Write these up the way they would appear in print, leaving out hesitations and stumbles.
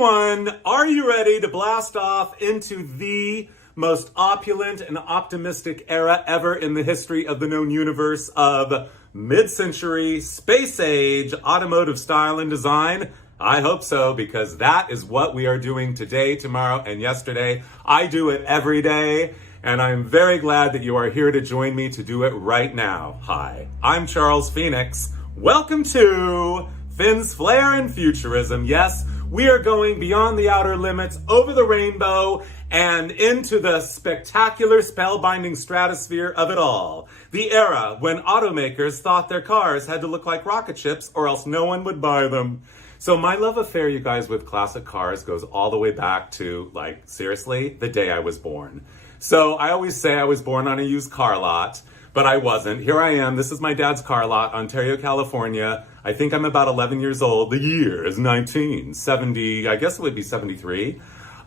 everyone, are you ready to blast off into the most opulent and optimistic era ever in the history of the known universe of mid-century, space-age, automotive style and design? I hope so, because that is what we are doing today, tomorrow, and yesterday. I do it every day, and I'm very glad that you are here to join me to do it right now. Hi, I'm Charles Phoenix. Welcome to Finn's Flair and Futurism. Yes, we are going beyond the outer limits, over the rainbow, and into the spectacular, spellbinding stratosphere of it all. The era when automakers thought their cars had to look like rocket ships or else no one would buy them. So my love affair, you guys, with classic cars goes all the way back to, like, seriously, the day I was born. So I always say I was born on a used car lot, but I wasn't. Here I am. This is my dad's car lot, Ontario, California. I think I'm about 11 years old. The year is 1970. I guess it would be 73.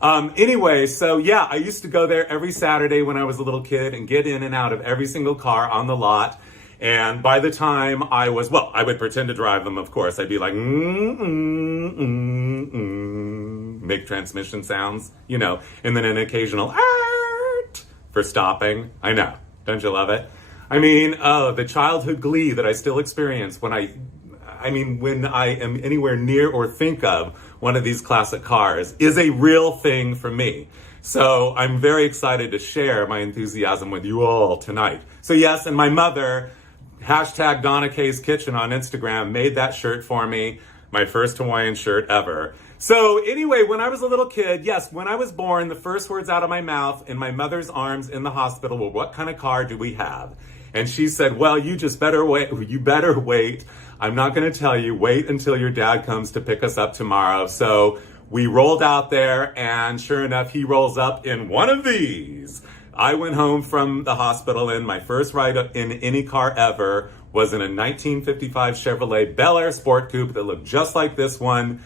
Anyway, so yeah, I used to go there every Saturday when I was a little kid and get in and out of every single car on the lot. And by the time I would pretend to drive them, of course. I'd be like, make transmission sounds, you know, and then an occasional art for stopping. I know. Don't you love it? I mean, the childhood glee that I still experience when I am anywhere near or think of one of these classic cars is a real thing for me. So I'm very excited to share my enthusiasm with you all tonight. So yes, and my mother, hashtag Donna K's Kitchen on Instagram, made that shirt for me, my first Hawaiian shirt ever. So anyway, when I was a little kid, yes, when I was born, the first words out of my mouth in my mother's arms in the hospital were, "What kind of car do we have?" And she said, "Well, you better wait. I'm not going to tell you. Wait until your dad comes to pick us up tomorrow." So we rolled out there, and sure enough, he rolls up in one of these. I went home from the hospital, and my first ride in any car ever was in a 1955 Chevrolet Bel Air Sport Coupe that looked just like this one,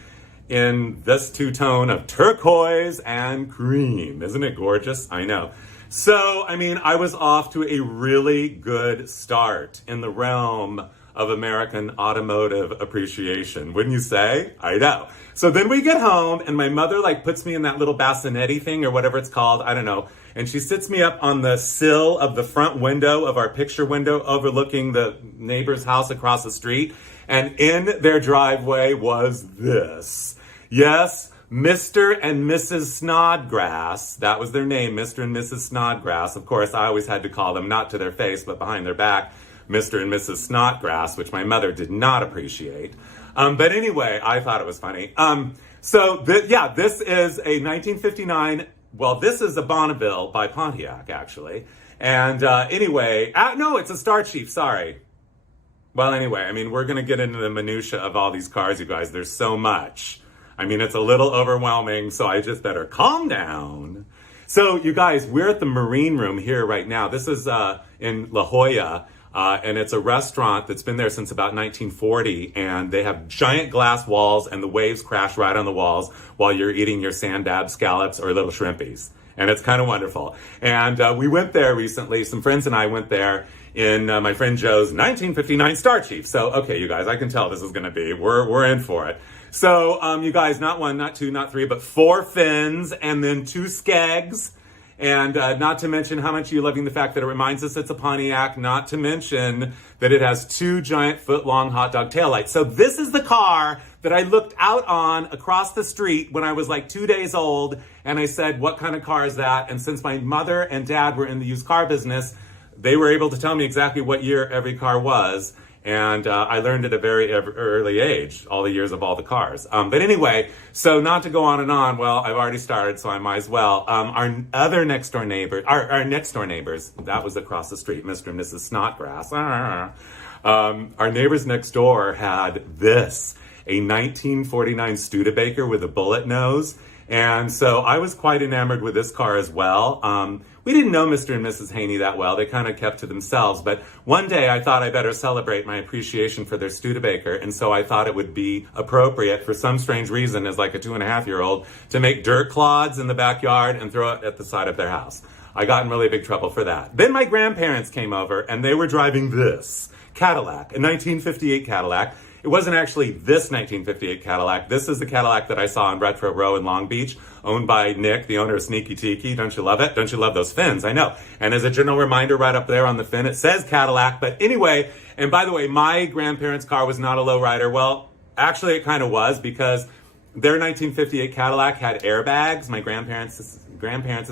in this two-tone of turquoise and cream. Isn't it gorgeous? I know. So, I mean, I was off to a really good start in the realm of American automotive appreciation, wouldn't you say? I know. So then we get home, and my mother, puts me in that little bassinetti thing, or whatever it's called, I don't know, and she sits me up on the sill of the front window of our picture window overlooking the neighbor's house across the street, and in their driveway was this. Yes, Mr. and Mrs. Snodgrass. That was their name, Mr. and Mrs. Snodgrass. Of course, I always had to call them, not to their face, but behind their back, Mr. and Mrs. Snodgrass, which my mother did not appreciate. But anyway, I thought it was funny. This is a 1959, this is a Bonneville by Pontiac, actually. And no, it's a Star Chief, sorry. Well, anyway, I mean, we're going to get into the minutia of all these cars, you guys. There's so much. I mean, it's a little overwhelming, so I just better calm down. So, you guys, we're at the Marine Room here right now. This is in La Jolla, and it's a restaurant that's been there since about 1940, and they have giant glass walls, and the waves crash right on the walls while you're eating your sand dab scallops or little shrimpies. And it's kind of wonderful. And we went there recently. Some friends and I went there in my friend Joe's 1959 Star Chief. So, okay, you guys, I can tell this is going to be, we're in for it. So, you guys, not one, not two, not three, but 4 fins and then 2 skegs. And not to mention how much you're loving the fact that it reminds us it's a Pontiac, not to mention that it has 2 giant foot-long hot dog taillights. So this is the car that I looked out on across the street when I was 2 days old, and I said, what kind of car is that? And since my mother and dad were in the used car business, they were able to tell me exactly what year every car was. And I learned at a very early age, all the years of all the cars. But anyway, so not to go on and on, well, I've already started, so I might as well. Our next door neighbors, that was across the street, Mr. and Mrs. Snodgrass. Our neighbors next door had this, a 1949 Studebaker with a bullet nose. And so I was quite enamored with this car as well. We didn't know Mr. and Mrs. Haney that well. They kind of kept to themselves. But one day I thought I better celebrate my appreciation for their Studebaker. And so I thought it would be appropriate for some strange reason as a 2.5-year-old to make dirt clods in the backyard and throw it at the side of their house. I got in really big trouble for that. Then my grandparents came over and they were driving this Cadillac, a 1958 Cadillac. It wasn't actually this 1958 Cadillac. This is the Cadillac that I saw on Retro Row in Long Beach, owned by Nick, the owner of Sneaky Tiki. Don't you love it? Don't you love those fins? I know. And as a general reminder, right up there on the fin, it says Cadillac. But anyway, and by the way, my grandparents' car was not a lowrider. Well, actually, it kind of was, because their 1958 Cadillac had airbags. My grandparents'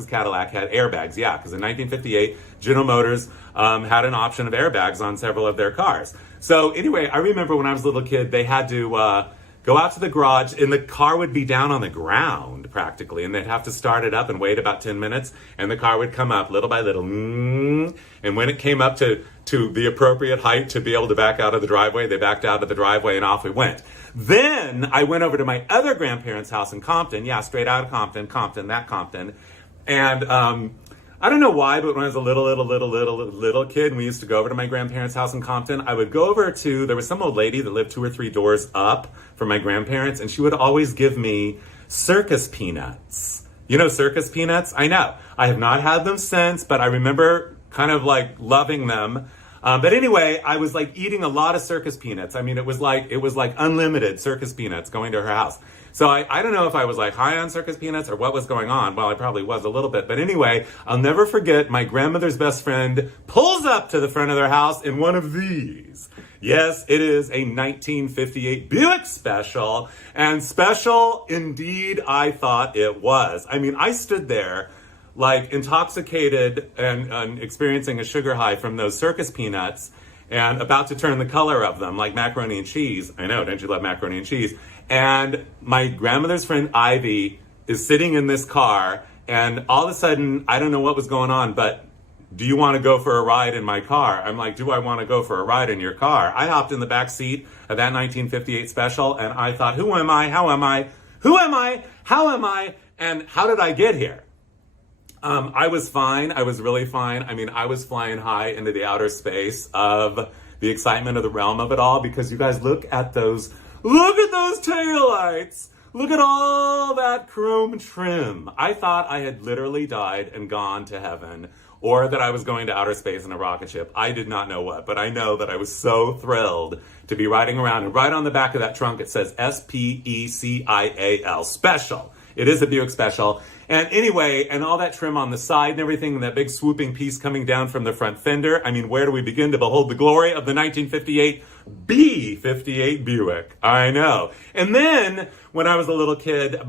Cadillac had airbags, yeah, because in 1958, General Motors had an option of airbags on several of their cars. So anyway, I remember when I was a little kid, they had to go out to the garage, and the car would be down on the ground practically, and they'd have to start it up and wait about 10 minutes, and the car would come up little by little, and when it came up to the appropriate height to be able to back out of the driveway, they backed out of the driveway, and off we went. Then I went over to my other grandparents' house in Compton, yeah, straight out of Compton, and I don't know why, but when I was a little kid, and we used to go over to my grandparents' house in Compton, I would go over to, there was some old lady that lived 2 or 3 doors up from my grandparents, and she would always give me circus peanuts. You know circus peanuts? I know. I have not had them since, but I remember kind of like loving them. But anyway, I was like eating a lot of circus peanuts. I mean, it was like unlimited circus peanuts going to her house. So I don't know if I was like high on circus peanuts or what was going on. Well, I probably was a little bit. But anyway, I'll never forget my grandmother's best friend pulls up to the front of their house in one of these. Yes, it is a 1958 Buick Special. And special indeed I thought it was. I mean, I stood there like intoxicated and experiencing a sugar high from those circus peanuts and about to turn the color of them like macaroni and cheese. I know, don't you love macaroni and cheese? And my grandmother's friend Ivy is sitting in this car, and all of a sudden, I don't know what was going on, but do you want to go for a ride in my car? I'm like, do I want to go for a ride in your car? I hopped in the back seat of that 1958 Special, and I thought, who am I? How am I? Who am I? How am I? And how did I get here? I was fine. I was really fine. I mean, I was flying high into the outer space of the excitement of the realm of it all, because you guys look at those taillights. Look at all that chrome trim. I thought I had literally died and gone to heaven, or that I was going to outer space in a rocket ship. I did not know what, but I know that I was so thrilled to be riding around. And right on the back of that trunk, it says SPECIAL, Special. It is a Buick Special. And anyway, and all that trim on the side and everything, and that big swooping piece coming down from the front fender. I mean, where do we begin to behold the glory of the 1958 B58 Buick? I know. And then, when I was a little kid,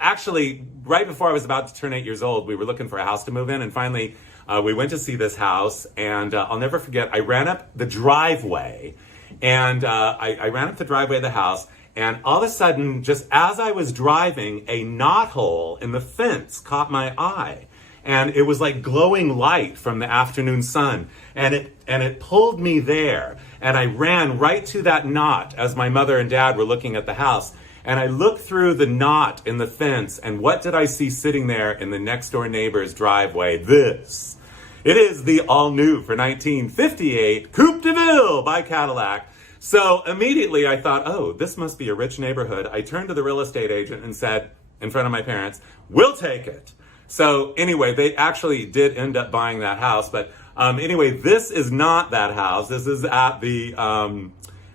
actually, right before I was about to turn 8 years old, we were looking for a house to move in, and finally, we went to see this house, and I'll never forget, I ran up the driveway, and I ran up the driveway of the house, and all of a sudden, just as I was driving, a knothole in the fence caught my eye. And it was like glowing light from the afternoon sun. And it pulled me there. And I ran right to that knot as my mother and dad were looking at the house. And I looked through the knot in the fence, and what did I see sitting there in the next door neighbor's driveway? This. It is the all-new for 1958 Coupe de Ville by Cadillac. So immediately I thought, oh, this must be a rich neighborhood. I turned to the real estate agent and said, in front of my parents, we'll take it. So anyway, they actually did end up buying that house. But anyway, this is not that house. This is at the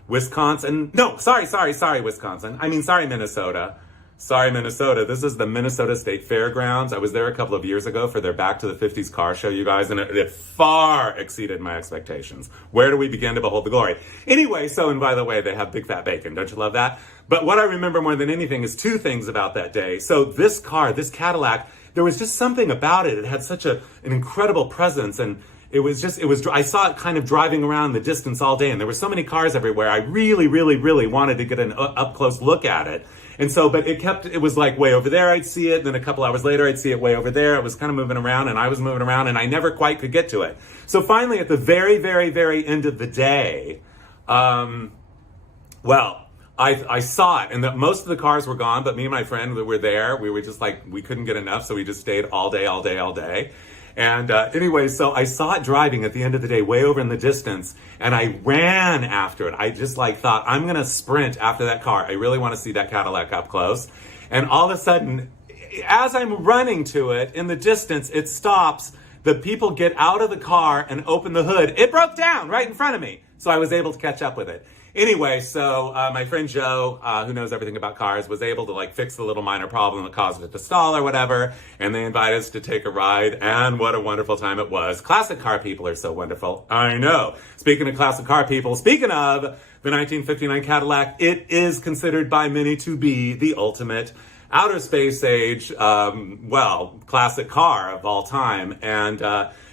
Wisconsin. No, sorry, Wisconsin. Sorry, Minnesota. Sorry, Minnesota. This is the Minnesota State Fairgrounds. I was there a couple of years ago for their Back to the 50s car show, you guys, and it far exceeded my expectations. Where do we begin to behold the glory? Anyway, and by the way, they have big fat bacon. Don't you love that? But what I remember more than anything is 2 things about that day. So this car, this Cadillac, there was just something about it. It had such an incredible presence, and I saw it kind of driving around the distance all day, and there were so many cars everywhere. I really, really, really wanted to get an up-close look at it. And so, but it was like way over there, I'd see it. Then a couple hours later, I'd see it way over there. It was kind of moving around, and I was moving around, and I never quite could get to it. So finally, at the very, very, very end of the day, I saw it, and most of the cars were gone, but me and my friend were there. We were just like, we couldn't get enough, so we just stayed all day. And anyway, so I saw it driving at the end of the day, way over in the distance, and I ran after it. I just thought, I'm going to sprint after that car. I really want to see that Cadillac up close. And all of a sudden, as I'm running to it, in the distance, it stops. The people get out of the car and open the hood. It broke down right in front of me. So I was able to catch up with it. Anyway, so my friend Joe, who knows everything about cars, was able to like fix the little minor problem that caused it to stall or whatever, and they invited us to take a ride, and what a wonderful time it was. Classic car people are so wonderful. I know. Speaking of classic car people, speaking of the 1959 Cadillac, it is considered by many to be the ultimate outer space age, classic car of all time. And,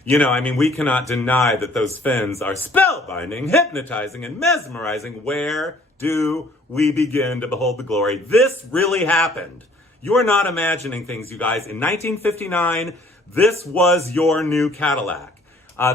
we cannot deny that those fins are spellbinding, hypnotizing, and mesmerizing. Where do we begin to behold the glory? This really happened. You are not imagining things, you guys. In 1959, this was your new Cadillac.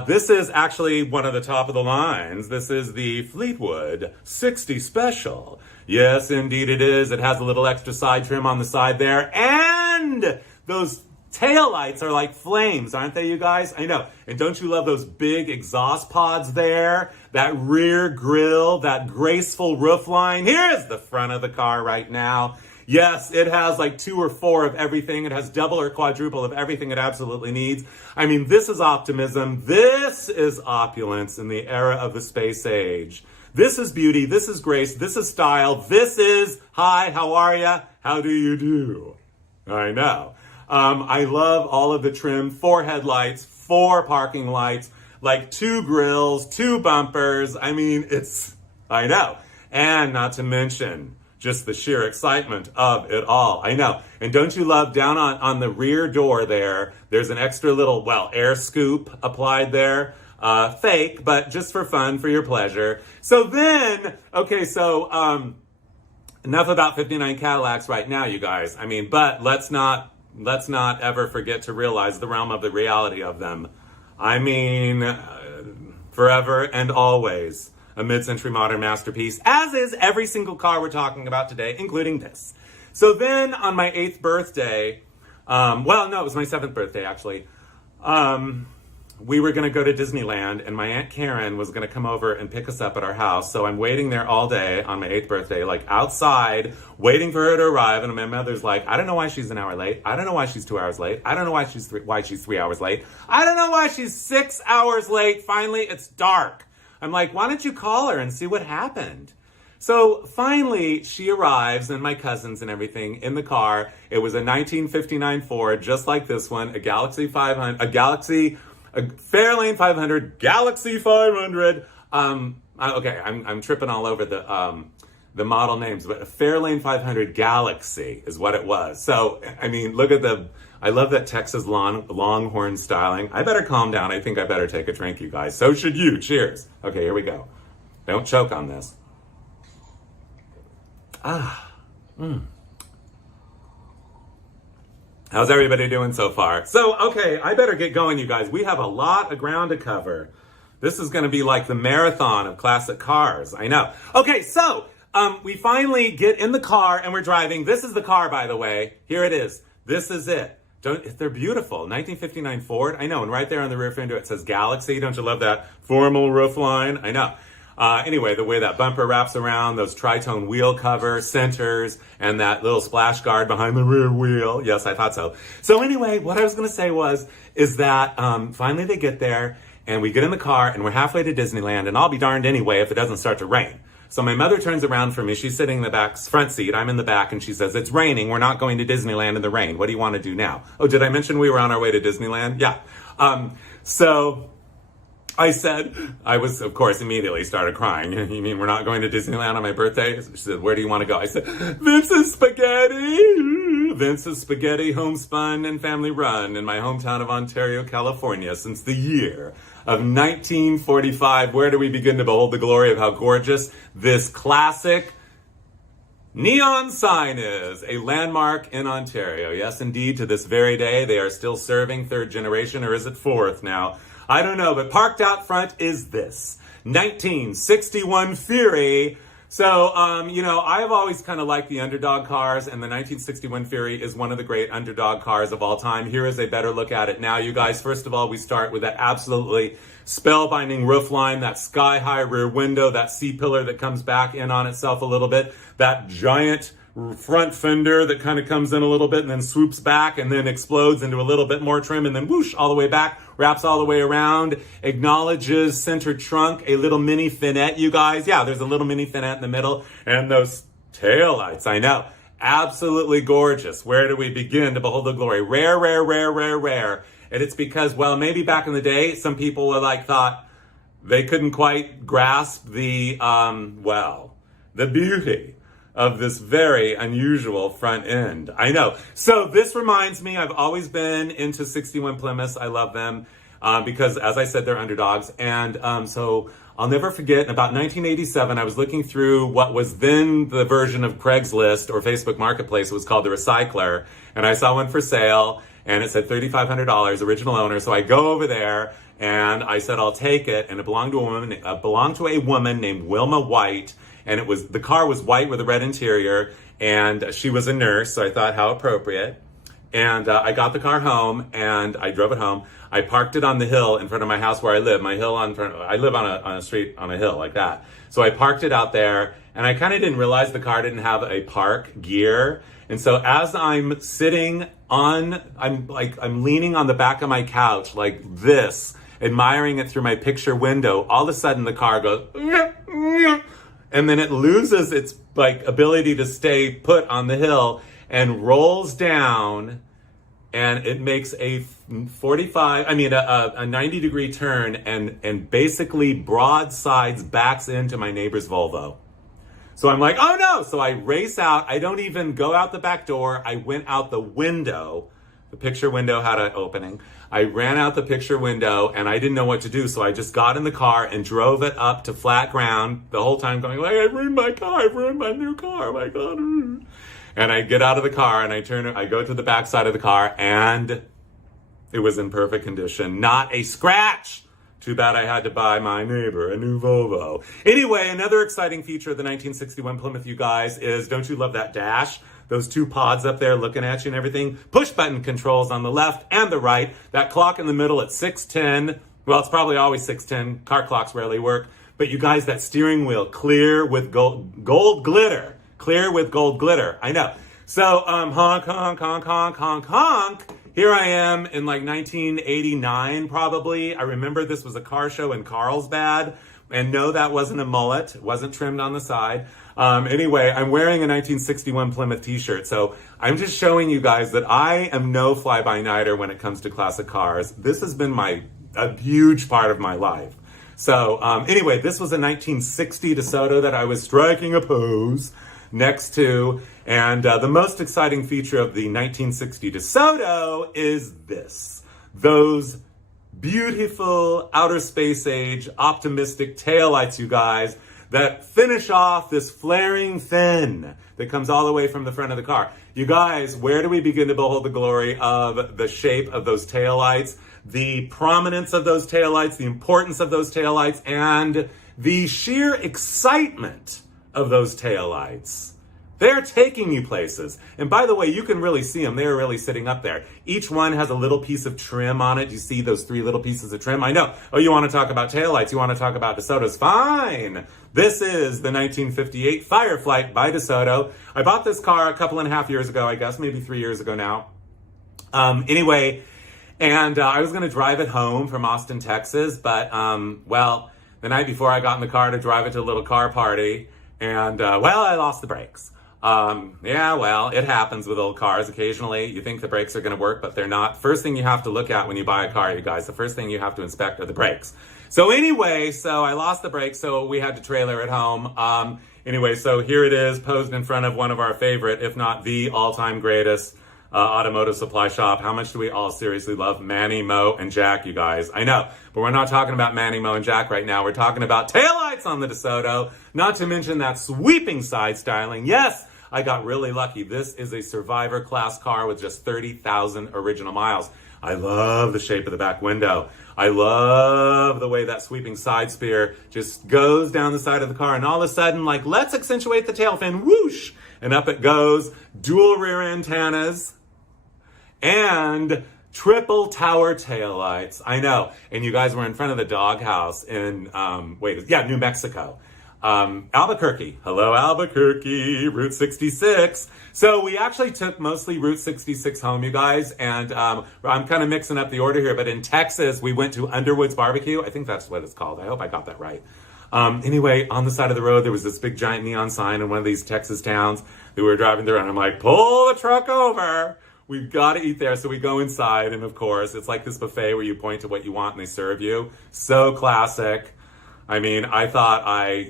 This is actually one of the top of the lines. This is the Fleetwood 60 Special. Yes, indeed it is. It has a little extra side trim on the side there. And those taillights are like flames, aren't they, you guys? I know. And don't you love those big exhaust pods there? That rear grille, that graceful roofline. Here's the front of the car right now. Yes, it has like 2 or 4 of everything. It has double or quadruple of everything it absolutely needs. I mean, this is optimism. This is opulence in the era of the space age. This is beauty. This is grace. This is style. This is, hi, how are ya? How do you do? I know. I love all of the trim, 4 headlights, 4 parking lights, like 2 grills, 2 bumpers. I mean, I know. And not to mention just the sheer excitement of it all. I know. And don't you love down on the rear door there's an extra little, air scoop applied there. Fake, but just for fun, for your pleasure. So then, enough about 59 Cadillacs right now, you guys. I mean, but let's not ever forget to realize the realm of the reality of them. I mean, forever and always a mid-century modern masterpiece, as is every single car we're talking about today, including this. So then on my 8th birthday, it was my 7th birthday actually, we were going to go to Disneyland, and my Aunt Karen was going to come over and pick us up at our house. So I'm waiting there all day on my 8th birthday, like outside, waiting for her to arrive. And my mother's like, I don't know why she's an hour late. I don't know why she's 2 hours late. I don't know why she's 3 hours late. I don't know why she's 6 hours late. Finally, it's dark. I'm like, why don't you call her and see what happened? So finally, she arrives, and my cousins and everything in the car. It was a 1959 Ford, just like this one, a Fairlane 500, Galaxy 500. I'm tripping all over the model names, but a Fairlane 500 Galaxy is what it was. So, I mean, I love that Texas Longhorn styling. I better calm down. I think I better take a drink, you guys. So should you. Cheers. Okay, here we go. Don't choke on this. How's everybody doing so far? So, okay, I better get going, you guys. We have a lot of ground to cover. This is going to be like the marathon of classic cars. I know. Okay, so we finally get in the car and we're driving. This is the car, by the way. Here it is. This is it. They're beautiful. 1959 Ford. I know. And right there on the rear fender, it says Galaxy. Don't you love that formal roofline? I know. Anyway, the way that bumper wraps around, those tritone wheel cover, centers, and that little splash guard behind the rear wheel. Yes, I thought so. So anyway, what I was going to say is that finally they get there, and we get in the car, and we're halfway to Disneyland, and I'll be darned anyway if it doesn't start to rain. So my mother turns around for me. She's sitting in the front seat. I'm in the back, and she says, it's raining. We're not going to Disneyland in the rain. What do you want to do now? Oh, did I mention we were on our way to Disneyland? Yeah. So I said, I was, of course, immediately started crying. You mean we're not going to Disneyland on my birthday? She said, where do you want to go? I said, Vince's Spaghetti. Vince's Spaghetti, homespun and family run in my hometown of Ontario, California, since the year of 1945. Where do we begin to behold the glory of how gorgeous this classic neon sign is? A landmark in Ontario. Yes, indeed, to this very day, they are still serving 3rd generation, or is it 4th now? I don't know, but parked out front is this 1961 Fury. So, I've always kind of liked the underdog cars, and the 1961 Fury is one of the great underdog cars of all time. Here is a better look at it now, you guys. First of all, we start with that absolutely spellbinding roofline, that sky-high rear window, that C-pillar that comes back in on itself a little bit, that giant front fender that kind of comes in a little bit and then swoops back and then explodes into a little bit more trim and then whoosh all the way back, wraps all the way around, acknowledges center trunk, a little mini finette, you guys. Yeah, there's a little mini finette in the middle, and those taillights, I know. Absolutely gorgeous. Where do we begin to behold the glory? Rare, rare, rare, rare, rare. And it's because, well, maybe back in the day, some people were like, thought they couldn't quite grasp the, the beauty of this very unusual front end. I know. So this reminds me, I've always been into 61 Plymouths. I love them because, as I said, they're underdogs. And so I'll never forget, in about 1987, I was looking through what was then the version of Craigslist or Facebook Marketplace. It was called the Recycler. And I saw one for sale, and it said $3,500, original owner. So I go over there, and I said, I'll take it. And it belonged to a woman named Wilma White. And the car was white with a red interior, and she was a nurse, so I thought, how appropriate. And I got the car home, and I drove it home. I parked it on the hill in front of my house where I live. I live on a street on a hill like that. So I parked it out there, and I kind of didn't realize the car didn't have a park gear. And so as I'm sitting I'm leaning on the back of my couch like this, admiring it through my picture window. All of a sudden the car goes, and then it loses its ability to stay put on the hill and rolls down, and it makes a 90-degree turn and basically broadsides backs into my neighbor's Volvo. So I'm like, oh no! So I race out. I don't even go out the back door. I went out the window. The picture window had an opening. I ran out the picture window, and I didn't know what to do, so I just got in the car and drove it up to flat ground, the whole time going, I ruined my car, I've ruined my new car, oh my God. And I get out of the car, and I go to the back side of the car, and it was in perfect condition. Not a scratch! Too bad I had to buy my neighbor a new Volvo. Anyway, another exciting feature of the 1961 Plymouth, you guys, is, don't you love that dash? Those two pods up there looking at you and everything. Push button controls on the left and the right. That clock in the middle at 6:10. Well, it's probably always 6:10. Car clocks rarely work. But you guys, that steering wheel, clear with gold glitter. Clear with gold glitter. I know. So, honk, honk, honk, honk, honk, honk. Here I am in 1989, probably. I remember this was a car show in Carlsbad. And no, that wasn't a mullet. It wasn't trimmed on the side. Anyway, I'm wearing a 1961 Plymouth t-shirt, so I'm just showing you guys that I am no fly-by-nighter when it comes to classic cars. This has been a huge part of my life. So anyway, this was a 1960 DeSoto that I was striking a pose next to, and the most exciting feature of the 1960 DeSoto is this. Those beautiful outer space age optimistic taillights, you guys, that finish off this flaring fin that comes all the way from the front of the car. You guys, where do we begin to behold the glory of the shape of those taillights, the prominence of those taillights, the importance of those taillights, and the sheer excitement of those taillights? They're taking you places. And by the way, you can really see them. They're really sitting up there. Each one has a little piece of trim on it. You see those 3 little pieces of trim? I know. Oh, you want to talk about taillights? You want to talk about DeSotos? Fine. This is the 1958 Fireflight by DeSoto. I bought this car a couple and a half years ago, I guess, maybe 3 years ago now. Anyway, and I was going to drive it home from Austin, Texas, but, the night before I got in the car to drive it to a little car party, and, I lost the brakes. It happens with old cars occasionally. You think the brakes are going to work, but they're not. First thing you have to look at when you buy a car, you guys, the first thing you have to inspect are the brakes. So anyway, I lost the brakes, so we had to trailer it home. So here it is, posed in front of one of our favorite, if not the all-time greatest automotive supply shop. How much do we all seriously love Manny, Mo, and Jack, you guys? I know, but we're not talking about Manny, Mo, and Jack right now. We're talking about taillights on the DeSoto, not to mention that sweeping side styling. Yes! I got really lucky. This is a survivor class car with just 30,000 original miles. I love the shape of the back window. I love the way that sweeping side spear just goes down the side of the car, and all of a sudden, let's accentuate the tail fin, whoosh, and up it goes. Dual rear antennas and triple tower taillights. I know. And you guys were in front of the doghouse in, New Mexico. Albuquerque. Hello, Albuquerque, Route 66. So we actually took mostly Route 66 home, you guys, and I'm kind of mixing up the order here, but in Texas, we went to Underwood's Barbecue. I think that's what it's called. I hope I got that right. Anyway, on the side of the road, there was this big giant neon sign in one of these Texas towns that we were driving through, and I'm like, pull the truck over. We've got to eat there. So we go inside, and of course, it's like this buffet where you point to what you want and they serve you. So classic. I mean, I thought I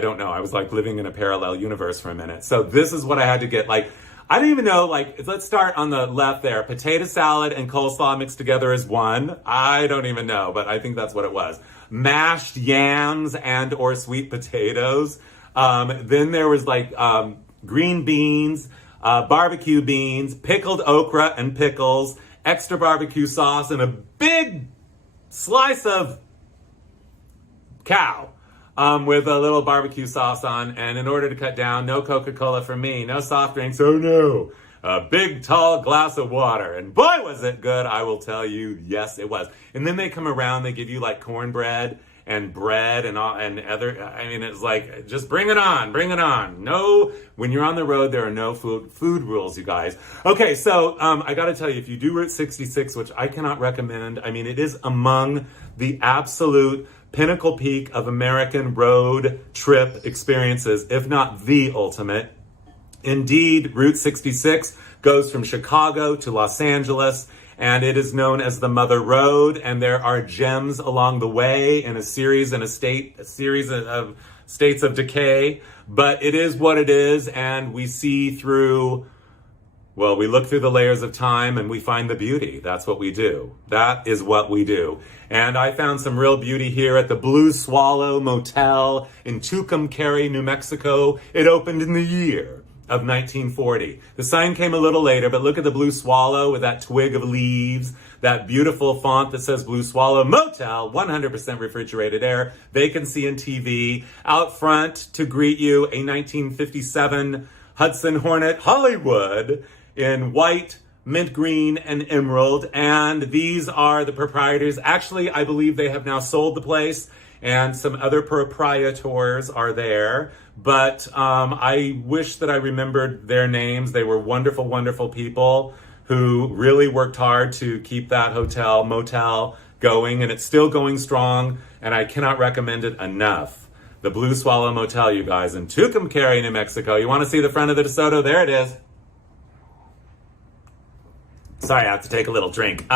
don't know. I was like living in a parallel universe for a minute. So this is what I had to get. Like, I don't even know, like, let's start on the left there. Potato salad and coleslaw mixed together as one. I don't even know, but I think that's what it was. Mashed yams and or sweet potatoes. Then there was like green beans, barbecue beans, pickled okra and pickles, extra barbecue sauce, and a big slice of cow with a little barbecue sauce on. And in order to cut down, no Coca-Cola for me, no soft drinks, oh no, a big tall glass of water. And boy, was it good, I will tell you, yes, it was. And then they come around, they give you like cornbread and bread and all and other, I mean, it's like, just bring it on, bring it on. No, when you're on the road, there are no food rules, you guys. Okay, so I gotta tell you, if you do Route 66, which I cannot recommend, I mean, it is among the absolute pinnacle peak of American road trip experiences, if not the ultimate. Indeed, Route 66 goes from Chicago to Los Angeles, and it is known as the Mother Road, and there are gems along the way in a series of states of decay, but it is what it is, and we see through, well, we look through the layers of time and we find the beauty. That's what we do. That is what we do. And I found some real beauty here at the Blue Swallow Motel in Tucumcari, New Mexico. It opened in the year of 1940. The sign came a little later, but look at the Blue Swallow with that twig of leaves, that beautiful font that says Blue Swallow Motel, 100% refrigerated air, vacancy and TV. Out front to greet you, a 1957 Hudson Hornet Hollywood in white, mint green, and emerald. And these are the proprietors. Actually, I believe they have now sold the place, and some other proprietors are there. But I wish that I remembered their names. They were wonderful, wonderful people who really worked hard to keep that motel going, and it's still going strong, and I cannot recommend it enough. The Blue Swallow Motel, you guys, in Tucumcari, New Mexico. You want to see the front of the DeSoto? There it is. Sorry, I have to take a little drink.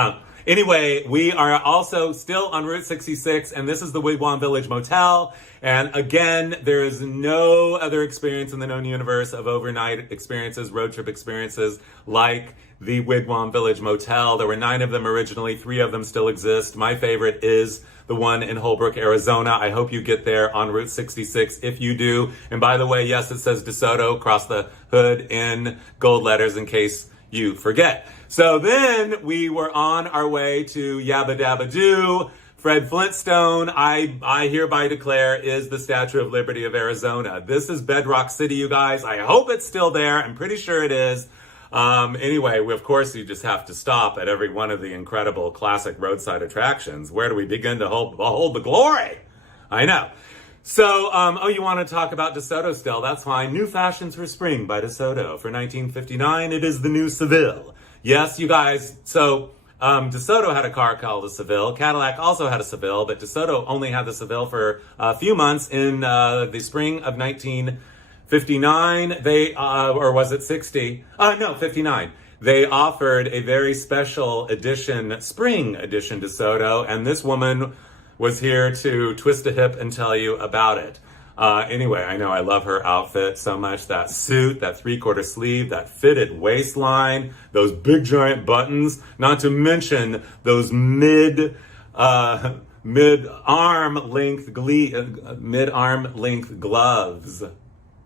Anyway, we are also still on Route 66, and this is the Wigwam Village Motel. And again, there is no other experience in the known universe of overnight experiences, road trip experiences, like the Wigwam Village Motel. There were 9 of them originally. 3 of them still exist. My favorite is the one in Holbrook, Arizona. I hope you get there on Route 66 if you do. And by the way, yes, it says DeSoto across the hood in gold letters in case you forget. So then we were on our way to Yabba Dabba Doo. Fred Flintstone, I hereby declare, is the Statue of Liberty of Arizona. This is Bedrock City, you guys. I hope it's still there. I'm pretty sure it is. Anyway, of course, you just have to stop at every one of the incredible classic roadside attractions. Where do we begin to behold the glory? I know. So, you want to talk about DeSoto still? That's fine. New Fashions for Spring by DeSoto. For 1959, it is the new Seville. Yes, you guys. So, DeSoto had a car called a Seville. Cadillac also had a Seville, but DeSoto only had the Seville for a few months in the spring of 1959. Or was it 60? No, 59. They offered a very special edition, spring edition DeSoto, and this woman was here to twist a hip and tell you about it. Anyway, I know I love her outfit so much. That suit, that 3/4 sleeve, that fitted waistline, those big giant buttons, not to mention those mid-arm length gloves.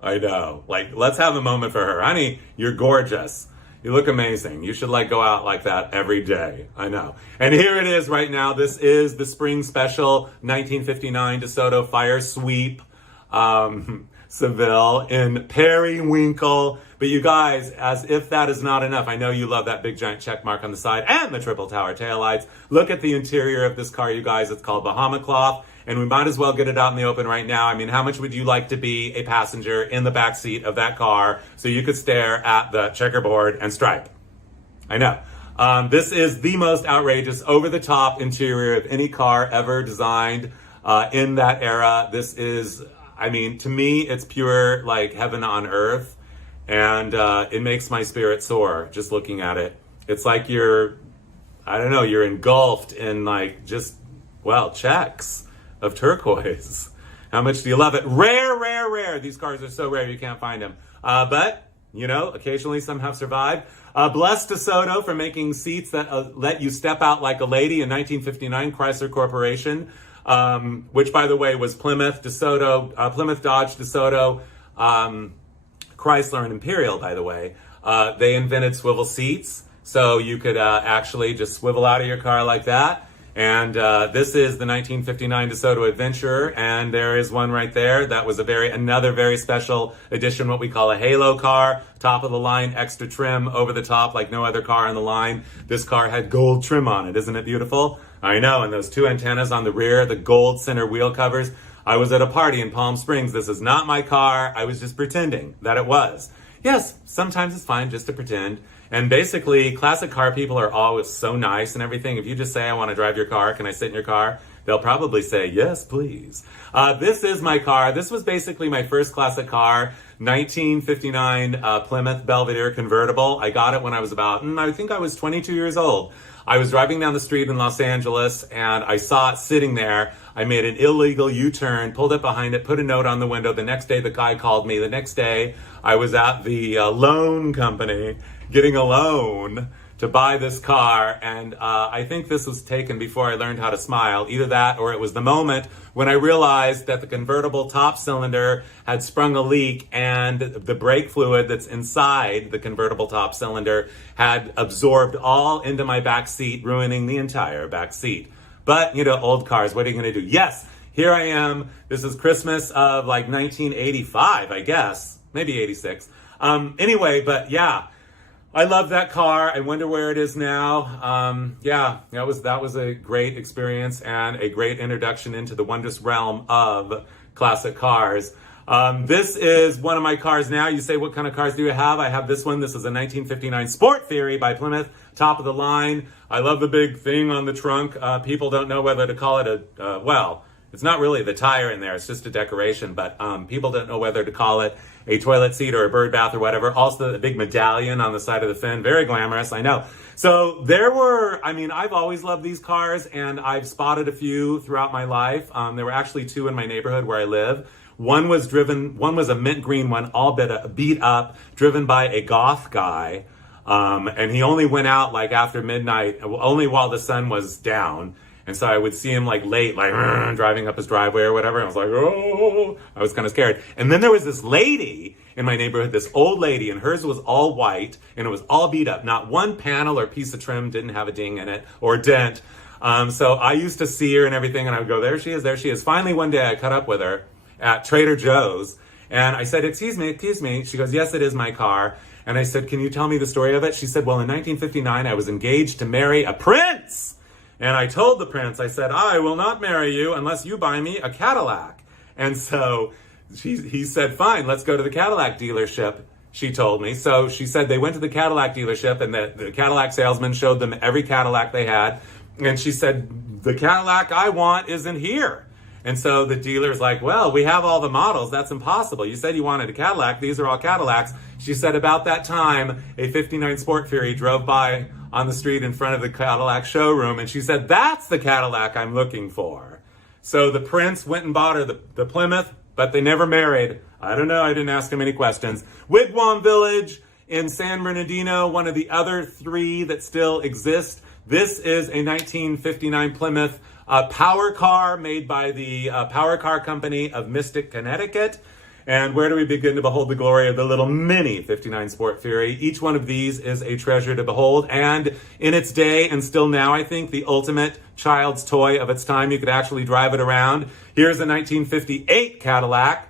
I know. Like, let's have a moment for her. Honey, you're gorgeous. You look amazing. You should go out like that every day. I know. And here it is right now. This is the spring special 1959 DeSoto Fire Sweep Seville in periwinkle. But you guys, as if that is not enough, I know you love that big giant check mark on the side and the triple tower taillights. Look at the interior of this car, you guys. It's called Bahama Cloth. and we might as well get it out in the open right now. I mean, how much would you like to be a passenger in the back seat of that car so you could stare at the checkerboard and stripe? I know. This is the most outrageous, over-the-top interior of any car ever designed in that era. This is, I mean, to me, it's pure, like, heaven on earth, and it makes my spirit soar just looking at it. It's like you're engulfed in, like, just, well, checks of turquoise. How much do you love it? Rare, rare, rare. These cars are so rare you can't find them. But, you know, occasionally some have survived. Blessed to Soto for making seats that let you step out like a lady in 1959, Chrysler Corporation, which, by the way, was Plymouth, DeSoto, Plymouth Dodge, DeSoto, Chrysler, and Imperial, by the way. They invented swivel seats, so you could actually just swivel out of your car like that. And this is the 1959 DeSoto Adventurer, and there is one right there. That was another very special edition, what we call a halo car, top of the line, extra trim over the top like no other car on the line. This car had gold trim on it. Isn't it beautiful? I know, and those two antennas on the rear, the gold center wheel covers. I was at a party in Palm Springs. This is not my car. I was just pretending that it was. Yes, sometimes it's fine just to pretend. And basically, classic car people are always so nice and everything. If you just say, I want to drive your car, can I sit in your car? They'll probably say, yes, please. This is my car. This was basically my first classic car, 1959 Plymouth Belvedere convertible. I got it when I was I think I was 22 years old. I was driving down the street in Los Angeles, and I saw it sitting there. I made an illegal U-turn, pulled up behind it, put a note on the window. The next day, the guy called me. The next day, I was at the loan company getting a loan to buy this car, and I think this was taken before I learned how to smile. Either that, or it was the moment when I realized that the convertible top cylinder had sprung a leak, and the brake fluid that's inside the convertible top cylinder had absorbed all into my back seat, ruining the entire back seat. But, you know, old cars, what are you going to do? Yes, here I am. This is Christmas of like 1985, I guess. Maybe 86. Anyway, but yeah. I love that car. I wonder where it is now. Yeah, that was a great experience and a great introduction into the wondrous realm of classic cars. This is one of my cars now. You say, what kind of cars do you have? I have this one. This is a 1959 Sport Fury by Plymouth, top of the line. I love the big thing on the trunk. People don't know whether to call it it's not really the tire in there. It's just a decoration, but people don't know whether to call it a toilet seat or a bird bath or whatever. Also, the big medallion on the side of the fin. Very glamorous, I know. So I've always loved these cars, and I've spotted a few throughout my life. There were actually two in my neighborhood where I live. One was a mint green one, all beat up, driven by a goth guy. And he only went out like after midnight, only while the sun was down. And so I would see him like late, like driving up his driveway or whatever. And I was like, oh, I was kind of scared. And then there was this lady in my neighborhood, this old lady, and hers was all white and it was all beat up. Not one panel or piece of trim didn't have a ding in it or dent. So I used to see her and everything, and I would go, there she is, there she is. Finally, one day I caught up with her at Trader Joe's, and I said, excuse me. She goes, yes, it is my car. And I said, can you tell me the story of it? She said, well, in 1959, I was engaged to marry a prince. And I told the prince, I said, I will not marry you unless you buy me a Cadillac. And so he said, fine, let's go to the Cadillac dealership, she told me. So she said they went to the Cadillac dealership, and the Cadillac salesman showed them every Cadillac they had. And she said, the Cadillac I want isn't here. And so the dealer's like, well, we have all the models. That's impossible. You said you wanted a Cadillac. These are all Cadillacs. She said about that time, a 59 Sport Fury drove by on the street in front of the Cadillac showroom, and she said, that's the Cadillac I'm looking for. So the prince went and bought her the Plymouth, but they never married. I don't know, I didn't ask him any questions. Wigwam Village in San Bernardino, one of the other three that still exist. This is a 1959 Plymouth power car made by the Power Car Company of Mystic, Connecticut. And where do we begin to behold the glory of the little mini 59 Sport Fury? Each one of these is a treasure to behold. And in its day, and still now, I think, the ultimate child's toy of its time. You could actually drive it around. Here's a 1958 Cadillac,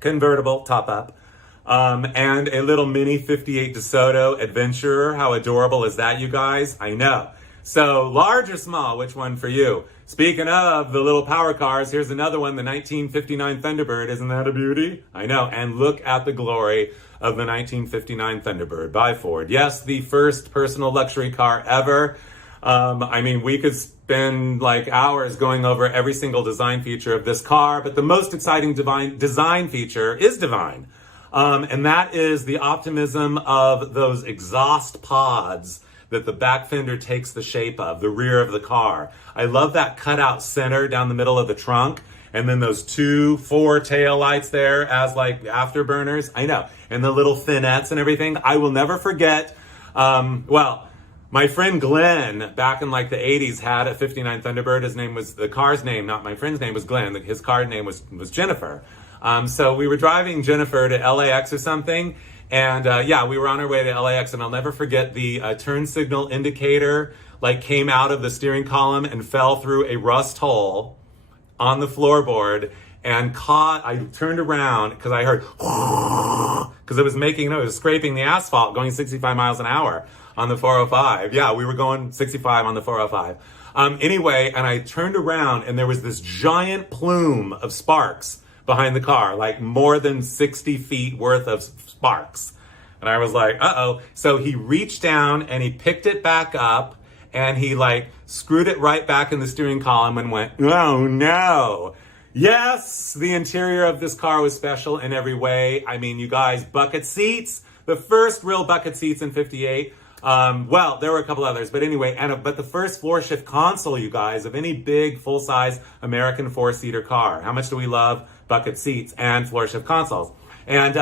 convertible, top up. And a little mini 58 DeSoto Adventurer. How adorable is that, you guys? I know. So large or small, which one for you? Speaking of the little power cars, here's another one, the 1959 Thunderbird. Isn't that a beauty? I know. And look at the glory of the 1959 Thunderbird by Ford. Yes, the first personal luxury car ever. I mean, we could spend like hours going over every single design feature of this car, but the most exciting design feature is divine. And that is the optimism of those exhaust pods that the back fender takes the shape of, the rear of the car. I love that cutout center down the middle of the trunk, and then those 4 tail lights there as like afterburners. I know. And the little finettes and everything. I will never forget, my friend Glenn, back in like the 80s, had a 59 Thunderbird. The car's name, not my friend's name, was Glenn. His car name was Jennifer. So we were driving Jennifer to LAX or something. And we were on our way to LAX, and I'll never forget the turn signal indicator like came out of the steering column and fell through a rust hole on the floorboard and I turned around because I heard, because it was scraping the asphalt going 65 miles an hour on the 405. Yeah, we were going 65 on the 405. Anyway, and I turned around and there was this giant plume of sparks behind the car, like more than 60 feet worth of sparks. And I was like, uh-oh. So he reached down and he picked it back up and he like screwed it right back in the steering column and went, oh no. Yes, the interior of this car was special in every way. I mean, you guys, bucket seats, the first real bucket seats in 58. There were a couple others, but anyway, but the first floor shift console, you guys, of any big full-size American 4-seater car. How much do we love bucket seats and floor shift consoles? And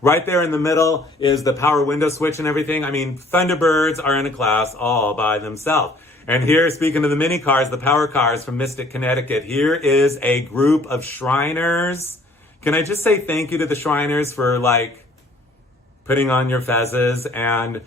right there in the middle is the power window switch and everything. I mean, Thunderbirds are in a class all by themselves. And here, speaking of the mini cars, the power cars from Mystic, Connecticut, here is a group of Shriners. Can I just say thank you to the Shriners for like putting on your fezzes and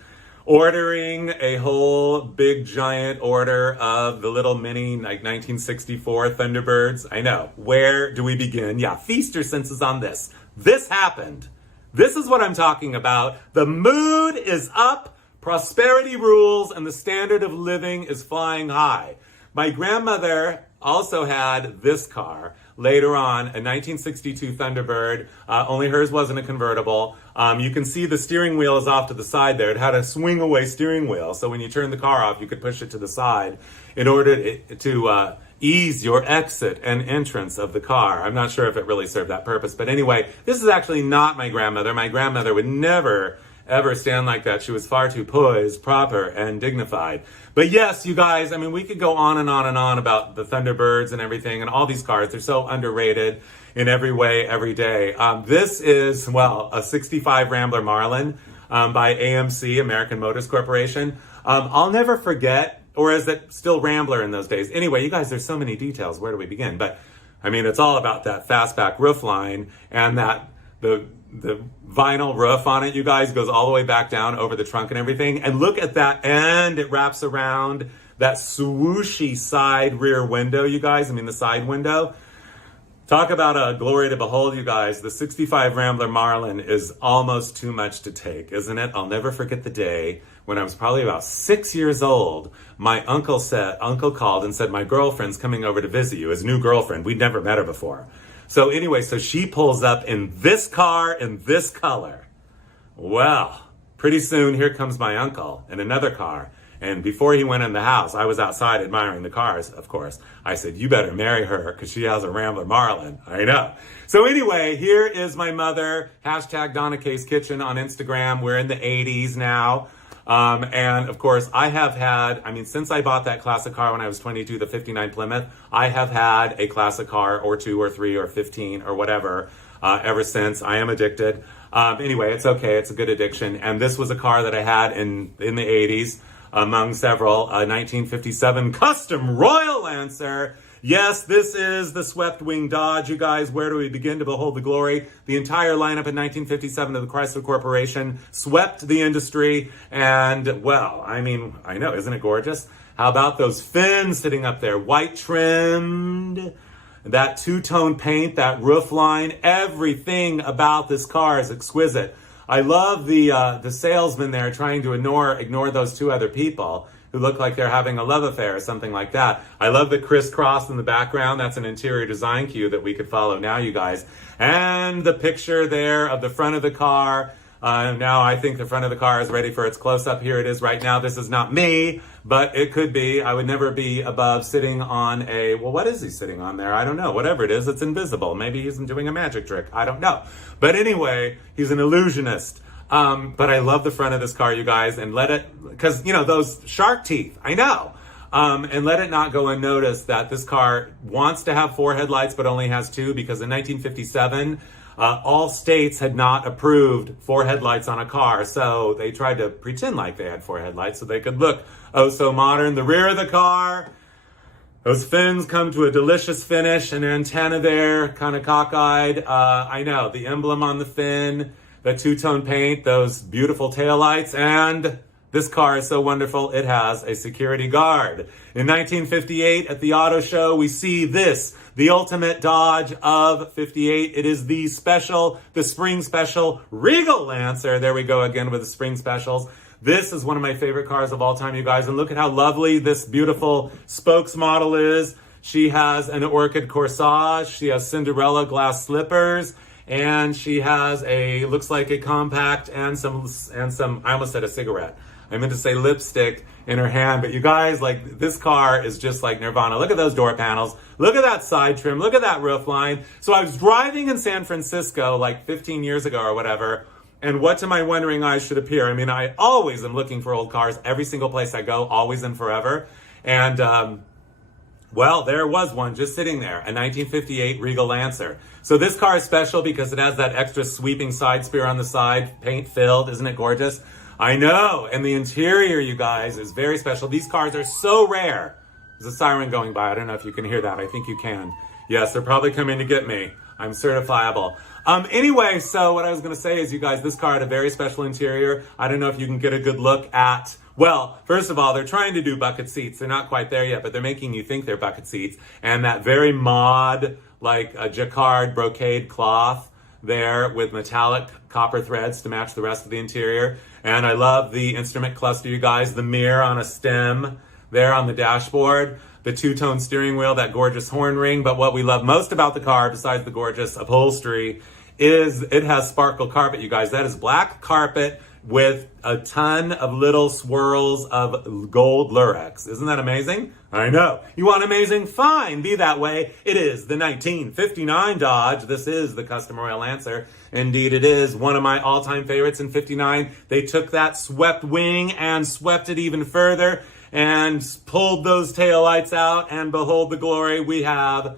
ordering a whole big giant order of the little mini like 1964 Thunderbirds. I know. Where do we begin? Yeah, feast your senses on this. This happened. This is what I'm talking about. The mood is up. Prosperity rules and the standard of living is flying high. My grandmother also had this car later on, a 1962 Thunderbird. Only hers wasn't a convertible. You can see the steering wheel is off to the side there. It had a swing away steering wheel. So when you turn the car off, you could push it to the side in order to ease your exit and entrance of the car. I'm not sure if it really served that purpose. But anyway, this is actually not my grandmother. My grandmother would never ever stand like that. She was far too poised, proper, and dignified. But yes, you guys, I mean, we could go on and on and on about the Thunderbirds and everything and all these cars. They're so underrated in every way, every day. This is, a 65 Rambler Marlin by AMC, American Motors Corporation. I'll never forget, or is it still Rambler in those days? Anyway, you guys, there's so many details. Where do we begin? But, I mean, it's all about that fastback roof line and that the vinyl roof on it, you guys, goes all the way back down over the trunk and everything. And look at that end. It wraps around that swooshy side rear window, you guys. I mean, the side window. Talk about a glory to behold, you guys. The 65 Rambler Marlin is almost too much to take, isn't it? I'll never forget the day when I was probably about 6 years old. My uncle called and said, my girlfriend's coming over to visit you, his new girlfriend. We'd never met her before. So anyway, so she pulls up in this car in this color. Well, pretty soon here comes my uncle in another car. And before he went in the house, I was outside admiring the cars, of course. I said, you better marry her because she has a Rambler Marlin. I know. So anyway, here is my mother, hashtag Donna K's Kitchen on Instagram. We're in the 80s now. And of course, I have had, since I bought that classic car when I was 22, the 59 Plymouth, I have had a classic car or 2 or 3 or 15 or whatever ever since. I am addicted. Anyway, it's okay. It's a good addiction. And this was a car that I had in the 80s, among several, 1957 Custom Royal Lancer. Yes, this is the swept wing Dodge, you guys. Where do we begin to behold the glory? The entire lineup in 1957 of the Chrysler Corporation swept the industry. And, I know, isn't it gorgeous? How about those fins sitting up there, white trimmed, that two-tone paint, that roof line, everything about this car is exquisite. I love the salesman there trying to ignore those 2 other people who look like they're having a love affair or something like that. I love the crisscross in the background. That's an interior design cue that we could follow now, you guys. And the picture there of the front of the car. Now I think the front of the car is ready for its close-up. Here it is right now. This is not me, but it could be. I would never be above sitting on a, well, what is he sitting on there? I don't know. Whatever it is, it's invisible. Maybe he's doing a magic trick. I don't know. But anyway, he's an illusionist. But I love the front of this car, you guys, and let it, because, you know, those shark teeth, I know. And let it not go unnoticed that this car wants to have 4 headlights, but only has 2, because in 1957, all states had not approved 4 headlights on a car, so they tried to pretend like they had 4 headlights so they could look oh so modern. The rear of the car, those fins come to a delicious finish, an antenna there, kind of cockeyed. I know, the emblem on the fin, the two-tone paint, those beautiful taillights, and this car is so wonderful, it has a security guard. In 1958 at the auto show, we see this, the ultimate Dodge of 58. It is the spring special Regal Lancer. There we go again with the spring specials. This is one of my favorite cars of all time, you guys. And look at how lovely this beautiful spokes model is. She has an orchid corsage. She has Cinderella glass slippers. And she has looks like a compact and some, I almost said a cigarette. I meant to say lipstick in her hand, but you guys, like, this car is just like Nirvana. Look at those door panels. Look at that side trim. Look at that roof line. So I was driving in San Francisco like 15 years ago or whatever, and what to my wondering eyes should appear? I mean, I always am looking for old cars every single place I go, always and forever. And, well, there was one just sitting there, a 1958 Regal Lancer. So this car is special because it has that extra sweeping side spear on the side, paint filled. Isn't it gorgeous? I know, and the interior, you guys, is very special. These cars are so rare. There's a siren going by. I don't know if you can hear that. I think you can. Yes, they're probably coming to get me. I'm certifiable. Anyway, so what I was going to say is, you guys, this car had a very special interior. I don't know if you can get a good look at, well, first of all, they're trying to do bucket seats. They're not quite there yet, but they're making you think they're bucket seats. And that very mod, like a jacquard brocade cloth there with metallic copper threads to match the rest of the interior. And I love the instrument cluster, you guys, the mirror on a stem there on the dashboard, the two-tone steering wheel, that gorgeous horn ring. But what we love most about the car, besides the gorgeous upholstery, is it has sparkle carpet, you guys. That is black carpet with a ton of little swirls of gold lurex. Isn't that amazing? I know. You want amazing? Fine, be that way. It is the 1959 Dodge. This is the Custom Royal Lancer. Indeed, it is one of my all-time favorites in 59. They took that swept wing and swept it even further and pulled those taillights out, and behold the glory we have.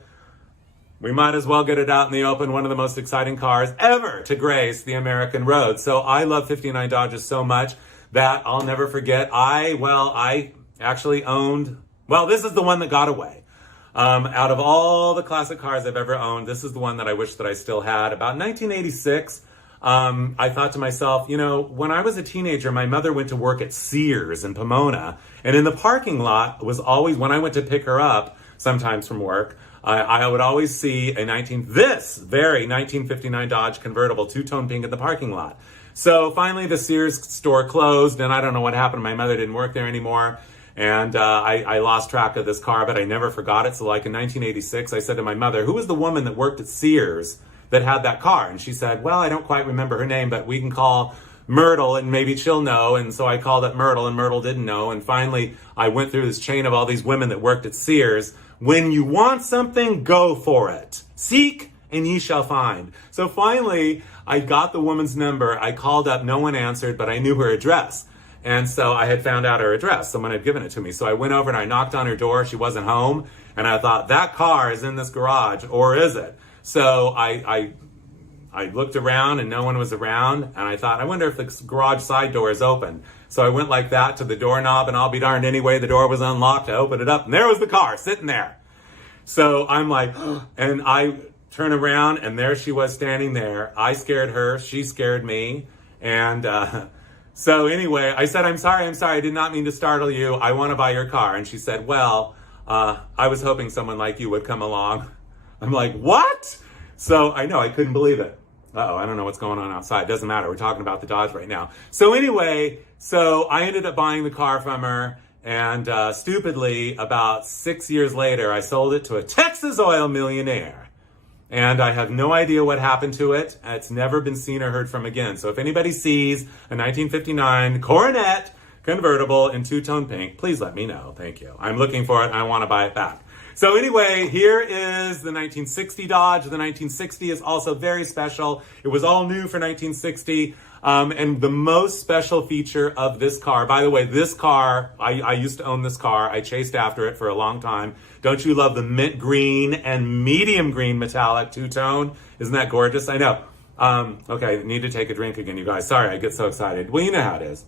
We might as well get it out in the open. One of the most exciting cars ever to grace the American road. So I love 59 Dodges so much that I'll never forget. I actually owned, this is the one that got away. Out of all the classic cars I've ever owned, this is the one that I wish that I still had. About 1986, I thought to myself, you know, when I was a teenager, my mother went to work at Sears in Pomona. And in the parking lot was always, when I went to pick her up, sometimes from work, I would always see this very 1959 Dodge convertible, two-tone pink in the parking lot. So finally the Sears store closed, and I don't know what happened. My mother didn't work there anymore, and I lost track of this car, but I never forgot it. So like in 1986, I said to my mother, who was the woman that worked at Sears that had that car? And she said, well, I don't quite remember her name, but we can call Myrtle and maybe she'll know. And so I called up Myrtle, and Myrtle didn't know. And finally, I went through this chain of all these women that worked at Sears. When you want something, go for it. Seek and ye shall find. So finally, I got the woman's number. I called up, no one answered, but I knew her address. And so I had found out her address. Someone had given it to me. So I went over and I knocked on her door. She wasn't home. And I thought, that car is in this garage, or is it? So I looked around and no one was around. And I thought, I wonder if the garage side door is open. So I went like that to the doorknob, and I'll be darned, anyway, the door was unlocked. I opened it up, and there was the car sitting there. So I'm like, and I turn around, and there she was standing there. I scared her. She scared me. And so anyway, I said, I'm sorry. I did not mean to startle you. I want to buy your car. And she said, well, I was hoping someone like you would come along. I'm like, what? So I know, I couldn't believe it. I don't know what's going on outside. It doesn't matter. We're talking about the Dodge right now. So anyway, so I ended up buying the car from her, And stupidly, about 6 years later, I sold it to a Texas oil millionaire. And I have no idea what happened to it. It's never been seen or heard from again. So if anybody sees a 1959 Coronet convertible in two-tone pink, please let me know. Thank you. I'm looking for it and I want to buy it back. So anyway, here is the 1960 Dodge. The 1960 is also very special. It was all new for 1960. And the most special feature of this car, by the way, this car, I used to own this car. I chased after it for a long time. Don't you love the mint green and medium green metallic two-tone? Isn't that gorgeous? I know. Okay, need to take a drink again, you guys. Sorry, I get so excited. Well, you know how it is.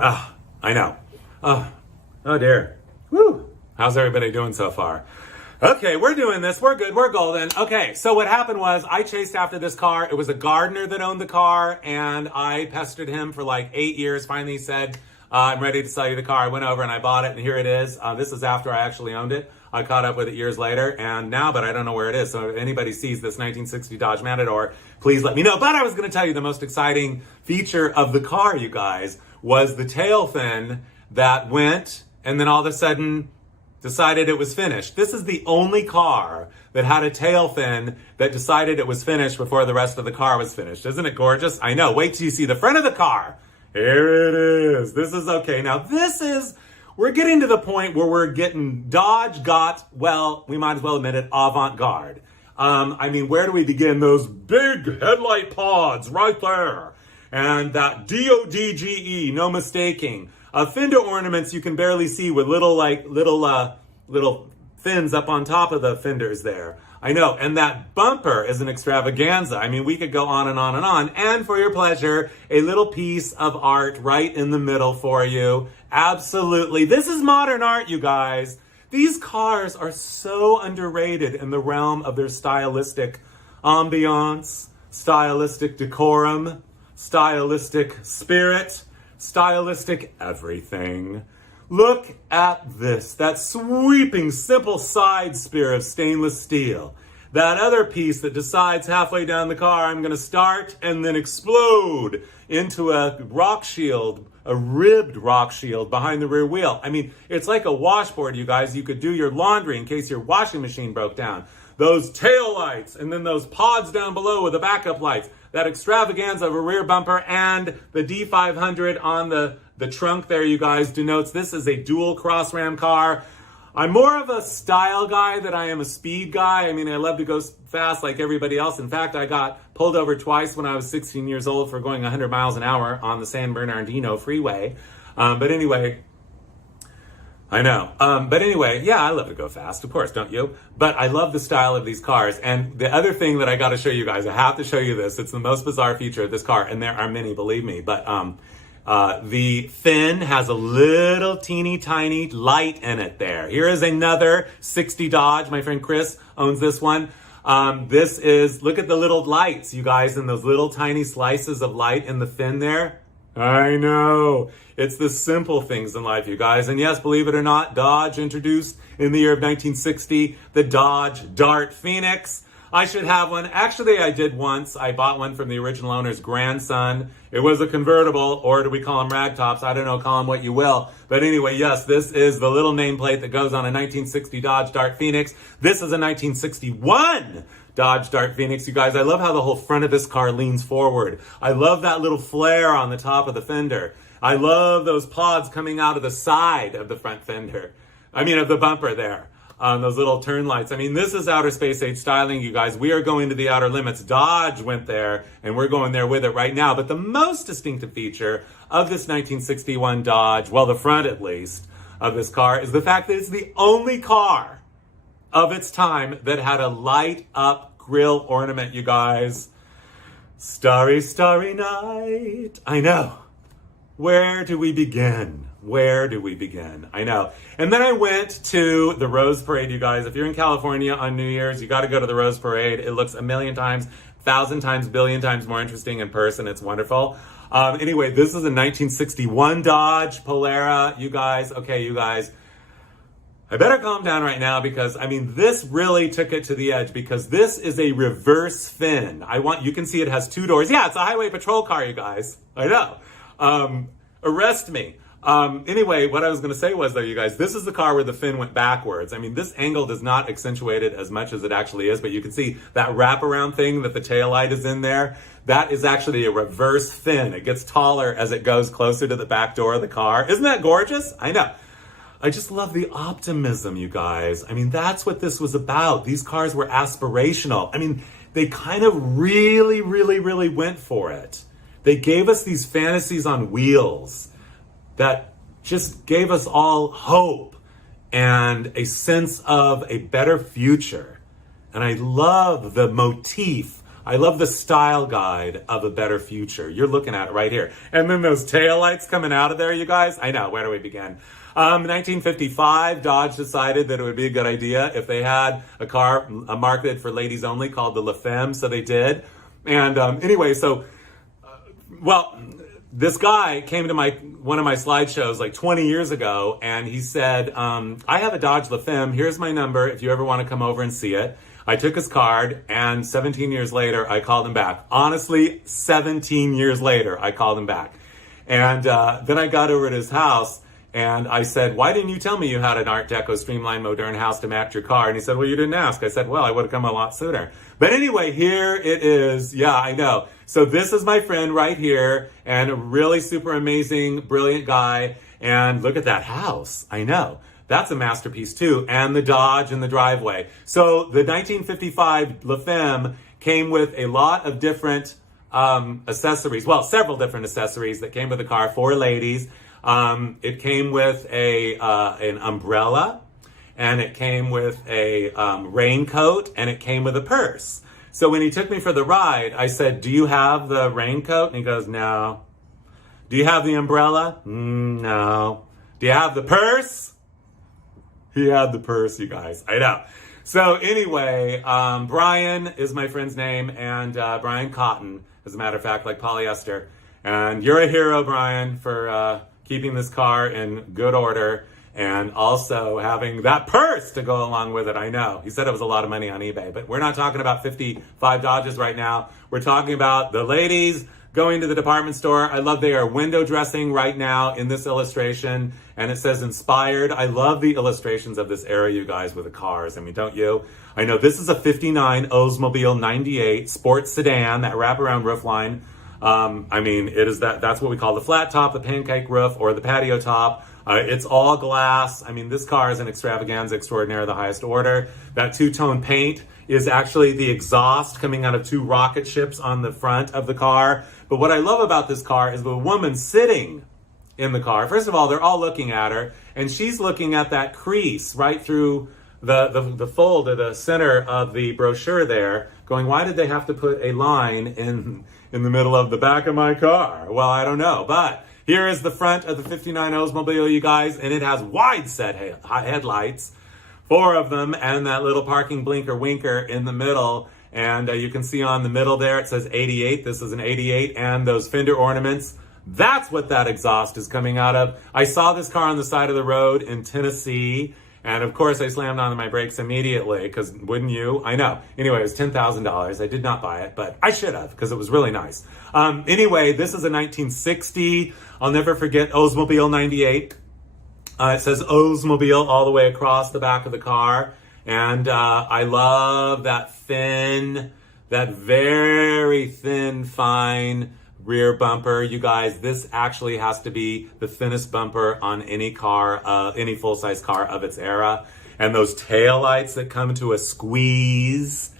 I know. Oh dear. Woo. How's everybody doing so far? Okay, we're doing this. We're good. We're golden. Okay, so what happened was I chased after this car. It was a gardener that owned the car, and I pestered him for like 8 years. Finally, he said, I'm ready to sell you the car. I went over and I bought it, and here it is. This is after I actually owned it. I caught up with it years later, and now, but I don't know where it is. So if anybody sees this 1960 Dodge Matador, please let me know. But I was going to tell you the most exciting feature of the car, you guys, was the tail fin that went, and then all of a sudden decided it was finished. This is the only car that had a tail fin that decided it was finished before the rest of the car was finished. Isn't it gorgeous? I know. Wait till you see the front of the car. Here it is. This is okay. Now we're getting to the point where Dodge got, well, we might as well admit it, avant-garde. I mean, where do we begin? Those big headlight pods right there. And that DODGE, no mistaking. Fender ornaments you can barely see with little fins up on top of the fenders there. I know, and that bumper is an extravaganza. I mean, we could go on and on and on. And for your pleasure, a little piece of art right in the middle for you. Absolutely. This is modern art, you guys. These cars are so underrated in the realm of their stylistic ambiance, stylistic decorum, stylistic spirit, stylistic everything. Look at this, that sweeping, simple side spear of stainless steel. That other piece that decides halfway down the car, I'm going to start and then explode into a rock shield, a ribbed rock shield behind the rear wheel. I mean, it's like a washboard, you guys. You could do your laundry in case your washing machine broke down. Those tail lights and then those pods down below with the backup lights. That extravaganza of a rear bumper and the D500 on the trunk there, you guys, denotes this is a dual cross ram car. I'm more of a style guy than I am a speed guy. I mean, I love to go fast like everybody else. In fact, I got pulled over twice when I was 16 years old for going 100 miles an hour on the San Bernardino freeway. But anyway, I know. But anyway, yeah, I love to go fast, of course, don't you? But I love the style of these cars. And the other thing that I got to show you guys, I have to show you this. It's the most bizarre feature of this car, and there are many, believe me. But the fin has a little teeny tiny light in it there. Here is another 60 Dodge. My friend Chris owns this one. This is, look at the little lights, you guys, and those little tiny slices of light in the fin there. I know. It's the simple things in life, you guys. And yes, believe it or not, Dodge introduced in the year of 1960 the Dodge Dart Phoenix. I should have one. Actually, I did once. I bought one from the original owner's grandson. It was a convertible, or do we call them ragtops? I don't know, call them what you will. But anyway, yes, this is the little nameplate that goes on a 1960 Dodge Dart Phoenix. This is a 1961 Dodge Dart Phoenix. You guys, I love how the whole front of this car leans forward. I love that little flare on the top of the fender. I love those pods coming out of the side of the front fender. I mean, of the bumper there. Those little turn lights. I mean, this is outer space age styling, you guys. We are going to the outer limits. Dodge went there, and we're going there with it right now. But the most distinctive feature of this 1961 Dodge, well, the front at least, of this car, is the fact that it's the only car of its time that had a light-up grille ornament, you guys. Starry, starry night. I know. Where do we begin? Where do we begin? I know. And then I went to the Rose Parade, you guys. If you're in California on New Year's, you got to go to the Rose Parade. It looks a million times, 1,000 times, billion times more interesting in person. It's wonderful. Anyway, this is a 1961 Dodge Polara, you guys. Okay, you guys. I better calm down right now because, I mean, this really took it to the edge because this is a reverse fin. You can see it has two doors. Yeah, it's a highway patrol car, you guys. I know. Arrest me. Anyway, what I was going to say was, though, you guys, this is the car where the fin went backwards. I mean, this angle does not accentuate it as much as it actually is, but you can see that wraparound thing that the taillight is in there. That is actually a reverse fin. It gets taller as it goes closer to the back door of the car. Isn't that gorgeous? I know. I just love the optimism, you guys. I mean, that's what this was about. These cars were aspirational. I mean, they kind of really, really, really went for it. They gave us these fantasies on wheels that just gave us all hope and a sense of a better future. And I love the motif. I love the style guide of a better future. You're looking at it right here. And then those taillights coming out of there, you guys. I know, where do we begin? 1955, Dodge decided that it would be a good idea if they had a car marketed for ladies only called the La Femme, so they did. And anyway, so, well, this guy came to one of my slideshows like 20 years ago, and he said, I have a Dodge La Femme. Here's my number if you ever want to come over and see it. I took his card, and 17 years later, I called him back. Honestly, 17 years later, I called him back. And then I got over at his house, and I said, why didn't you tell me you had an Art Deco streamlined modern house to match your car? And he said, well, you didn't ask. I said, well, I would have come a lot sooner. But anyway, here it is. Yeah, I know. So this is my friend right here, and a really super amazing, brilliant guy. And look at that house. I know. That's a masterpiece too. And the Dodge in the driveway. So the 1955 La Femme came with a lot of different accessories. Well, several different accessories that came with the car for ladies. It came with an umbrella, and it came with a raincoat, and it came with a purse. So when he took me for the ride, I said, do you have the raincoat? And he goes, no. Do you have the umbrella? No. Do you have the purse? He had the purse, you guys. I know. So anyway, Brian is my friend's name, and Brian Cotton, as a matter of fact, like polyester. And you're a hero, Brian, for keeping this car in good order and also having that purse to go along with it. I know. He said it was a lot of money on eBay, but we're not talking about 55 Dodges right now. We're talking about the ladies going to the department store. I love they are window dressing right now in this illustration, and it says inspired. I love the illustrations of this era, you guys, with the cars. I mean, don't you? I know this is a 59 Oldsmobile 98 sports sedan, that wraparound roofline. I mean, it is that's what we call the flat top, the pancake roof, or the patio top. It's all glass. I mean, this car is an extravaganza extraordinaire of the highest order. That two-tone paint is actually the exhaust coming out of two rocket ships on the front of the car. But what I love about this car is the woman sitting in the car. First of all, they're all looking at her, and she's looking at that crease right through the fold of the center of the brochure there, going, why did they have to put a line in the middle of the back of my car? Well, I don't know, but here is the front of the 59 Oldsmobile, you guys, and it has wide set headlights, 4 of them, and that little parking blinker winker in the middle. And you can see on the middle there, it says 88. This is an 88, and those fender ornaments, that's what that exhaust is coming out of. I saw this car on the side of the road in Tennessee, and of course I slammed on my brakes immediately, because wouldn't you? I know. Anyway, it was $10,000. I did not buy it, but I should have, because it was really nice. Anyway, this is a 1960. I'll never forget Oldsmobile 98. It says Oldsmobile all the way across the back of the car. And I love that thin, that very thin, fine rear bumper. You guys, this actually has to be the thinnest bumper on any car, any full-size car of its era. And those taillights that come to a squeeze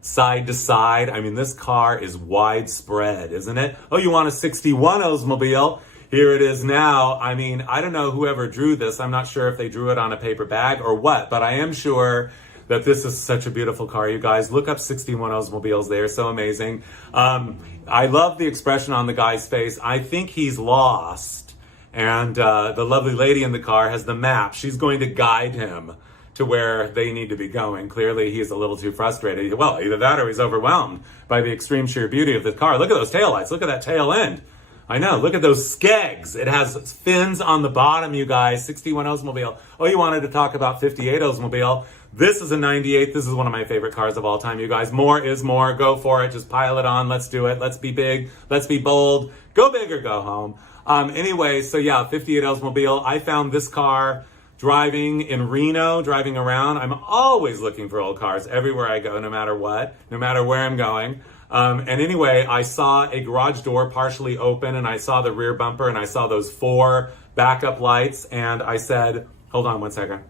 side to side. I mean, this car is widespread, isn't it? Oh, you want a 61 Oldsmobile? Here it is now. I mean, I don't know whoever drew this. I'm not sure if they drew it on a paper bag or what, but I am sure that this is such a beautiful car, you guys. Look up 61 Oldsmobiles. They are so amazing. I love the expression on the guy's face. I think he's lost. And the lovely lady in the car has the map. She's going to guide him to where they need to be going. Clearly, he's a little too frustrated. Well, either that or he's overwhelmed by the extreme sheer beauty of the car. Look at those taillights. Look at that tail end. I know. Look at those skegs. It has fins on the bottom, you guys. 61 Oldsmobile. Oh, you wanted to talk about 58 Oldsmobile. This is a 98. This is one of my favorite cars of all time, you guys. More is more. Go for it. Just pile it on. Let's do it. Let's be big. Let's be bold. Go big or go home. Anyway, so yeah, 58 Oldsmobile. I found this car driving in Reno, driving around. I'm always looking for old cars everywhere I go, no matter what, no matter where I'm going. And anyway, I saw a garage door partially open, and I saw the rear bumper, and I saw those 4 backup lights, and I said, hold on one second.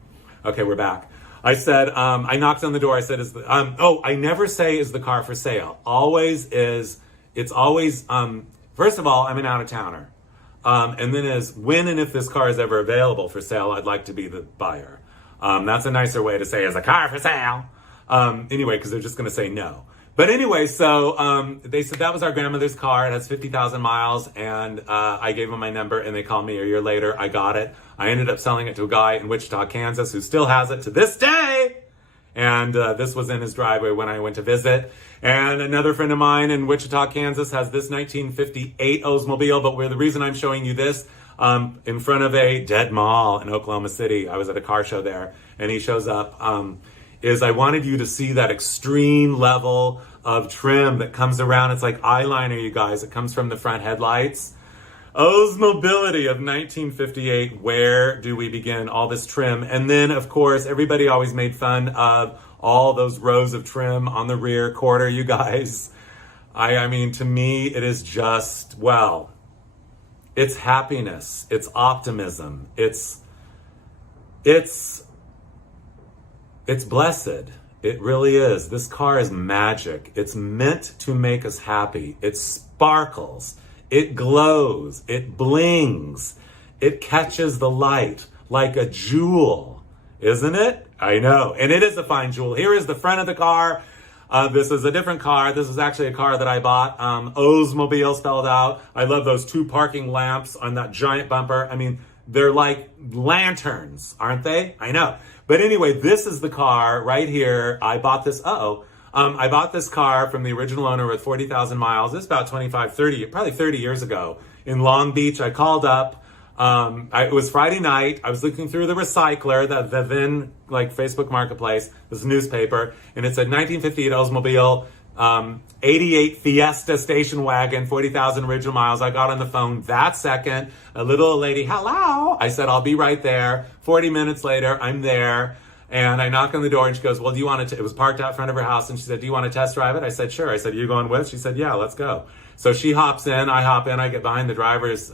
Okay, we're back. I said, I knocked on the door. I said, I never say, is the car for sale? It's always, first of all, I'm an out-of-towner. And then is when and if this car is ever available for sale, I'd like to be the buyer. That's a nicer way to say, is a car for sale? Anyway, because they're just going to say no. But anyway, so they said that was our grandmother's car. It has 50,000 miles, and I gave them my number, and they called me a year later. I got it. I ended up selling it to a guy in Wichita, Kansas, who still has it to this day. And this was in his driveway when I went to visit. And another friend of mine in Wichita, Kansas has this 1958 Oldsmobile. But the reason I'm showing you this in front of a dead mall in Oklahoma City, I was at a car show there, and he shows up, is I wanted you to see that extreme level of trim that comes around. It's like eyeliner, you guys. It comes from the front headlights. Oldsmobility of 1958, where do we begin? All this trim. And then, of course, everybody always made fun of all those rows of trim on the rear quarter, you guys. I mean, to me, it is just, well, it's happiness. It's optimism. It's blessed. It really is. This car is magic. It's meant to make us happy. It sparkles. It glows, it blings, it catches the light like a jewel, isn't it? I know, and it is a fine jewel. Here is the front of the car. This is a different car. This is actually a car that I bought, Oldsmobile spelled out. I love those 2 parking lamps on that giant bumper. I mean, they're like lanterns, aren't they? I know. But anyway, this is the car right here. I bought this, I bought this car from the original owner with 40,000 miles. It's about probably 30 years ago in Long Beach. I called up. It was Friday night. I was looking through the recycler, the then like Facebook Marketplace, this newspaper, and it said 1958 Oldsmobile, 88 Fiesta station wagon, 40,000 original miles. I got on the phone that second. A little old lady, hello. I said, I'll be right there. 40 minutes later, I'm there. And I knock on the door and she goes, well, do you want to, it was parked out front of her house. And she said, do you want to test drive it? I said, sure. I said, you going with? She said, yeah, let's go. So she hops in, I hop in, I get behind the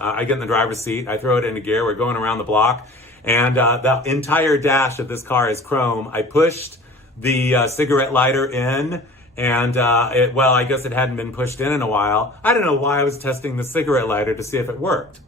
I get in the driver's seat. I throw it into gear. We're going around the block. And the entire dash of this car is chrome. I pushed the cigarette lighter in and I guess it hadn't been pushed in a while. I don't know why I was testing the cigarette lighter to see if it worked.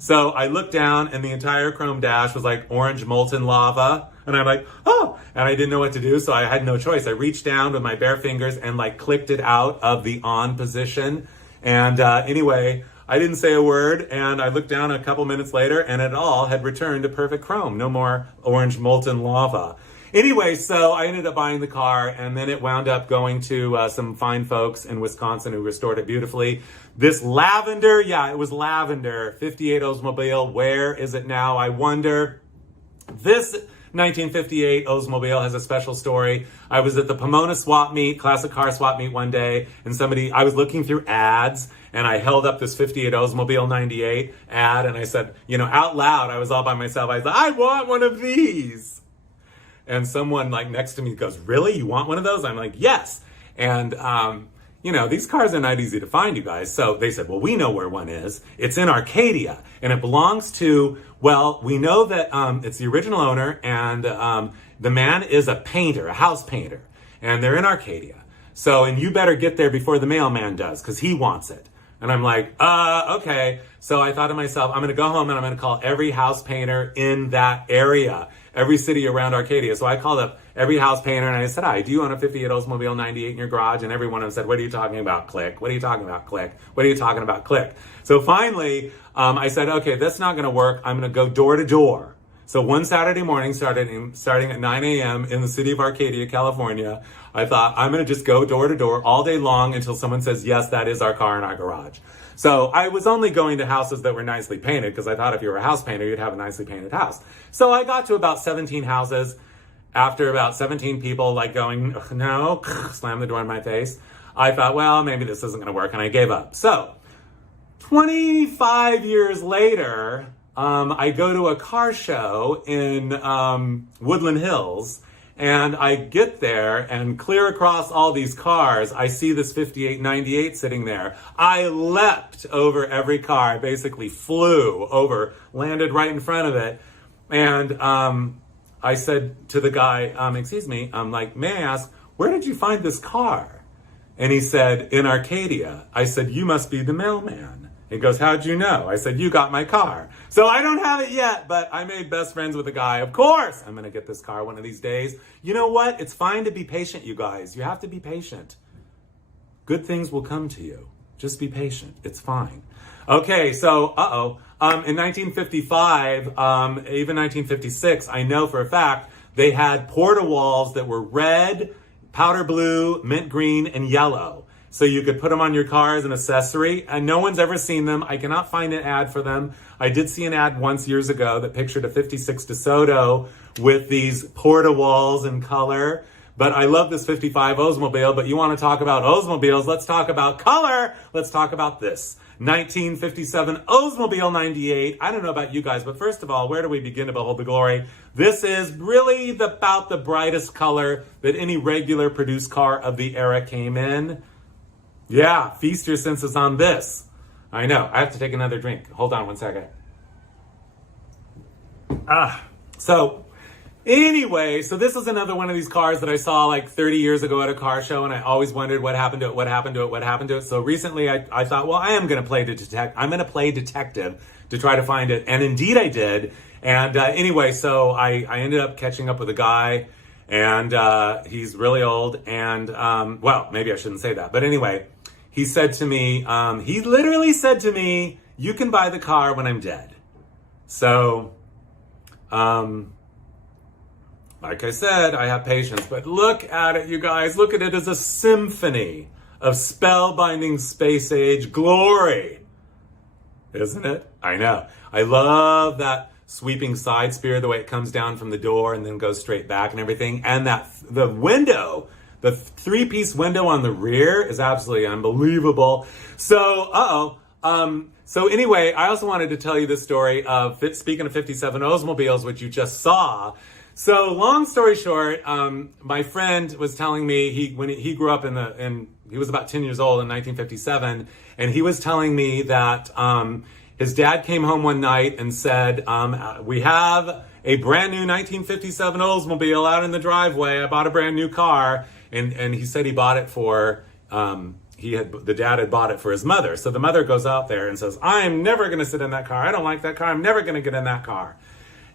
So I looked down and the entire chrome dash was like orange molten lava. And I'm like, oh, and I didn't know what to do. So I had no choice. I reached down with my bare fingers and like clicked it out of the on position. And anyway, I didn't say a word. And I looked down a couple minutes later and it all had returned to perfect chrome. No more orange molten lava. Anyway, so I ended up buying the car and then it wound up going to some fine folks in Wisconsin who restored it beautifully. This lavender, yeah, it was lavender, 58 Oldsmobile. Where is it now? I wonder. This 1958 Oldsmobile has a special story. I was at the Pomona swap meet, classic car swap meet one day, and I was looking through ads, and I held up this 58 Oldsmobile 98 ad, and I said, out loud, I was all by myself, I said, I want one of these. And someone like next to me goes, really? You want one of those? I'm like, yes. And, these cars are not easy to find, you guys. So they said, well, we know where one is. It's in Arcadia, and it belongs to, well, we know that it's the original owner, and the man is a painter, a house painter, and they're in Arcadia. So, and you better get there before the mailman does, because he wants it. And I'm like, okay. So I thought to myself, I'm going to go home and I'm going to call every house painter in that area, every city around Arcadia. So I called up every house painter and I said, hi, do you own a 58 Oldsmobile 98 in your garage? And every one of them said, what are you talking about? Click. What are you talking about? Click. What are you talking about? Click. So finally, I said, okay, that's not going to work. I'm going to go door to door. So one Saturday morning, starting at 9 a.m. in the city of Arcadia, California, I thought I'm going to just go door to door all day long until someone says, yes, that is our car in our garage. So I was only going to houses that were nicely painted because I thought if you were a house painter, you'd have a nicely painted house. So I got to about 17 houses. After about 17 people like going, no, slam the door in my face, I thought, well, maybe this isn't going to work, and I gave up. So 25 years later, I go to a car show in Woodland Hills, and I get there, and clear across all these cars, I see this 5898 sitting there. I leapt over every car. I basically flew over, landed right in front of it. And I said to the guy, excuse me, I'm like, may I ask, where did you find this car? And he said, in Arcadia. I said, you must be the mailman. He goes, how'd you know? I said, you got my car. So I don't have it yet, but I made best friends with the guy. Of course, I'm going to get this car one of these days. You know what? It's fine to be patient, you guys. You have to be patient. Good things will come to you. Just be patient. It's fine. Okay, so, in 1955, even 1956, I know for a fact, they had porta-walls that were red, powder blue, mint green, and yellow. So you could put them on your car as an accessory, and no one's ever seen them. I cannot find an ad for them. I did see an ad once years ago that pictured a 56 DeSoto with these porta-walls in color. But I love this 55 Oldsmobile, but you want to talk about Oldsmobiles, let's talk about color. Let's talk about this. 1957 Oldsmobile 98. I don't know about you guys, but first of all, where do we begin to behold the glory? This is really about the brightest color that any regular produced car of the era came in. Yeah, feast your senses on this. I know, I have to take another drink. Hold on one second. So anyway, so this is another one of these cars that I saw like 30 years ago at a car show, and I always wondered what happened to it. So recently I thought, well, I am going to play I'm going to play detective to try to find it. And indeed I did. And anyway, so I ended up catching up with a guy, and he's really old. And well, maybe I shouldn't say that. But anyway, he said to me, he literally said to me, you can buy the car when I'm dead. So, like I said, I have patience, but look at it, you guys. Look at it as a symphony of spellbinding space age glory. Isn't it? I know. I love that sweeping side spear, the way it comes down from the door and then goes straight back and everything. And that the window, the three-piece window on the rear is absolutely unbelievable. So, so anyway, I also wanted to tell you this story of, speaking of 57 Oldsmobiles, which you just saw. So long story short, my friend was telling me when he grew up he was about 10 years old in 1957, and he was telling me that his dad came home one night and said, we have a brand new 1957 Oldsmobile out in the driveway. I bought a brand new car, and he said he bought it for the dad had bought it for his mother. So the mother goes out there and says, I'm never going to sit in that car. I don't like that car. I'm never going to get in that car.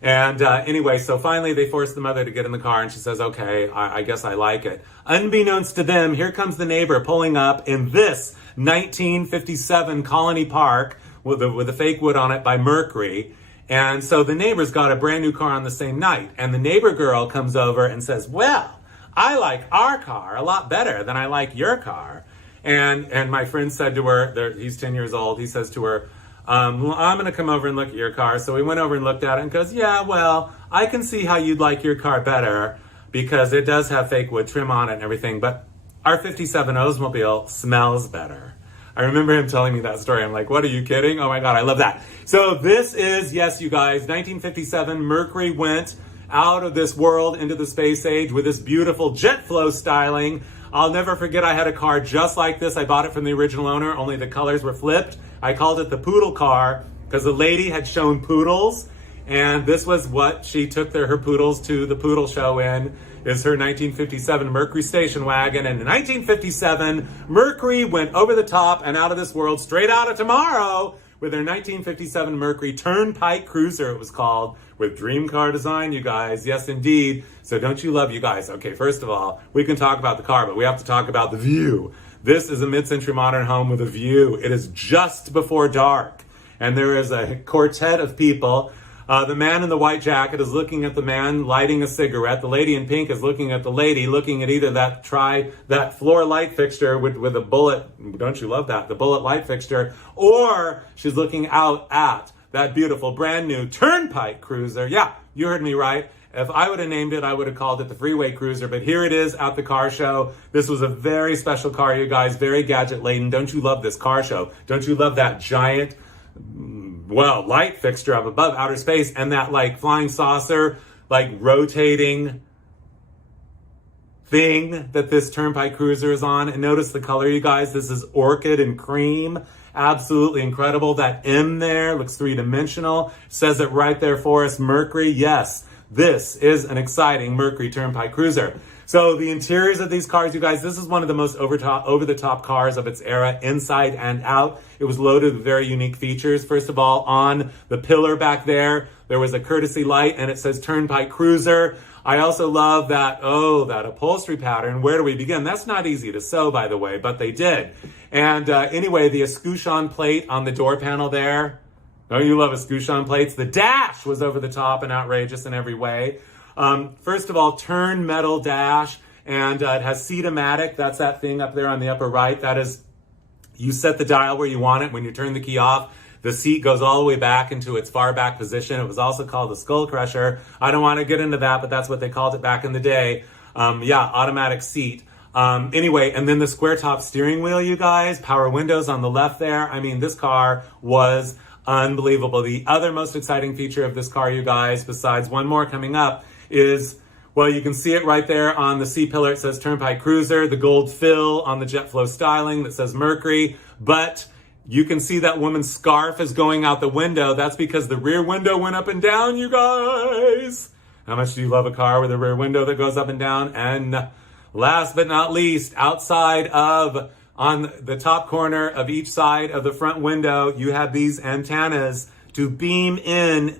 And anyway, so finally they forced the mother to get in the car, and she says, okay, I guess I like it. Unbeknownst to them, here comes the neighbor pulling up in this 1957 Colony Park with the fake wood on it by Mercury. And so the neighbor's got a brand new car on the same night. And the neighbor girl comes over and says, well, I like our car a lot better than I like your car. And my friend said to her, he's 10 years old, he says to her, I'm going to come over and look at your car. So we went over and looked at it and goes, yeah, well, I can see how you'd like your car better because it does have fake wood trim on it and everything. But our 57 Oldsmobile smells better. I remember him telling me that story. I'm like, what, are you kidding? Oh my God, I love that. So this is, yes, you guys, 1957, Mercury went out of this world into the space age with this beautiful jet flow styling. I'll never forget I had a car just like this. I bought it from the original owner, only the colors were flipped. I called it the poodle car because the lady had shown poodles, and this was what she took her poodles to the poodle show in, is her 1957 Mercury station wagon. And in 1957, Mercury went over the top and out of this world, straight out of tomorrow, with their 1957 Mercury Turnpike Cruiser, it was called, with dream car design, you guys. Yes, indeed. So don't you love, you guys? Okay, first of all, we can talk about the car, but we have to talk about the view. This is a mid-century modern home with a view. It is just before dark, and there is a quartet of people. The man in the white jacket is looking at the man lighting a cigarette. The lady in pink is looking at the lady, looking at either that floor light fixture with a bullet, don't you love that, the bullet light fixture, or she's looking out at that beautiful brand new Turnpike Cruiser. Yeah, you heard me right. If I would have named it, I would have called it the Freeway Cruiser, but here it is at the car show. This was a very special car, you guys, very gadget laden. Don't you love this car show? Don't you love that giant, well, light fixture up above outer space and that like flying saucer, like rotating thing that this Turnpike Cruiser is on? And notice the color, you guys. This is orchid and cream. Absolutely incredible. That M there looks three-dimensional. Says it right there for us. Mercury, yes. This is an exciting Mercury Turnpike Cruiser. So the interiors of these cars, you guys, this is one of the most over-the-top cars of its era, inside and out. It was loaded with very unique features. First of all, on the pillar back there was a courtesy light, and it says Turnpike Cruiser. I also love that, that upholstery pattern. Where do we begin? That's not easy to sew, by the way, but they did. And anyway, the escutcheon plate on the door panel there. Oh, you love escutcheon plates. The dash was over the top and outrageous in every way. First of all, turn metal dash, and it has seat-o-matic. That's that thing up there on the upper right. That is, you set the dial where you want it. When you turn the key off, the seat goes all the way back into its far back position. It was also called the skull crusher. I don't want to get into that, but that's what they called it back in the day. Automatic seat. Anyway, and then the square top steering wheel, you guys. Power windows on the left there. I mean, this car was unbelievable. The other most exciting feature of this car, you guys, besides one more coming up, is, well, you can see it right there on the C-pillar. It says Turnpike Cruiser, the gold fill on the jet flow styling that says Mercury, but you can see that woman's scarf is going out the window. That's because the rear window went up and down, you guys. How much do you love a car with a rear window that goes up and down? And last but not least, outside of, on the top corner of each side of the front window, you have these antennas to beam in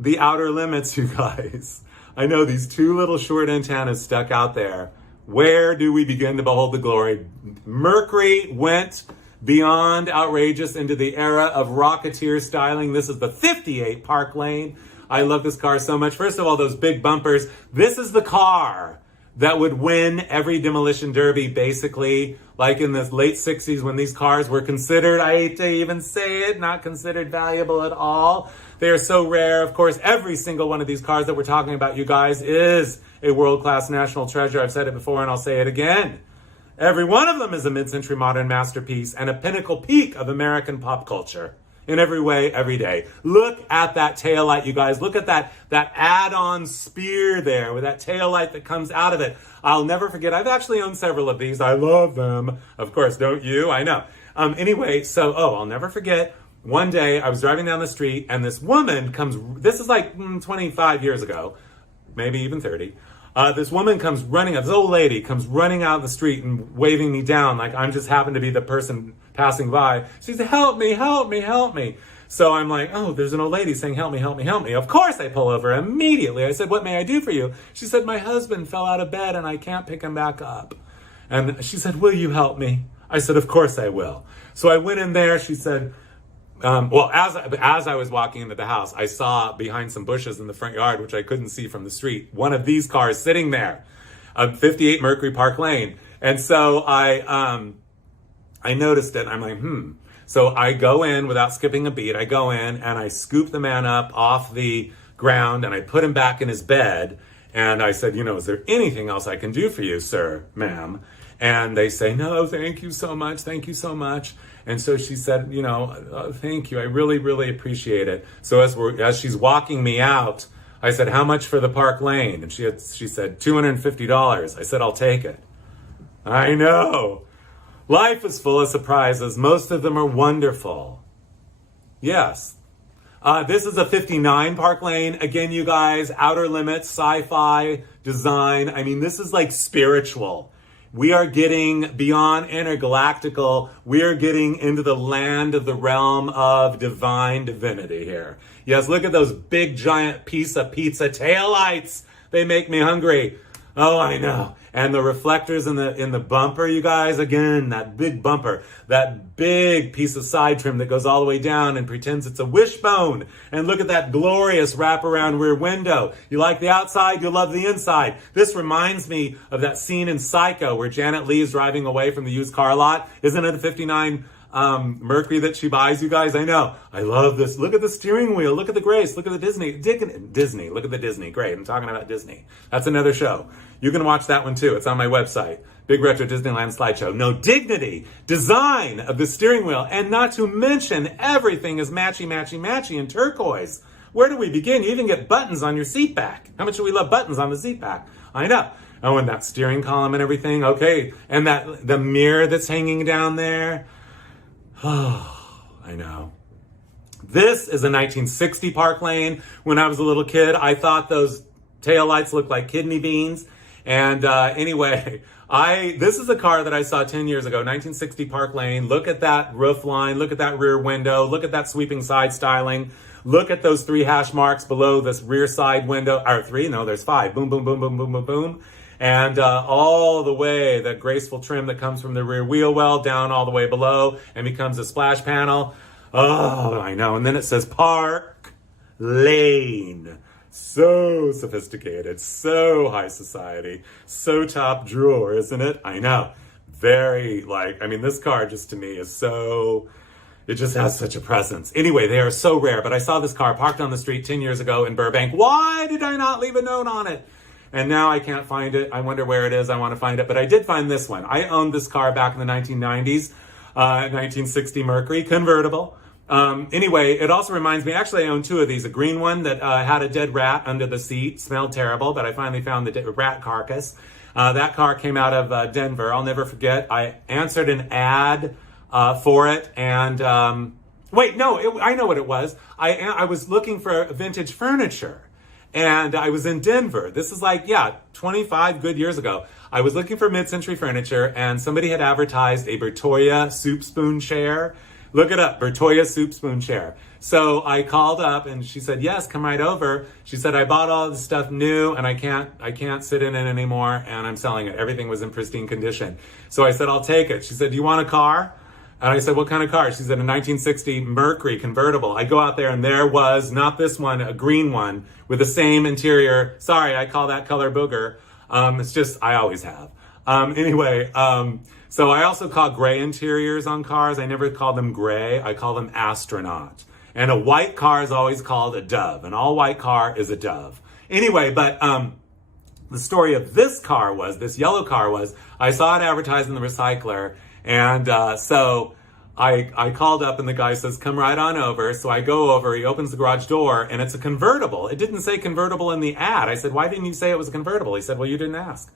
the outer limits, you guys. I know, these two little short antennas stuck out there. Where do we begin to behold the glory? Mercury went beyond outrageous into the era of Rocketeer styling. This is the 58 Park Lane. I love this car so much. First of all, those big bumpers. This is the car that would win every demolition derby, basically, like in the late 60s when these cars were considered, I hate to even say it, not considered valuable at all. They are so rare. Of course, every single one of these cars that we're talking about, you guys, is a world-class national treasure. I've said it before and I'll say it again. Every one of them is a mid-century modern masterpiece and a pinnacle peak of American pop culture in every way, every day. Look at that taillight, you guys. Look at that add-on spear there with that taillight that comes out of it. I'll never forget. I've actually owned several of these. I love them. Of course, don't you? I know. Anyway, so, I'll never forget. One day I was driving down the street and this woman comes, this is like 25 years ago, maybe even 30. This woman comes running, this old lady comes running out of the street and waving me down like I'm just happen to be the person passing by. She said, help me, help me, help me. So I'm like, oh, there's an old lady saying, help me, help me, help me. Of course I pull over immediately. I said, what may I do for you? She said, my husband fell out of bed and I can't pick him back up. And she said, will you help me? I said, of course I will. So I went in there. She said, as I was walking into the house, I saw behind some bushes in the front yard, which I couldn't see from the street, one of these cars sitting there, a 58 Mercury Park Lane. And so I noticed it. I'm like, So I go in without skipping a beat. I go in and I scoop the man up off the ground and I put him back in his bed. And I said, is there anything else I can do for you, sir, ma'am? And they say, no, thank you so much. Thank you so much. And so she said, thank you. I really, really appreciate it. So as she's walking me out, I said, how much for the Park Lane? And she said, $250. I said, I'll take it. I know. Life is full of surprises. Most of them are wonderful. Yes. This is a 59 Park Lane. Again, you guys, outer limits, sci-fi design. I mean, this is like spiritual. We are getting beyond intergalactical. We are getting into the land of the realm of divine divinity here. Yes, look at those big giant piece of pizza taillights. They make me hungry. Oh, I know. And the reflectors in the bumper, you guys, again, that big bumper, that big piece of side trim that goes all the way down and pretends it's a wishbone. And look at that glorious wraparound rear window. You like the outside, you love the inside. This reminds me of that scene in Psycho where Janet Leigh is driving away from the used car lot. Isn't it a 59 Mercury that she buys, you guys. I know. I love this. Look at the steering wheel. Look at the grace. Look at the Disney. Disney. Look at the Disney. Great. I'm talking about Disney. That's another show. You can watch that one too. It's on my website. Big Retro Disneyland Slideshow. No, dignity, design of the steering wheel, and not to mention everything is matchy in turquoise. Where do we begin? You even get buttons on your seat back. How much do we love buttons on the seat back? I know. Oh, and that steering column and everything. Okay. And the mirror that's hanging down there. Oh, I know. This is a 1960 Park Lane. When I was a little kid, I thought those taillights looked like kidney beans. And anyway, this is a car that I saw 10 years ago, 1960 Park Lane. Look at that roof line. Look at that rear window. Look at that sweeping side styling. Look at those 3 hash marks below this rear side window. Or 3? No, there's 5. Boom, boom, boom, boom, boom, boom, boom. And all the way, the graceful trim that comes from the rear wheel well down all the way below and becomes a splash panel. Oh, I know. And then it says Park Lane. So sophisticated, so high society, so top drawer, isn't it? I know. Very, this car just to me is so, it just has such a presence. Anyway, they are so rare, but I saw this car parked on the street 10 years ago in Burbank. Why did I not leave a note on it? And now I can't find it. I wonder where it is. I want to find it. But I did find this one. I owned this car back in the 1990s, 1960 Mercury, convertible. Anyway, it also reminds me, actually I own 2 of these. A green one that had a dead rat under the seat, smelled terrible, but I finally found the rat carcass. That car came out of Denver. I'll never forget. I answered an ad for it, and I know what it was. I was looking for vintage furniture, and I was in Denver. This is 25 good years ago. I was looking for mid-century furniture, and somebody had advertised a Bertoia soup spoon chair. Look it up, Bertoia soup spoon chair. So I called up and she said, yes, come right over. She said, I bought all this stuff new and I can't sit in it anymore and I'm selling it. Everything was in pristine condition. So I said, I'll take it. She said, do you want a car? And I said, what kind of car? She said, a 1960 Mercury convertible. I go out there and there was, not this one, a green one with the same interior. Sorry, I call that color booger. It's just, I always have. So I also call gray interiors on cars. I never call them gray. I call them astronaut. And a white car is always called a dove. An all white car is a dove. Anyway, but the story of this yellow car was, I saw it advertised in the recycler. And so I called up and the guy says, come right on over. So I go over, he opens the garage door and it's a convertible. It didn't say convertible in the ad. I said, why didn't you say it was a convertible? He said, well, you didn't ask.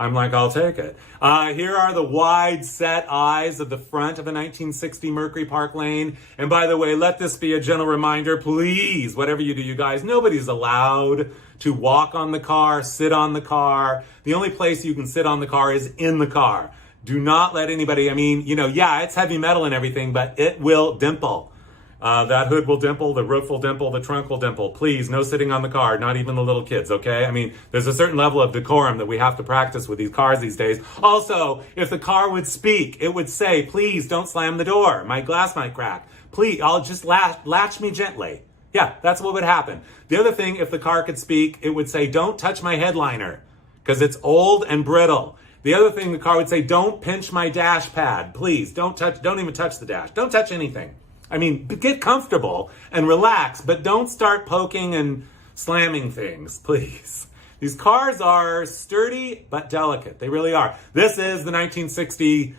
I'm like, I'll take it. Here are the wide set eyes of the front of a 1960 Mercury Park Lane. And by the way, let this be a gentle reminder, please, whatever you do, you guys, nobody's allowed to walk on the car, sit on the car. The only place you can sit on the car is in the car. Do not let anybody, it's heavy metal and everything, but it will dimple. That hood will dimple, the roof will dimple, the trunk will dimple. Please, no sitting on the car, not even the little kids, okay? There's a certain level of decorum that we have to practice with these cars these days. Also, if the car would speak, it would say, please don't slam the door. My glass might crack. Please, I'll just latch me gently. Yeah, that's what would happen. The other thing, if the car could speak, it would say, don't touch my headliner, because it's old and brittle. The other thing the car would say, don't pinch my dash pad. Please, don't even touch the dash. Don't touch anything. Get comfortable and relax, but don't start poking and slamming things, please. These cars are sturdy but delicate. They really are. This is the 1960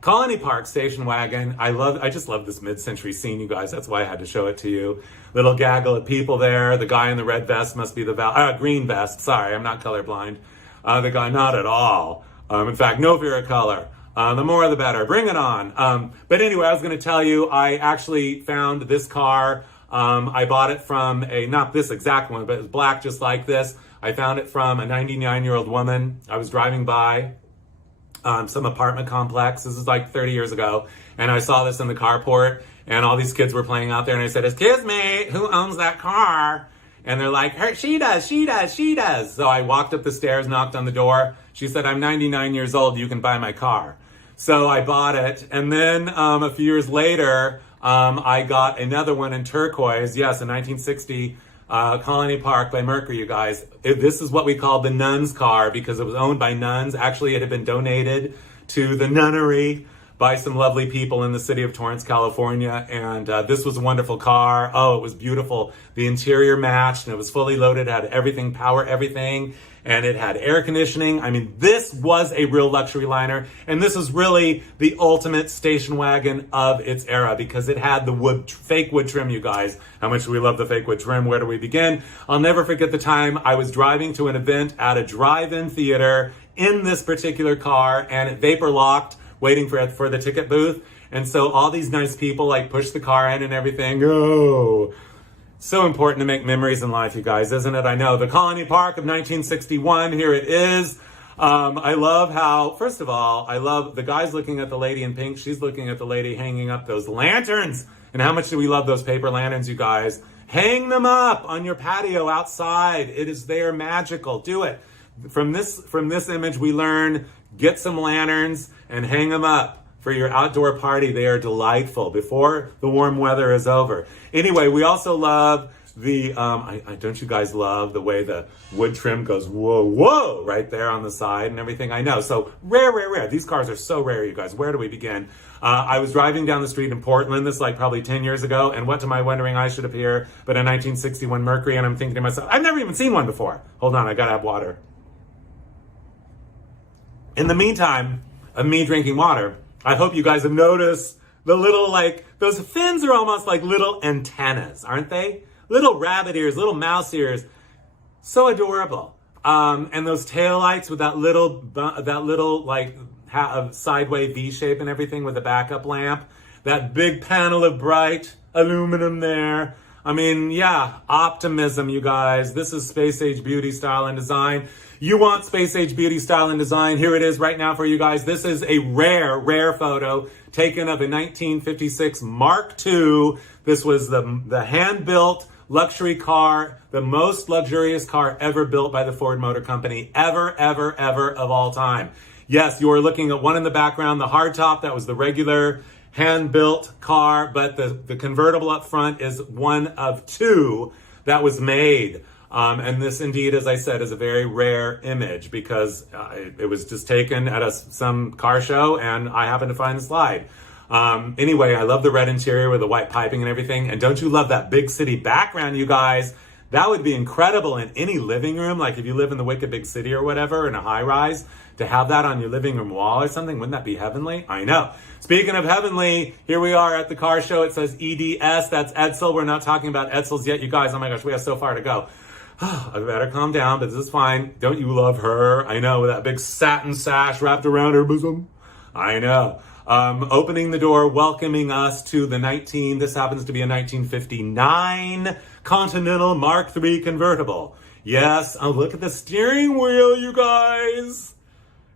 Colony Park station wagon. I just love this mid-century scene, you guys. That's why I had to show it to you. Little gaggle of people there. The guy in the red vest must be the green vest. Sorry, I'm not colorblind. The guy, not at all. In fact, no fear of color. The more the better. Bring it on. But anyway, I was going to tell you, I actually found this car. I bought it from not this exact one, but it was black just like this. I found it from a 99-year-old woman. I was driving by some apartment complex. This is 30 years ago. And I saw this in the carport, and all these kids were playing out there. And I said, excuse me, who owns that car? And they're like, she does. So I walked up the stairs, knocked on the door. She said, I'm 99 years old. You can buy my car. So I bought it. And then a few years later, I got another one in turquoise. Yes, a 1960 Colony Park by Mercury, you guys. This is what we call the nun's car because it was owned by nuns. Actually, it had been donated to the nunnery by some lovely people in the city of Torrance, California. And this was a wonderful car. Oh, it was beautiful. The interior matched and it was fully loaded, had everything, power, everything. And it had air conditioning. I mean, this was a real luxury liner. And this is really the ultimate station wagon of its era because it had the fake wood trim, you guys. How much do we love the fake wood trim? Where do we begin? I'll never forget the time I was driving to an event at a drive-in theater in this particular car, and it vapor locked, waiting for the ticket booth. And so all these nice people like push the car in and everything. Oh, so important to make memories in life, you guys, isn't it? I know. The Colony Park of 1961, here it is. I love how, first of all, I love the guy's looking at the lady in pink. She's looking at the lady hanging up those lanterns. And how much do we love those paper lanterns, you guys? Hang them up on your patio outside. They are magical. Do it. From this image, we learn, get some lanterns and hang them up for your outdoor party. They are delightful before the warm weather is over. Anyway, we also love the, don't you guys love the way the wood trim goes, whoa, whoa, right there on the side and everything? I know. So rare, rare, rare. These cars are so rare, you guys. Where do we begin? I was driving down the street in Portland, this like probably 10 years ago, and what to my wondering eye should appear but a 1961 Mercury, and I'm thinking to myself, I've never even seen one before. Hold on, I gotta have water. In the meantime of me drinking water, I hope you guys have noticed the little, like, those fins are almost like little antennas, aren't they? Little rabbit ears, little mouse ears. So adorable. And those taillights with that little like, sideway V shape and everything with a backup lamp. That big panel of bright aluminum there. I mean, yeah, Optimism, you guys. This is space age beauty, style, and design. You want space age beauty, style, and design? Here it is right now for you guys. This is a rare, rare photo taken of a 1956 Mark II. This was the hand-built luxury car, the most luxurious car ever built by the Ford Motor Company, ever, ever, ever of all time. Yes, you are looking at one in the background, the hardtop, that was the regular hand-built car, but the convertible up front is one of two that was made. And this indeed, as I said, is a very rare image because it was just taken at some car show and I happened to find the slide. Anyway, I love the red interior with the white piping and everything. And don't you love that big city background, you guys? That would be incredible in any living room. Like if you live in the wicked big city or whatever, in a high rise, to have that on your living room wall or something, wouldn't that be heavenly? I know. Speaking of heavenly, here we are at the car show. It says EDS, that's Edsel. We're not talking about Edsels yet, you guys. Oh my gosh, we have so far to go. I better calm down, but this is fine. Don't you love her? I know, with that big satin sash wrapped around her bosom. I know. Opening the door, welcoming us to this happens to be a 1959 Continental Mark III convertible. Yes, oh, look at the steering wheel, you guys.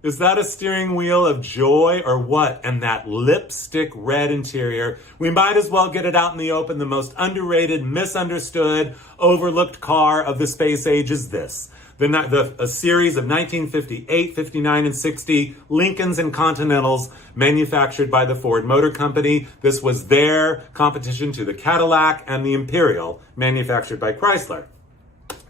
Is that a steering wheel of joy or what? And that lipstick red interior. We might as well get it out in the open. The most underrated, misunderstood, overlooked car of the space age is this. A series of 1958, 59, and 60 Lincolns and Continentals manufactured by the Ford Motor Company. This was their competition to the Cadillac and the Imperial, manufactured by Chrysler.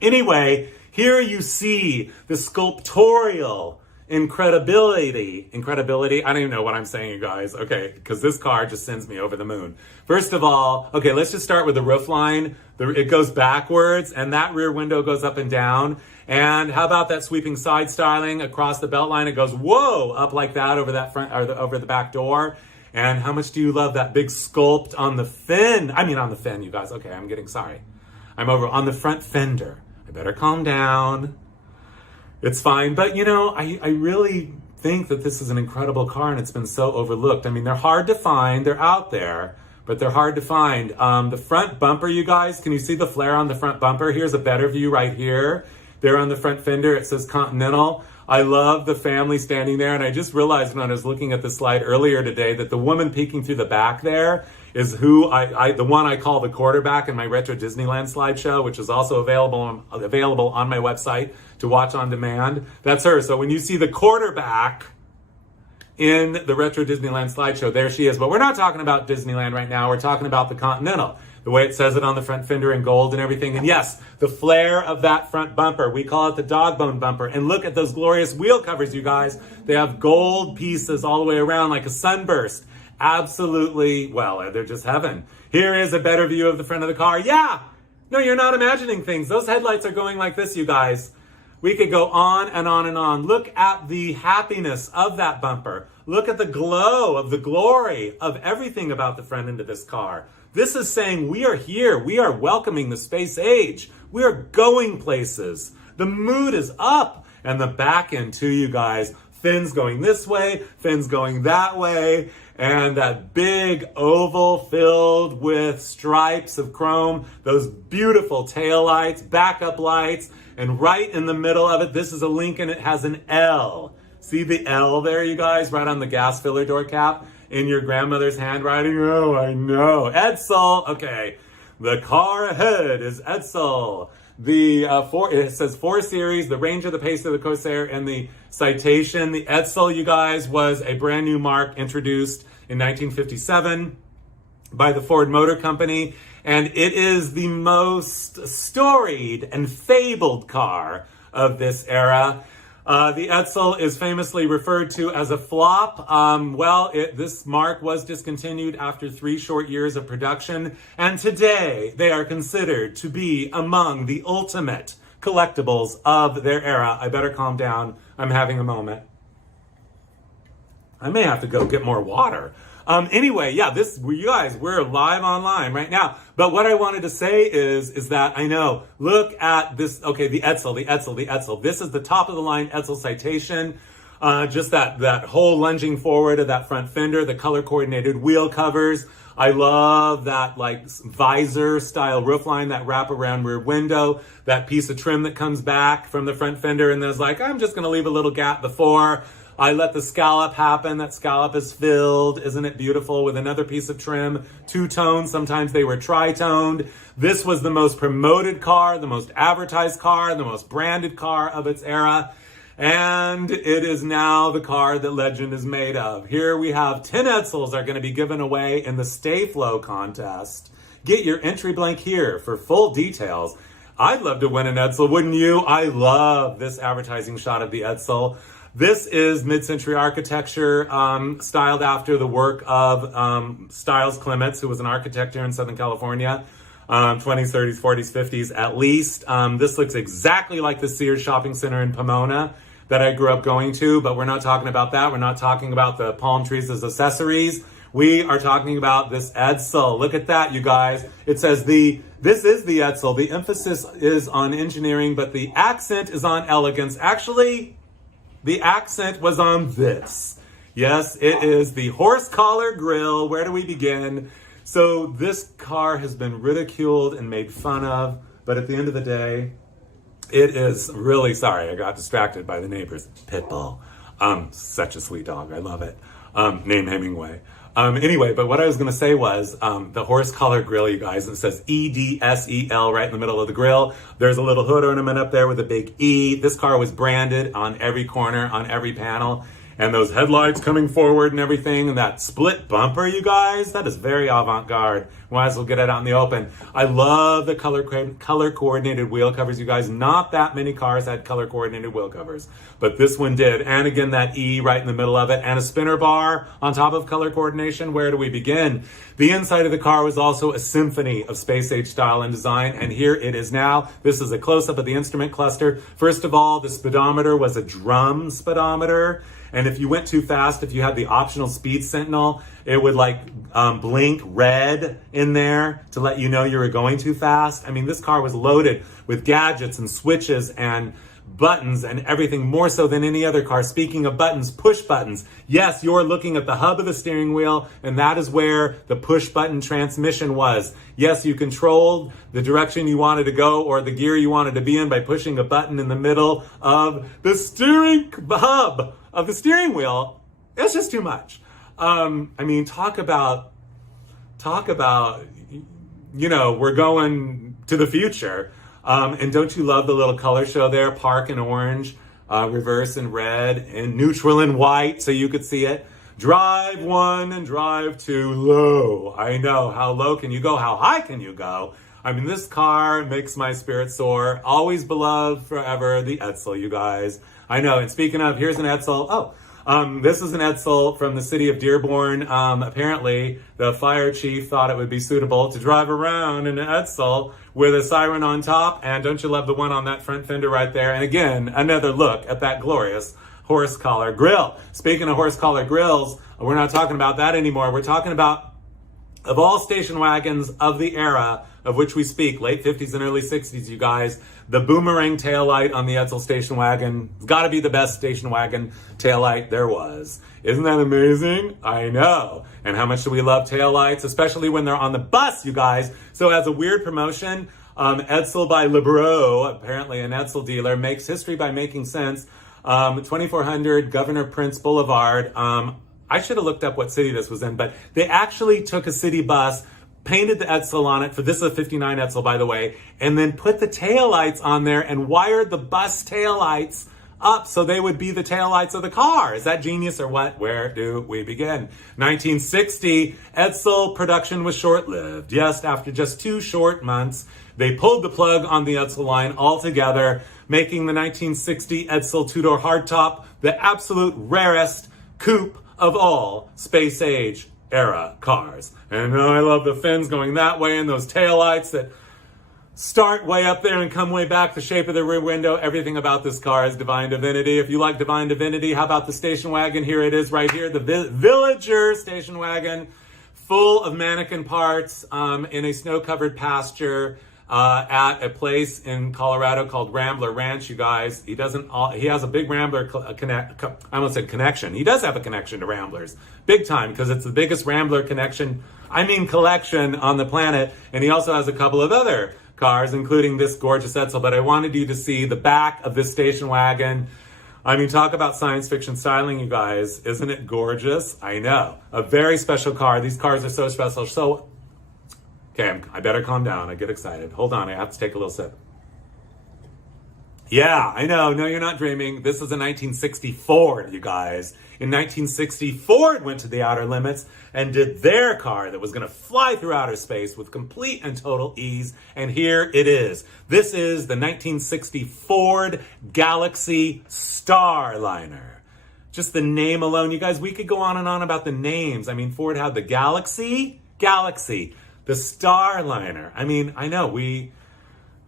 Anyway, here you see the sculptorial incredibility. I don't even know what I'm saying, you guys. Okay, because this car just sends me over the moon. First of all, okay, let's just start with the roof line. It goes backwards, and that rear window goes up and down. And how about that sweeping side styling across the belt line? It goes, whoa, up like that over that front, or over the back door. And how much do you love that big sculpt on the fin? On the fin, you guys. Okay, I'm getting sorry. I'm over on the front fender. I better calm down. It's fine, but I really think that this is an incredible car and it's been so overlooked. They're hard to find, they're out there, but they're hard to find. The front bumper, you guys, can you see the flare on the front bumper? Here's a better view right here. There on the front fender, it says Continental. I love the family standing there, and I just realized when I was looking at the slide earlier today that the woman peeking through the back there is who the one I call the quarterback in my Retro Disneyland slideshow, which is also available on my website to watch on demand. That's her. So when you see the quarterback in the Retro Disneyland slideshow, there she is. But we're not talking about Disneyland right now. We're talking about the Continental. the way it says it on the front fender in gold and everything. And yes, the flare of that front bumper, we call it the dog bone bumper. And look at those glorious wheel covers, you guys. They have gold pieces all the way around like a sunburst. Absolutely, well, they're just heaven. Here is a better view of the front of the car. Yeah, no, you're not imagining things. Those headlights are going like this, you guys. We could go on and on and on. Look at the happiness of that bumper. Look at the glow of the glory of everything about the front end of this car. This is saying we are here. We are welcoming the space age. We are going places. The mood is up. And the back end too, you guys. Fins going this way, fins going that way. And that big oval filled with stripes of chrome. Those beautiful taillights, backup lights. And right in the middle of it, this is a Lincoln. It has an L. See the L there, you guys, right on the gas filler door cap in your grandmother's handwriting? Oh, I know. Edsel. Okay. The car ahead is Edsel. It says 4 Series, the Ranger, the Pacer, the Corsair, and the Citation. The Edsel, you guys, was a brand new mark introduced in 1957 by the Ford Motor Company. And it is the most storied and fabled car of this era. The Edsel is famously referred to as a flop. This mark was discontinued after 3 short years of production. And today they are considered to be among the ultimate collectibles of their era. I better calm down. I'm having a moment. I may have to go get more water. Anyway, yeah, you guys, we're live online right now. But what I wanted to say is that I know, look at this, okay, the Edsel. This is the top of the line Edsel Citation. Just that whole lunging forward of that front fender, the color coordinated wheel covers. I love that like visor style roofline, that wraparound rear window, that piece of trim that comes back from the front fender and then is like, I'm just going to leave a little gap before. I let the scallop happen. That scallop is filled, isn't it beautiful, with another piece of trim, 2-tone. Sometimes they were tri-toned. This was the most promoted car, the most advertised car, the most branded car of its era. And it is now the car that legend is made of. Here we have 10 Edsels are going to be given away in the Stay Flow contest. Get your entry blank here for full details. I'd love to win an Edsel, wouldn't you? I love this advertising shot of the Edsel. This is mid-century architecture, styled after the work of Styles Clements, who was an architect here in Southern California, 20s, 30s, 40s, 50s at least. This looks exactly like the Sears Shopping Center in Pomona that I grew up going to, but we're not talking about that. We're not talking about the palm trees as accessories. We are talking about this Edsel. Look at that, you guys. It says this is the Edsel. The emphasis is on engineering, but the accent is on elegance. Actually, the accent was on this. Yes, it is the horse collar grille. Where do we begin? So this car has been ridiculed and made fun of, but at the end of the day, it is really, sorry, I got distracted by the neighbor's pit bull. Such a sweet dog. I love it. Name Hemingway. Anyway, but what I was going to say was the horse collar grill, you guys. It says EDSEL right in the middle of the grill. There's a little hood ornament up there with a big E. This car was branded on every corner, on every panel. And those headlights coming forward and everything, and that split bumper, you guys, that is very avant-garde. Might as well get it out in the open. I love the color-coordinated wheel covers, you guys. Not that many cars had color-coordinated wheel covers, but this one did. And again, that E right in the middle of it, and a spinner bar on top of color coordination. Where do we begin? The inside of the car was also a symphony of space-age style and design, and here it is now. This is a close-up of the instrument cluster. First of all, the speedometer was a drum speedometer. And if you went too fast, if you had the optional speed sentinel, it would blink red in there to let you know you were going too fast. I mean, this car was loaded with gadgets and switches and buttons and everything, more so than any other car. Speaking of buttons, push buttons. Yes, you're looking at the hub of the steering wheel, and that is where the push button transmission was. Yes, you controlled the direction you wanted to go or the gear you wanted to be in by pushing a button in the middle of the steering hub of the steering wheel. It's just too much. I mean, talk about, we're going to the future. And don't you love the little color show there? Park in orange, reverse in red, and neutral in white, so you could see it. Drive 1 and drive 2 low. I know, how low can you go? How high can you go? I mean, this car makes my spirit soar. Always beloved forever, the Edsel, you guys. I know, and speaking of, here's an Edsel. This is an Edsel from the city of Dearborn. Apparently, the fire chief thought it would be suitable to drive around in an Edsel with a siren on top. And don't you love the one on that front fender right there? And again, another look at that glorious horse collar grill. Speaking of horse collar grills, we're not talking about that anymore. We're talking about, of all station wagons of the era of which we speak, late 50s and early 60s, you guys, the boomerang taillight on the Edsel station wagon has got to be the best station wagon taillight there was. Isn't that amazing? I know. And how much do we love taillights, especially when they're on the bus, you guys? So as a weird promotion, Edsel by Lebreau, apparently an Edsel dealer, makes history by making sense. 2400 Governor Prince Boulevard. I should have looked up what city this was in, but they actually took a city bus, painted the Edsel on it, for this is a 59 Edsel, by the way, and then put the taillights on there and wired the bus taillights up so they would be the taillights of the car. Is that genius or what? Where do we begin? 1960, Edsel production was short-lived. Yes, after just 2 short months, they pulled the plug on the Edsel line altogether, making the 1960 Edsel two-door hardtop the absolute rarest coupe of all space-age era cars. And I love the fins going that way and those taillights that start way up there and come way back, the shape of the rear window. Everything about this car is divine divinity. If you like divine divinity, how about the station wagon? Here it is right here, the Villager station wagon, full of mannequin parts in a snow-covered pasture at a place in Colorado called Rambler Ranch, you guys. He has a big Rambler I almost said connection. He does have a connection to Ramblers. Big time, because it's the biggest Rambler collection on the planet. And he also has a couple of other cars, including this gorgeous Edsel. But I wanted you to see the back of this station wagon. I mean, talk about science fiction styling, you guys. Isn't it gorgeous? I know. A very special car. These cars are so special. So, okay, I better calm down. I get excited. Hold on, I have to take a little sip. Yeah, I know. No, you're not dreaming. This is a 1960 Ford, you guys. In 1960, Ford went to the outer limits and did their car that was going to fly through outer space with complete and total ease. And here it is. This is the 1960 Ford Galaxy Starliner. Just the name alone, you guys, we could go on and on about the names. I mean, Ford had the Galaxy, the Starliner. I mean, I know.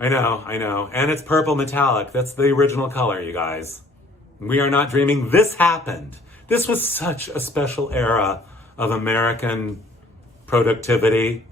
And it's purple metallic. That's the original color, you guys. We are not dreaming. This happened. This was such a special era of American productivity.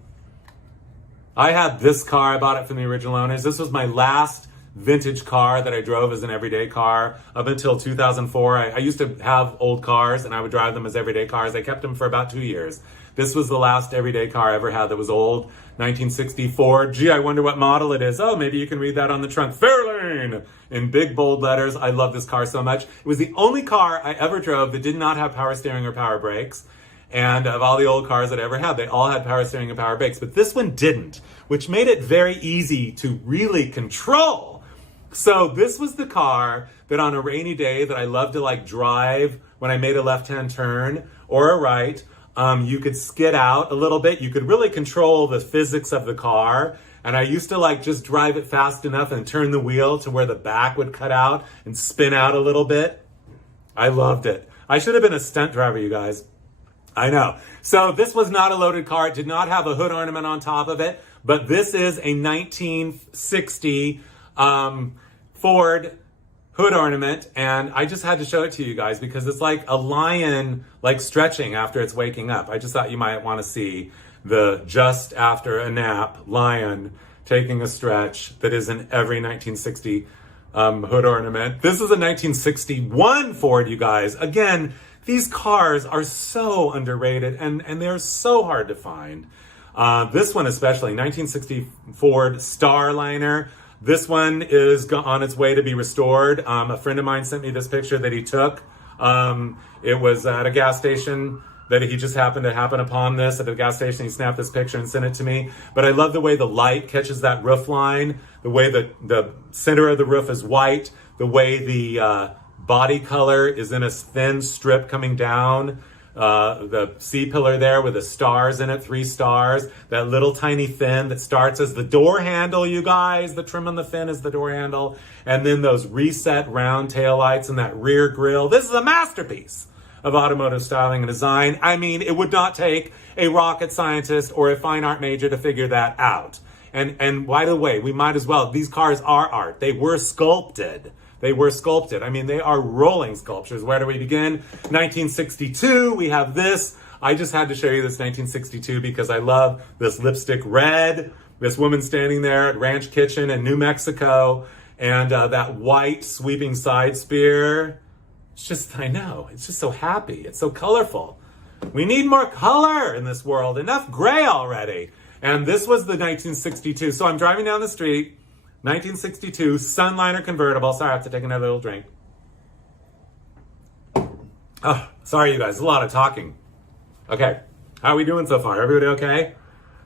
I had this car. I bought it from the original owners. This was my last vintage car that I drove as an everyday car up until 2004. I used to have old cars and I would drive them as everyday cars. I kept them for about 2 years. This was the last everyday car I ever had that was old. 1960 Ford. Gee, I wonder what model it is. Oh, maybe you can read that on the trunk. Fairlane! In big, bold letters. I love this car so much. It was the only car I ever drove that did not have power steering or power brakes. And of all the old cars that I ever had, they all had power steering and power brakes. But this one didn't, which made it very easy to really control. So this was the car that on a rainy day that I loved to drive when I made a left-hand turn or a right. You could skid out a little bit. You could really control the physics of the car. And I used to just drive it fast enough and turn the wheel to where the back would cut out and spin out a little bit. I loved it. I should have been a stunt driver, you guys. I know. So this was not a loaded car. It did not have a hood ornament on top of it. But this is a 1960 Ford hood ornament, and I just had to show it to you guys because it's like a lion stretching after it's waking up. I just thought you might want to see the just after a nap lion taking a stretch that is in every 1960 hood ornament. This is a 1961 Ford, you guys. Again, these cars are so underrated and they're so hard to find. This one especially, 1960 Ford Starliner. This one is on its way to be restored. A friend of mine sent me this picture that he took. It was at a gas station that he just happened to happen upon this at a gas station. He snapped this picture and sent it to me. But I love the way the light catches that roof line, the way the center of the roof is white, the way the body color is in a thin strip coming down the C-pillar there with the stars in it, 3 stars. That little tiny fin that starts as the door handle, you guys. The trim on the fin is the door handle. And then those reset round taillights and that rear grille. This is a masterpiece of automotive styling and design. I mean, it would not take a rocket scientist or a fine art major to figure that out. And by the way, we might as well. These cars are art. They were sculpted. They were sculpted. I mean, they are rolling sculptures. Where do we begin? 1962, we have this. I just had to show you this 1962 because I love this lipstick red. This woman standing there at Ranch Kitchen in New Mexico. And that white sweeping side spear. It's just, I know, it's just so happy. It's so colorful. We need more color in this world. Enough gray already. And this was the 1962. So I'm driving down the street. 1962 Sunliner convertible. Sorry, I have to take another little drink. Oh, sorry, you guys. A lot of talking. Okay. How are we doing so far? Everybody okay?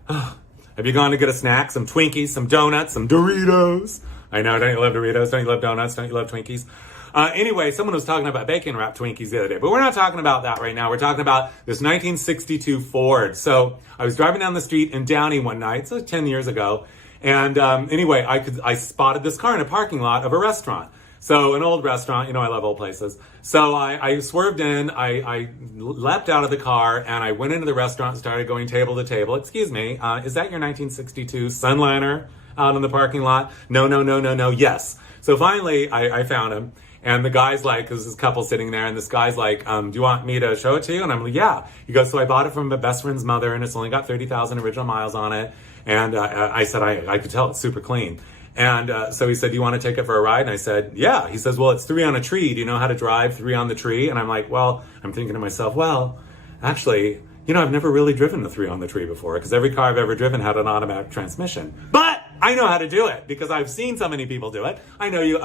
Oh, have you gone to get a snack? Some Twinkies, some donuts, some Doritos. I know, don't you love Doritos? Don't you love donuts? Don't you love Twinkies? Anyway, someone was talking about bacon wrapped Twinkies the other day, but we're not talking about that right now. We're talking about this 1962 Ford. So I was driving down the street in Downey one night, so 10 years ago. And anyway, I spotted this car in a parking lot of a restaurant. So an old restaurant, you know I love old places. So I swerved in, I leapt out of the car, and I went into the restaurant and started going table to table. Excuse me, is that your 1962 Sunliner out in the parking lot? No, yes. So finally, I found him. And the guy's like, there's this couple sitting there, and this guy's like, do you want me to show it to you? And I'm like, yeah. He goes, so I bought it from my best friend's mother, and it's only got 30,000 original miles on it. And I said, I could tell it's super clean. And so he said, do you want to take it for a ride? And I said, yeah. He says, well, it's 3 on a tree. Do you know how to drive 3 on the tree? And I'm like, well, I'm thinking to myself, well, actually, you know, I've never really driven a 3 on the tree before because every car I've ever driven had an automatic transmission. But I know how to do it because I've seen so many people do it. I know you,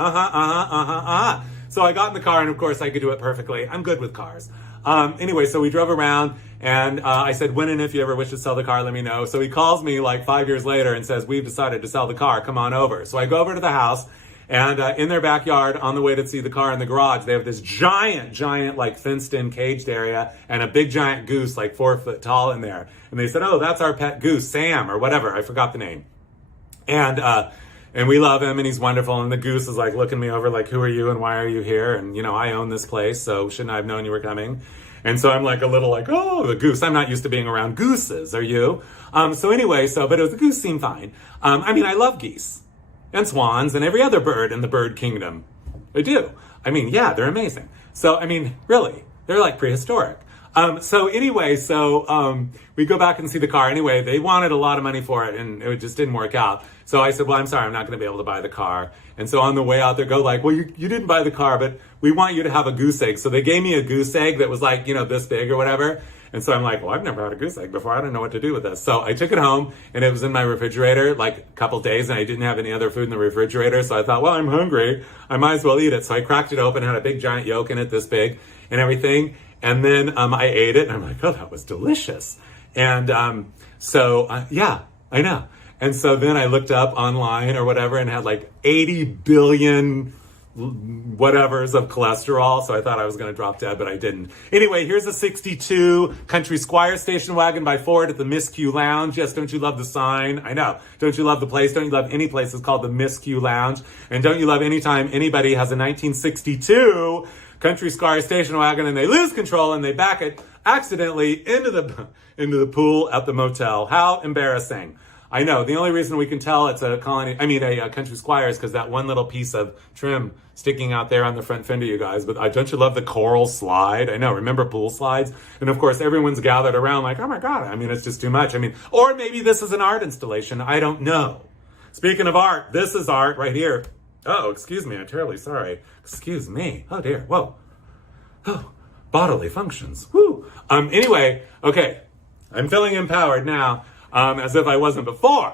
So I got in the car, and of course I could do it perfectly. I'm good with cars. Anyway, so we drove around, and I said, when and if you ever wish to sell the car, let me know. So he calls me like 5 years later and says, we've decided to sell the car. Come on over. So I go over to the house, and in their backyard, on the way to see the car in the garage, they have this giant, like fenced-in caged area, and a big giant goose, like 4 foot tall in there. And they said, oh, that's our pet goose, Sam, or whatever. I forgot the name. And we love him, and he's wonderful. And the goose is like looking me over like, who are you and why are you here? And, you know, I own this place, so shouldn't I have known you were coming? And so I'm like a little like, oh, the goose. I'm not used to being around gooses, are you? So anyway, but the goose seemed fine. I mean, I love geese and swans and every other bird in the bird kingdom. I do. I mean, yeah, they're amazing. So, I mean, really, they're like prehistoric. So we go back and see the car. Anyway, they wanted a lot of money for it, and it just didn't work out. So I said, well, I'm sorry, I'm not going to be able to buy the car. And so on the way out, they go like, well, you didn't buy the car, but we want you to have a goose egg. So they gave me a goose egg that was like, you know, this big or whatever. And so I'm like, well, I've never had a goose egg before. I don't know what to do with this. So I took it home, and it was in my refrigerator like a couple days, and I didn't have any other food in the refrigerator. So I thought, well, I'm hungry. I might as well eat it. So I cracked it open, had a big giant yolk in it, this big, and everything. And then I ate it, and I'm like, oh, that was delicious. And yeah, I know. And so then I looked up online or whatever and had like 80 billion whatevers of cholesterol. So I thought I was going to drop dead, but I didn't. Anyway, here's a 62 Country Squire station wagon by Ford at the Miss Q Lounge. Yes, don't you love the sign? I know. Don't you love the place? Don't you love any place that's called the Miss Q Lounge? And don't you love any time anybody has a 1962 Country Squire station wagon and they lose control and they back it accidentally into the pool at the motel? How embarrassing. I know. The only reason we can tell it's a Country Squire is because that one little piece of trim sticking out there on the front fender, you guys. But don't you love the coral slide? I know. Remember pool slides? And of course, everyone's gathered around like, oh my God. I mean, it's just too much. I mean, or maybe this is an art installation. I don't know. Speaking of art, this is art right here. Oh, excuse me. I'm terribly sorry. Excuse me. Oh dear. Whoa. Oh, bodily functions. Woo. Anyway, okay. I'm feeling empowered now. As if I wasn't before.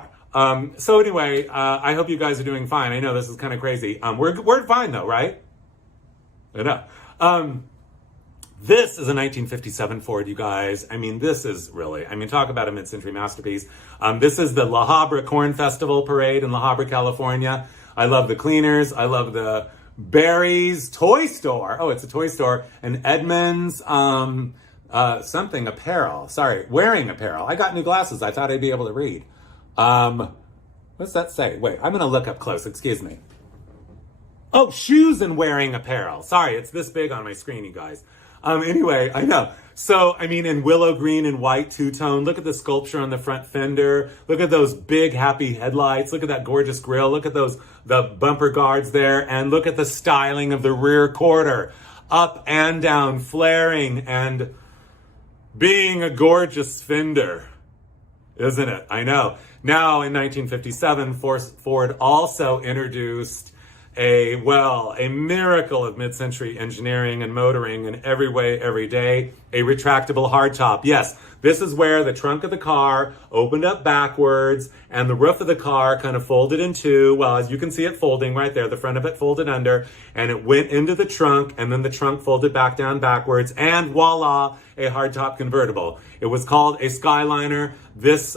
So anyway, I hope you guys are doing fine. I know this is kind of crazy. We're fine though, right? I know. This is a 1957 Ford, you guys. I mean, this is really, talk about a mid-century masterpiece. This is the La Habra Corn Festival Parade in La Habra, California. I love the cleaners. I love the Barry's Toy Store. Oh, it's a toy store. And Edmunds, something apparel. Sorry, wearing apparel. I got new glasses. I thought I'd be able to read. What's that say? Wait, I'm going to look up close. Excuse me. Oh, shoes and wearing apparel. Sorry, it's this big on my screen, you guys. Anyway, I know. So, I mean, in willow green and white two-tone, look at the sculpture on the front fender. Look at those big, happy headlights. Look at that gorgeous grille. Look at the bumper guards there. And look at the styling of the rear quarter. Up and down, flaring and being a gorgeous fender. Isn't it? I know. Now, in 1957, Ford also introduced a miracle of mid-century engineering and motoring in every way, every day, a retractable hardtop. Yes, this is where the trunk of the car opened up backwards and the roof of the car kind of folded in two. Well, as you can see it folding right there, the front of it folded under, and it went into the trunk, and then the trunk folded back down backwards, and voila, a hardtop convertible. It was called a Skyliner. This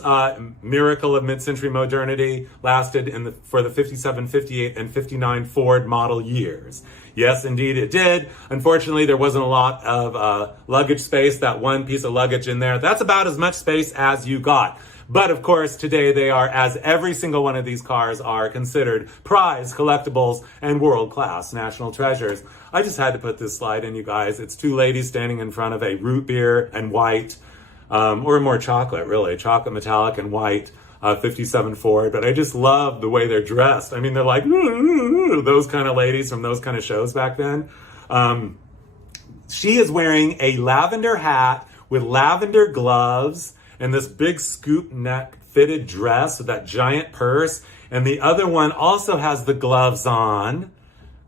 miracle of mid-century modernity lasted for the 57, 58, and 59 Ford model years. Yes, indeed it did. Unfortunately, there wasn't a lot of luggage space. That one piece of luggage in there, that's about as much space as you got. But of course, today they are, as every single one of these cars are, considered prize collectibles and world-class national treasures. I just had to put this slide in, you guys. It's two ladies standing in front of a root beer and white, or more chocolate, really, chocolate metallic and white 57 Ford. But I just love the way they're dressed. I mean, they're like those kind of ladies from those kind of shows back then. She is wearing a lavender hat with lavender gloves and this big scoop neck fitted dress with that giant purse. And the other one also has the gloves on,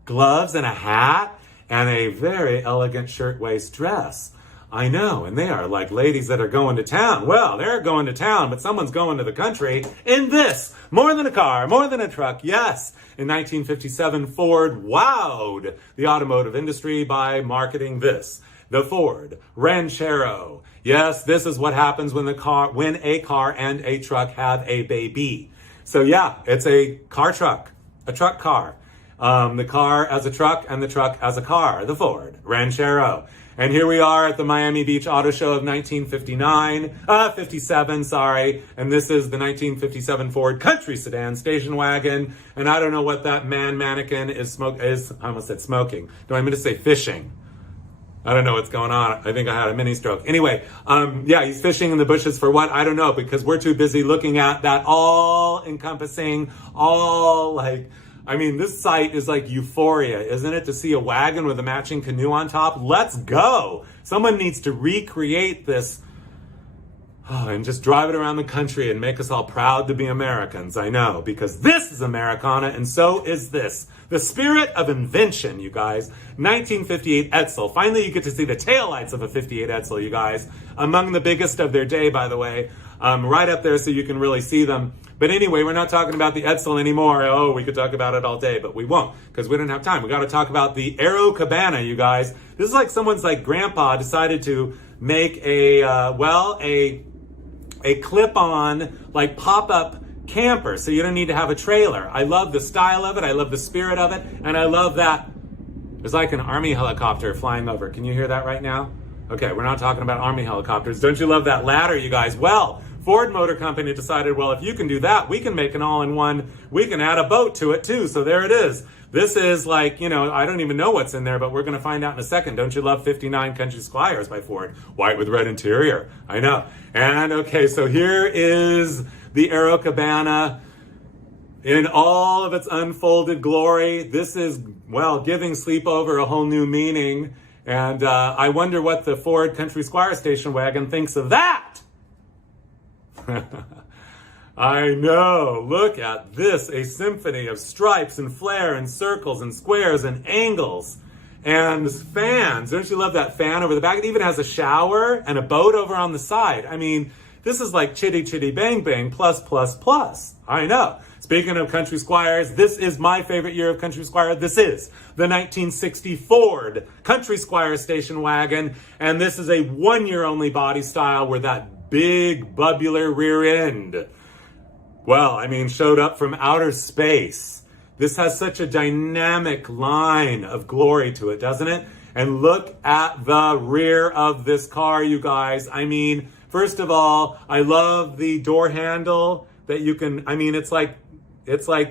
gloves and a hat and a very elegant shirtwaist dress. I know, and they are like ladies that are going to town. Well, they're going to town, but someone's going to the country in this. More than a car, more than a truck, yes. In 1957, Ford wowed the automotive industry by marketing this. The Ford Ranchero. Yes, this is what happens when a car and a truck have a baby. So yeah, it's a car truck, a truck car. The car as a truck and the truck as a car, the Ford Ranchero. And here we are at the Miami Beach Auto Show of 57, sorry. And this is the 1957 Ford Country Sedan Station Wagon. And I don't know what that mannequin is I almost said smoking. No, I meant to say fishing. I don't know what's going on. I think I had a mini stroke. Anyway, yeah, he's fishing in the bushes for what? I don't know, because we're too busy looking at that all-encompassing, this site is like euphoria, isn't it? To see a wagon with a matching canoe on top. Let's go. Someone needs to recreate this and just drive it around the country and make us all proud to be Americans. I know, because this is Americana and so is this. The spirit of invention, you guys. 1958 Edsel. Finally, you get to see the taillights of a 58 Edsel, you guys. Among the biggest of their day, by the way. Right up there so you can really see them. But anyway, we're not talking about the Edsel anymore. Oh, we could talk about it all day, but we won't because we don't have time. We got to talk about the Aero Cabana, you guys. This is like someone's grandpa decided to make a clip-on pop-up camper, so you don't need to have a trailer. I love the style of it. I love the spirit of it, and I love that there's like an army helicopter flying over. Can you hear that right now? Okay, we're not talking about army helicopters. Don't you love that ladder, you guys? Well, Ford Motor Company decided, well, if you can do that, we can make an all-in-one. We can add a boat to it, too. So there it is. This is I don't even know what's in there, but we're going to find out in a second. Don't you love 59 Country Squires by Ford? White with red interior. I know. And, okay, so here is the Aero Cabana in all of its unfolded glory. This is, giving sleepover a whole new meaning. And I wonder what the Ford Country Squire station wagon thinks of that. I know. Look at this. A symphony of stripes and flare and circles and squares and angles and fans. Don't you love that fan over the back? It even has a shower and a boat over on the side. I mean, this is like chitty chitty bang bang plus plus plus. I know. Speaking of Country Squires, this is my favorite year of Country Squire. This is the 1960 Ford Country Squire station wagon. And this is a one-year-only body style with that big bubular rear end. Showed up from outer space. This has such a dynamic line of glory to it, doesn't it? And look at the rear of this car, you guys. I mean, first of all, I love the door handle that you can, I mean, it's like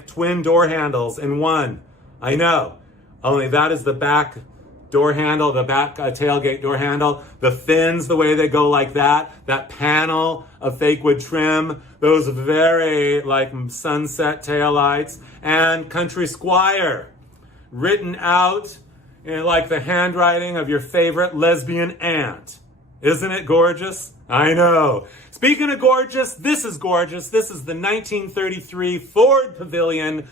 twin door handles in one. I know. Only that is the back door handle, the back tailgate door handle. The fins, the way they go like that. That panel of fake wood trim. Those very like sunset taillights. And Country Squire. Written out in like the handwriting of your favorite lesbian aunt. Isn't it gorgeous? I know. Speaking of gorgeous, this is gorgeous. This is the 1933 Ford Pavilion,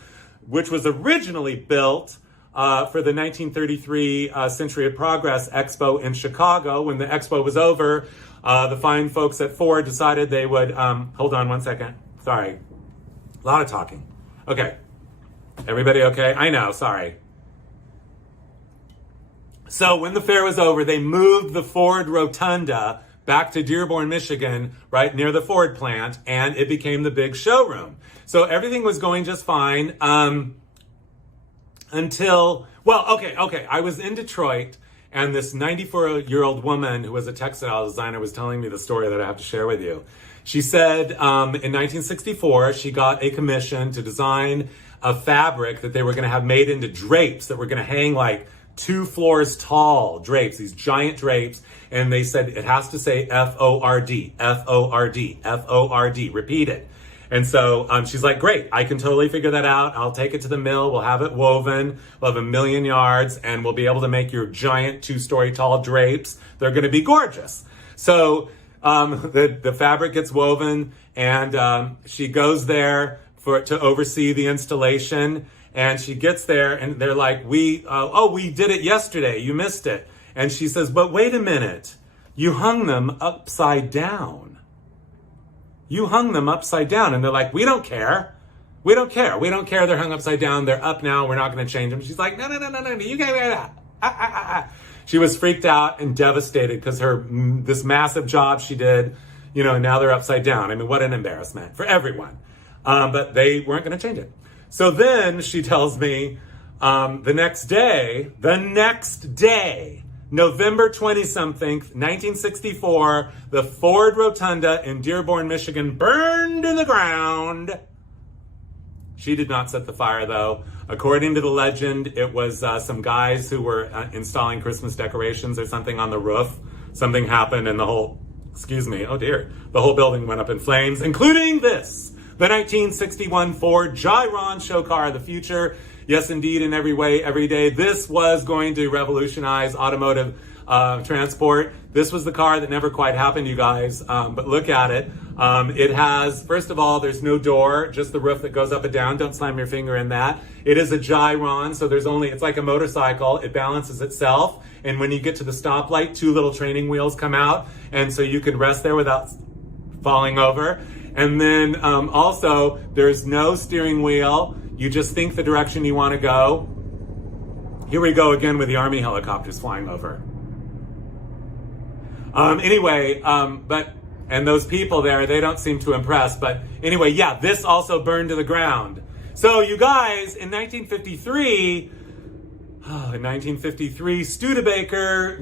which was originally built for the 1933 Century of Progress Expo in Chicago. When the expo was over, the fine folks at Ford decided they would, hold on one second. Sorry. A lot of talking. Okay. Everybody okay? I know, sorry. So when the fair was over, they moved the Ford Rotunda back to Dearborn, Michigan, right near the Ford plant, and it became the big showroom. So everything was going just fine until, well, okay. I was in Detroit, and this 94-year-old woman who was a textile designer was telling me the story that I have to share with you. She said in 1964, she got a commission to design a fabric that they were going to have made into drapes that were going to hang like 2 floors tall drapes, these giant drapes, and they said it has to say F-O-R-D, F-O-R-D, F-O-R-D, repeat it. And so she's like, great, I can totally figure that out. I'll take it to the mill, we'll have it woven, we'll have 1,000,000 yards, and we'll be able to make your giant 2-story tall drapes. They're gonna be gorgeous. So the fabric gets woven, and she goes there to oversee the installation. And she gets there, and they're like, we did it yesterday. You missed it. And she says, but wait a minute. You hung them upside down. You hung them upside down. And they're like, we don't care. We don't care. We don't care they're hung upside down. They're up now. We're not going to change them. She's like, no. You got that. She was freaked out and devastated because this massive job she did, now they're upside down. I mean, what an embarrassment for everyone. But they weren't going to change it. So then she tells me the next day, November 20-something, 1964, the Ford Rotunda in Dearborn, Michigan burned to the ground. She did not set the fire, though. According to the legend, it was some guys who were installing Christmas decorations or something on the roof. Something happened and the whole building went up in flames, including this. The 1961 Ford Gyron show car of the future. Yes, indeed, in every way, every day. This was going to revolutionize automotive transport. This was the car that never quite happened, you guys. But look at it. It has, first of all, there's no door, just the roof that goes up and down. Don't slam your finger in that. It is a Gyron, so it's like a motorcycle. It balances itself. And when you get to the stoplight, 2 little training wheels come out. And so you can rest there without falling over. And then also, there's no steering wheel. You just think the direction you want to go. Here we go again with the Army helicopters flying over. And those people there, they don't seem too impressed. But anyway, yeah, this also burned to the ground. So you guys, in 1953, Studebaker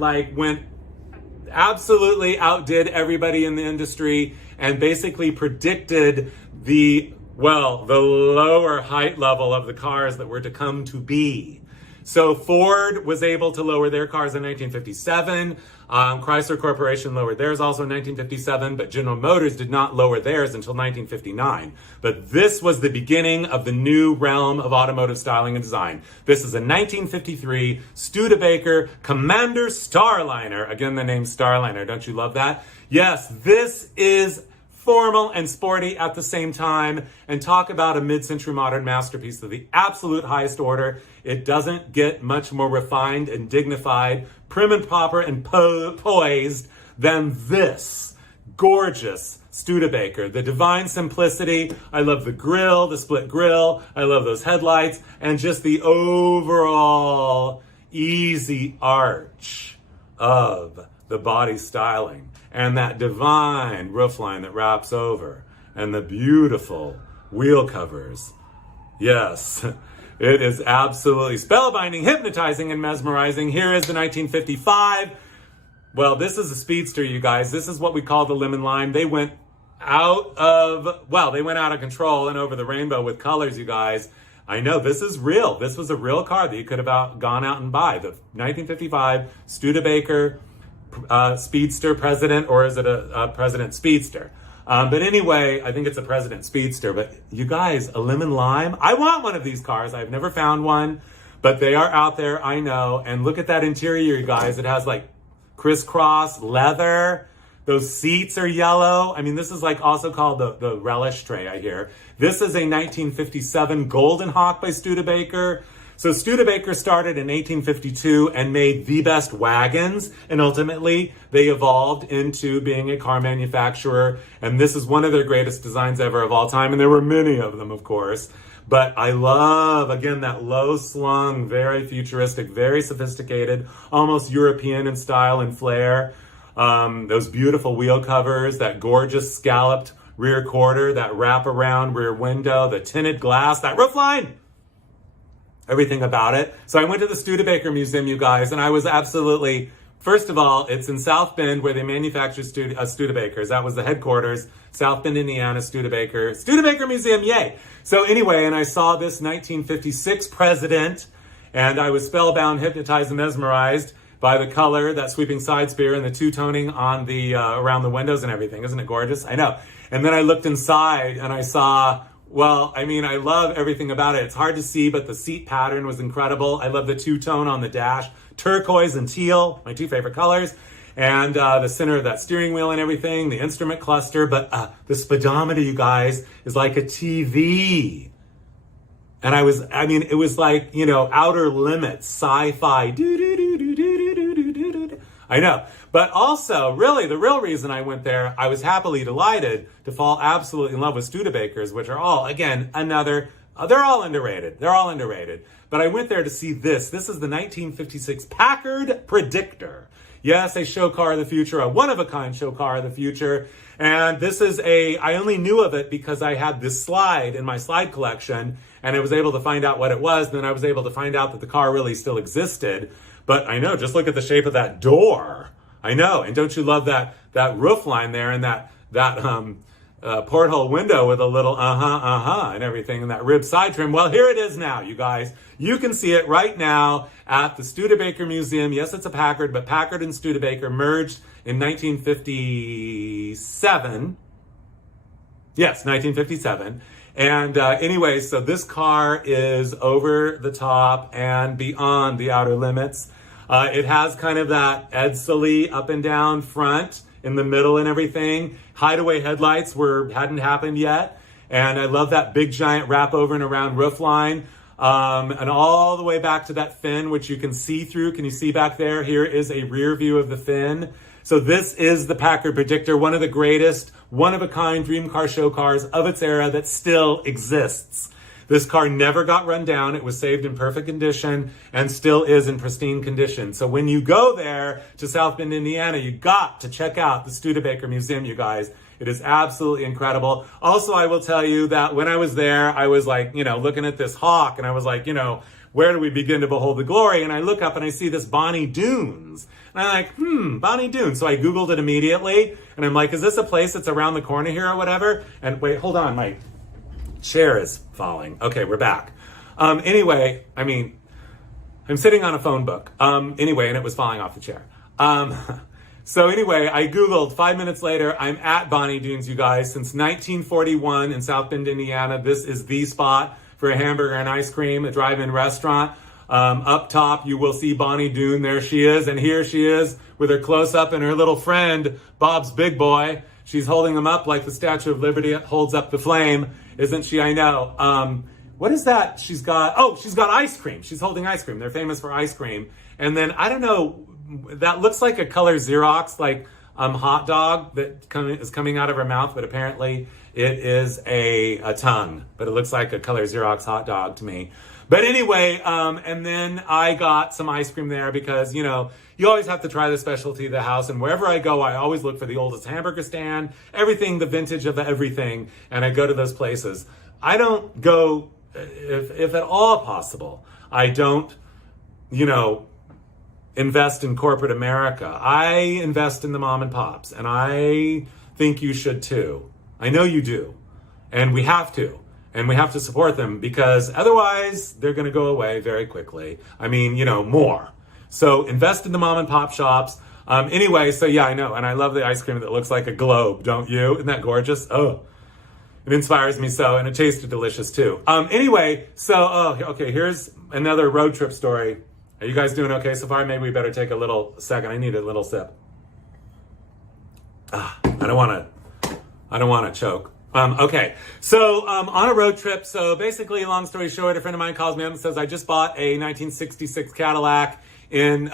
absolutely outdid everybody in the industry and basically predicted the lower height level of the cars that were to come to be. So Ford was able to lower their cars in 1957. Chrysler Corporation lowered theirs also in 1957, but General Motors did not lower theirs until 1959. But this was the beginning of the new realm of automotive styling and design. This is a 1953 Studebaker Commander Starliner. Again, the name Starliner. Don't you love that? Yes, this is formal and sporty at the same time, and talk about a mid-century modern masterpiece of the absolute highest order. It doesn't get much more refined and dignified, prim and proper and poised than this gorgeous Studebaker. The divine simplicity. I love the grille, the split grille. I love those headlights, and just the overall easy arch of the body styling. And that divine roofline that wraps over. And the beautiful wheel covers. Yes. It is absolutely spellbinding, hypnotizing, and mesmerizing. Here is the 1955. Well, this is a speedster, you guys. This is what we call the lemon lime. They went out of control and over the rainbow with colors, you guys. I know, this is real. This was a real car that you could have gone out and buy. The 1955 Studebaker Speedster President, or is it a President Speedster? But anyway, I think it's a President Speedster. But you guys, a lemon lime? I want one of these cars. I've never found one, but they are out there, I know. And look at that interior, you guys. It has like crisscross leather. Those seats are yellow. I mean, this is like also called the relish tray, I hear. This is a 1957 Golden Hawk by Studebaker. So Studebaker started in 1852 and made the best wagons, and ultimately they evolved into being a car manufacturer, and this is one of their greatest designs ever of all time, and there were many of them, of course. But I love, again, that low-slung, very futuristic, very sophisticated, almost European in style and flair. Those beautiful wheel covers, that gorgeous scalloped rear quarter, that wraparound rear window, the tinted glass, that roofline. Everything about it. So I went to the Studebaker Museum, you guys, and I was absolutely, first of all, it's in South Bend where they manufacture Studebakers. That was the headquarters, South Bend, Indiana, Studebaker Museum, yay. So anyway, and I saw this 1956 President, and I was spellbound, hypnotized, and mesmerized by the color, that sweeping side spear, and the two-toning on the around the windows and everything. Isn't it gorgeous? I know. And then I looked inside, and I saw, well, I mean, I love everything about it. It's hard to see, but the seat pattern was incredible. I love the two-tone on the dash, turquoise and teal, my two favorite colors, and the center of that steering wheel and everything, the instrument cluster. But the speedometer, you guys, is like a TV. And it was like, you know, Outer Limits, sci-fi, I know. But also, really, the real reason I went there, I was happily delighted to fall absolutely in love with Studebakers, which are all, again, they're all underrated. They're all underrated. But I went there to see this. This is the 1956 Packard Predictor. Yes, a show car of the future, a one-of-a-kind show car of the future. And this is I only knew of it because I had this slide in my slide collection, and I was able to find out what it was. Then I was able to find out that the car really still existed. But I know, just look at the shape of that door. I know, and don't you love that roof line there, and that porthole window with a little and everything, and that rib side trim. Well, here it is now, you guys. You can see it right now at the Studebaker Museum. Yes, it's a Packard, but Packard and Studebaker merged in 1957. Yes, 1957. And anyway, so this car is over the top and beyond the outer limits. It has kind of that Edsel-y up and down front in the middle and everything. Hideaway headlights hadn't happened yet. And I love that big giant wrap over and around roof line. And all the way back to that fin, which you can see through. Can you see back there? Here is a rear view of the fin. So this is the Packard Predictor, one of the greatest, one-of-a-kind dream car show cars of its era that still exists. This car never got run down. It was saved in perfect condition and still is in pristine condition. So when you go there to South Bend, Indiana, you got to check out the Studebaker Museum, you guys. It is absolutely incredible. Also, I will tell you that when I was there, I was like, looking at this hawk, and I was like, where do we begin to behold the glory? And I look up and I see this Bonnie Dunes. And I'm like, Bonnie Dunes. So I Googled it immediately, and I'm like, is this a place that's around the corner here or whatever? And wait, hold on, my chair is falling. Okay, we're back. Anyway, I'm sitting on a phone book. And it was falling off the chair. So anyway, I Googled 5 minutes later, I'm at Bonnie Dunes, you guys. Since 1941 in South Bend, Indiana, this is the spot for a hamburger and ice cream, a drive-in restaurant. Up top, you will see Bonnie Dune. There she is. And here she is with her close-up and her little friend, Bob's Big Boy. She's holding him up like the Statue of Liberty holds up the flame. Isn't she? I know. What is that? She's got ice cream. She's holding ice cream. They're famous for ice cream. And then, I don't know, that looks like a color Xerox, like hot dog that is coming out of her mouth, but apparently it is a tongue. But it looks like a color Xerox hot dog to me. But anyway, and then I got some ice cream there because, you always have to try the specialty of the house. And wherever I go, I always look for the oldest hamburger stand, everything, the vintage of everything. And I go to those places. I don't go if at all possible, I don't, invest in corporate America. I invest in the mom and pops, and I think you should too. I know you do. And we have to. And we have to support them because otherwise they're going to go away very quickly. I mean, more. So invest in the mom and pop shops. Anyway, so yeah, I know. And I love the ice cream that looks like a globe, don't you? Isn't that gorgeous? Oh, it inspires me so. And it tasted delicious too. Anyway, so, okay, here's another road trip story. Are you guys doing okay so far? Maybe we better take a little second. I need a little sip. I don't want to choke. Okay, so on a road trip, so basically, long story short, a friend of mine calls me up and says, I just bought a 1966 Cadillac in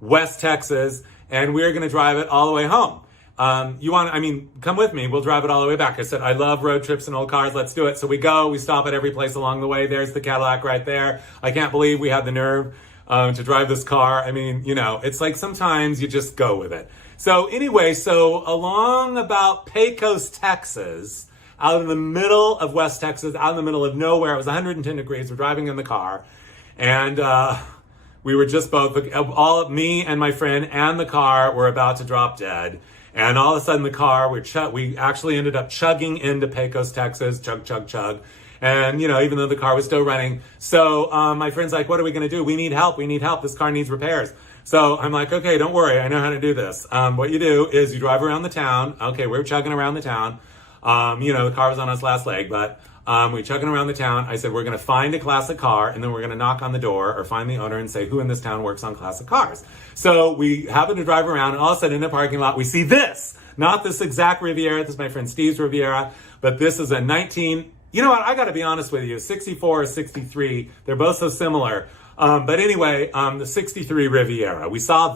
West Texas, and we're going to drive it all the way home. Come with me, we'll drive it all the way back. I said, I love road trips and old cars, let's do it. So we go, we stop at every place along the way. There's the Cadillac right there. I can't believe we had the nerve to drive this car. I mean, it's like sometimes you just go with it. So anyway, so along about Pecos, Texas, out in the middle of West Texas, out in the middle of nowhere. It was 110 degrees. We're driving in the car. And we were just both, me and my friend and the car were about to drop dead. And all of a sudden the car, we actually ended up chugging into Pecos, Texas. Chug, chug, chug. And, even though the car was still running. So my friend's like, what are we going to do? We need help. This car needs repairs. So I'm like, okay, don't worry. I know how to do this. What you do is you drive around the town. Okay, we're chugging around the town. The car was on its last leg, but we're chugging around the town. I said, we're going to find a classic car, and then we're going to knock on the door or find the owner and say, who in this town works on classic cars? So we happen to drive around, and all of a sudden in the parking lot, we see this. Not this exact Riviera. This is my friend Steve's Riviera, but this is a you know what? I got to be honest with you. 64 or 63. They're both so similar. But anyway, the 63 Riviera. We saw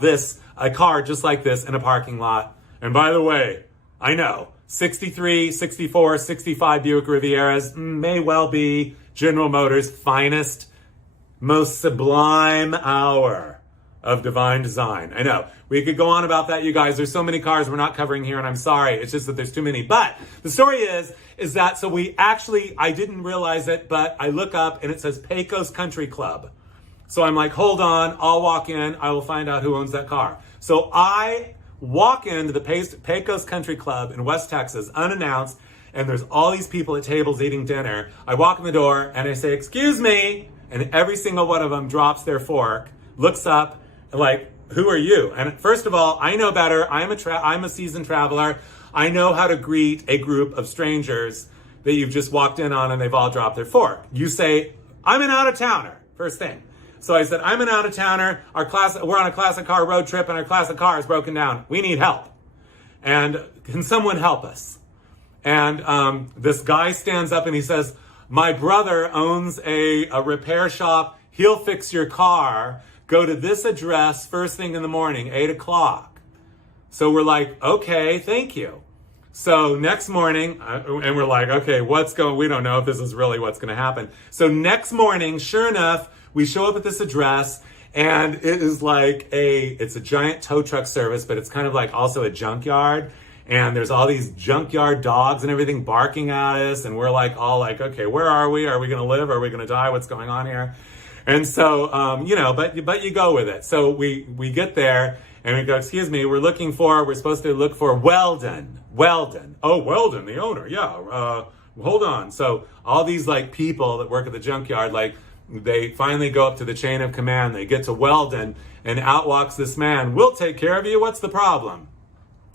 a car just like this in a parking lot. And by the way, I know, 63, 64, 65 Buick Rivieras may well be General Motors' finest, most sublime hour of divine design. I know. We could go on about that, you guys. There's so many cars we're not covering here, and I'm sorry. It's just that there's too many. But the story is that, so I didn't realize it, but I look up and it says Pecos Country Club. So I'm like, hold on, I'll walk in. I will find out who owns that car. So I walk into the Pecos Country Club in West Texas, unannounced, and there's all these people at tables eating dinner. I walk in the door and I say, excuse me, and every single one of them drops their fork, looks up, like, who are you? And first of all, I know better. I'm a seasoned traveler. I know how to greet a group of strangers that you've just walked in on and they've all dropped their fork. You say, I'm an out-of-towner, first thing. So I said, I'm an out-of-towner. We're on a classic car road trip and our classic car is broken down. We need help. And can someone help us? And this guy stands up and he says, my brother owns a repair shop. He'll fix your car. Go to this address first thing in the morning, 8 o'clock. So we're like, okay, thank you. So next morning, and we're like, okay, we don't know if this is really what's going to happen. So next morning, sure enough, we show up at this address, and it is like it's a giant tow truck service, but it's kind of like also a junkyard. And there's all these junkyard dogs and everything barking at us. And we're like, okay, where are we? Are we going to live? Are we going to die? What's going on here? And so, but you go with it. So we get there and we go, excuse me, we're supposed to look for Weldon. Oh, Weldon, the owner. Yeah. Hold on. So all these people that work at the junkyard, they finally go up to the chain of command. They get to Weldon and out walks this man. We'll take care of you. What's the problem?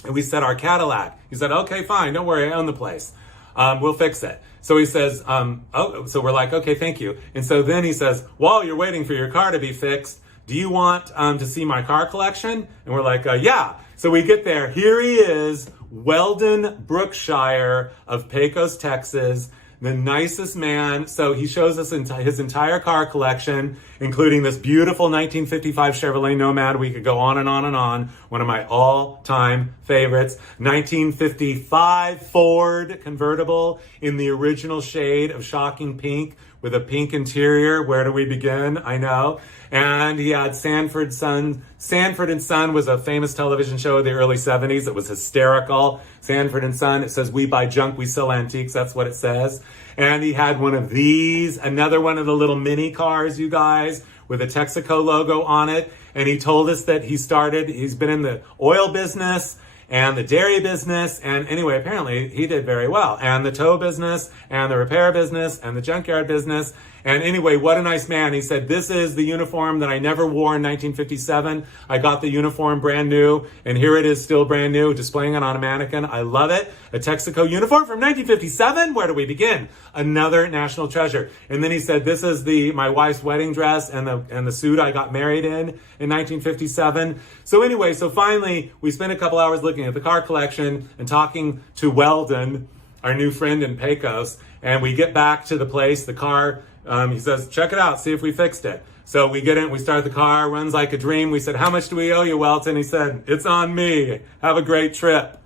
And we said, our Cadillac. He said, okay, fine. Don't worry. I own the place. We'll fix it. So he says, so we're like, okay, thank you. And so then he says, while you're waiting for your car to be fixed, do you want to see my car collection? And we're like, yeah. So we get there. Here he is, Weldon Brookshire of Pecos, Texas, the nicest man. So he shows us his entire car collection, including this beautiful 1955 Chevrolet Nomad. We could go on and on and on. One of my all-time favorites. 1955 Ford convertible in the original shade of shocking pink with a pink interior. Where do we begin? I know. And he had Sanford Son. Sanford and Son was a famous television show of the early 70s. It was hysterical. Sanford and Son, it says, we buy junk, we sell antiques. That's what it says. And he had one of these, another one of the little mini cars, you guys, with a Texaco logo on it. And he told us that he's been in the oil business and the dairy business, and anyway, apparently he did very well. And the tow business, and the repair business, and the junkyard business. And anyway, what a nice man. He said, this is the uniform that I never wore in 1957. I got the uniform brand new, and here it is still brand new, displaying it on a mannequin. I love it. A Texaco uniform from 1957? Where do we begin? Another national treasure. And then he said, this is my wife's wedding dress and the suit I got married in 1957. So anyway, so finally, we spent a couple hours looking at the car collection and talking to Weldon, our new friend in Pecos, and we get back to the place, the car. He says, check it out, see if we fixed it. So we get in, we start the car, runs like a dream. We said, how much do we owe you, Welton? He said, it's on me. Have a great trip.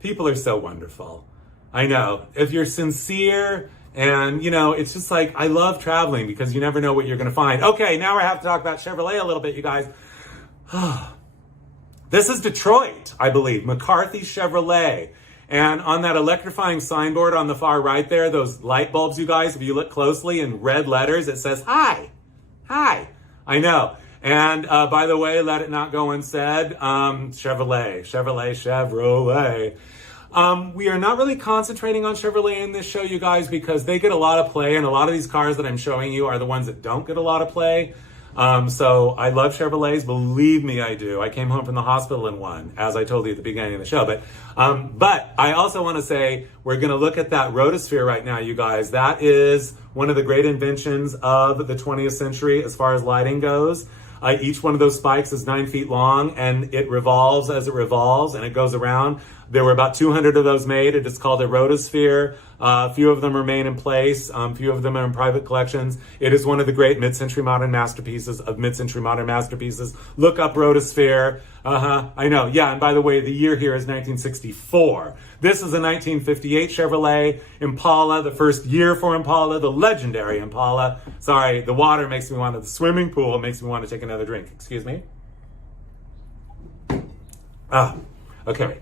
People are so wonderful. I know. If you're sincere and, it's just like, I love traveling because you never know what you're going to find. Okay, now I have to talk about Chevrolet a little bit, you guys. This is Detroit, I believe. McCarthy Chevrolet. And on that electrifying signboard on the far right there, those light bulbs, you guys, if you look closely in red letters, it says, hi. Hi. I know. And by the way, let it not go unsaid, Chevrolet. We are not really concentrating on Chevrolet in this show, you guys, because they get a lot of play, and a lot of these cars that I'm showing you are the ones that don't get a lot of play. So I love Chevrolets, believe me, I do. I came home from the hospital in one, as I told you at the beginning of the show. But I also want to say, we're going to look at that rotosphere right now, you guys. That is one of the great inventions of the 20th century as far as lighting goes. Each one of those spikes is 9 feet long, and it revolves as it revolves, and it goes around. There were about 200 of those made. It is called a rotosphere. A few of them remain in place. A few of them are in private collections. It is one of the great mid-century modern masterpieces of mid-century modern masterpieces. Look up rotosphere. I know. Yeah, and by the way, the year here is 1964. This is a 1958 Chevrolet Impala, the first year for Impala, the legendary Impala. Sorry, the water makes me want to, the swimming pool makes me want to take another drink. Excuse me. Okay.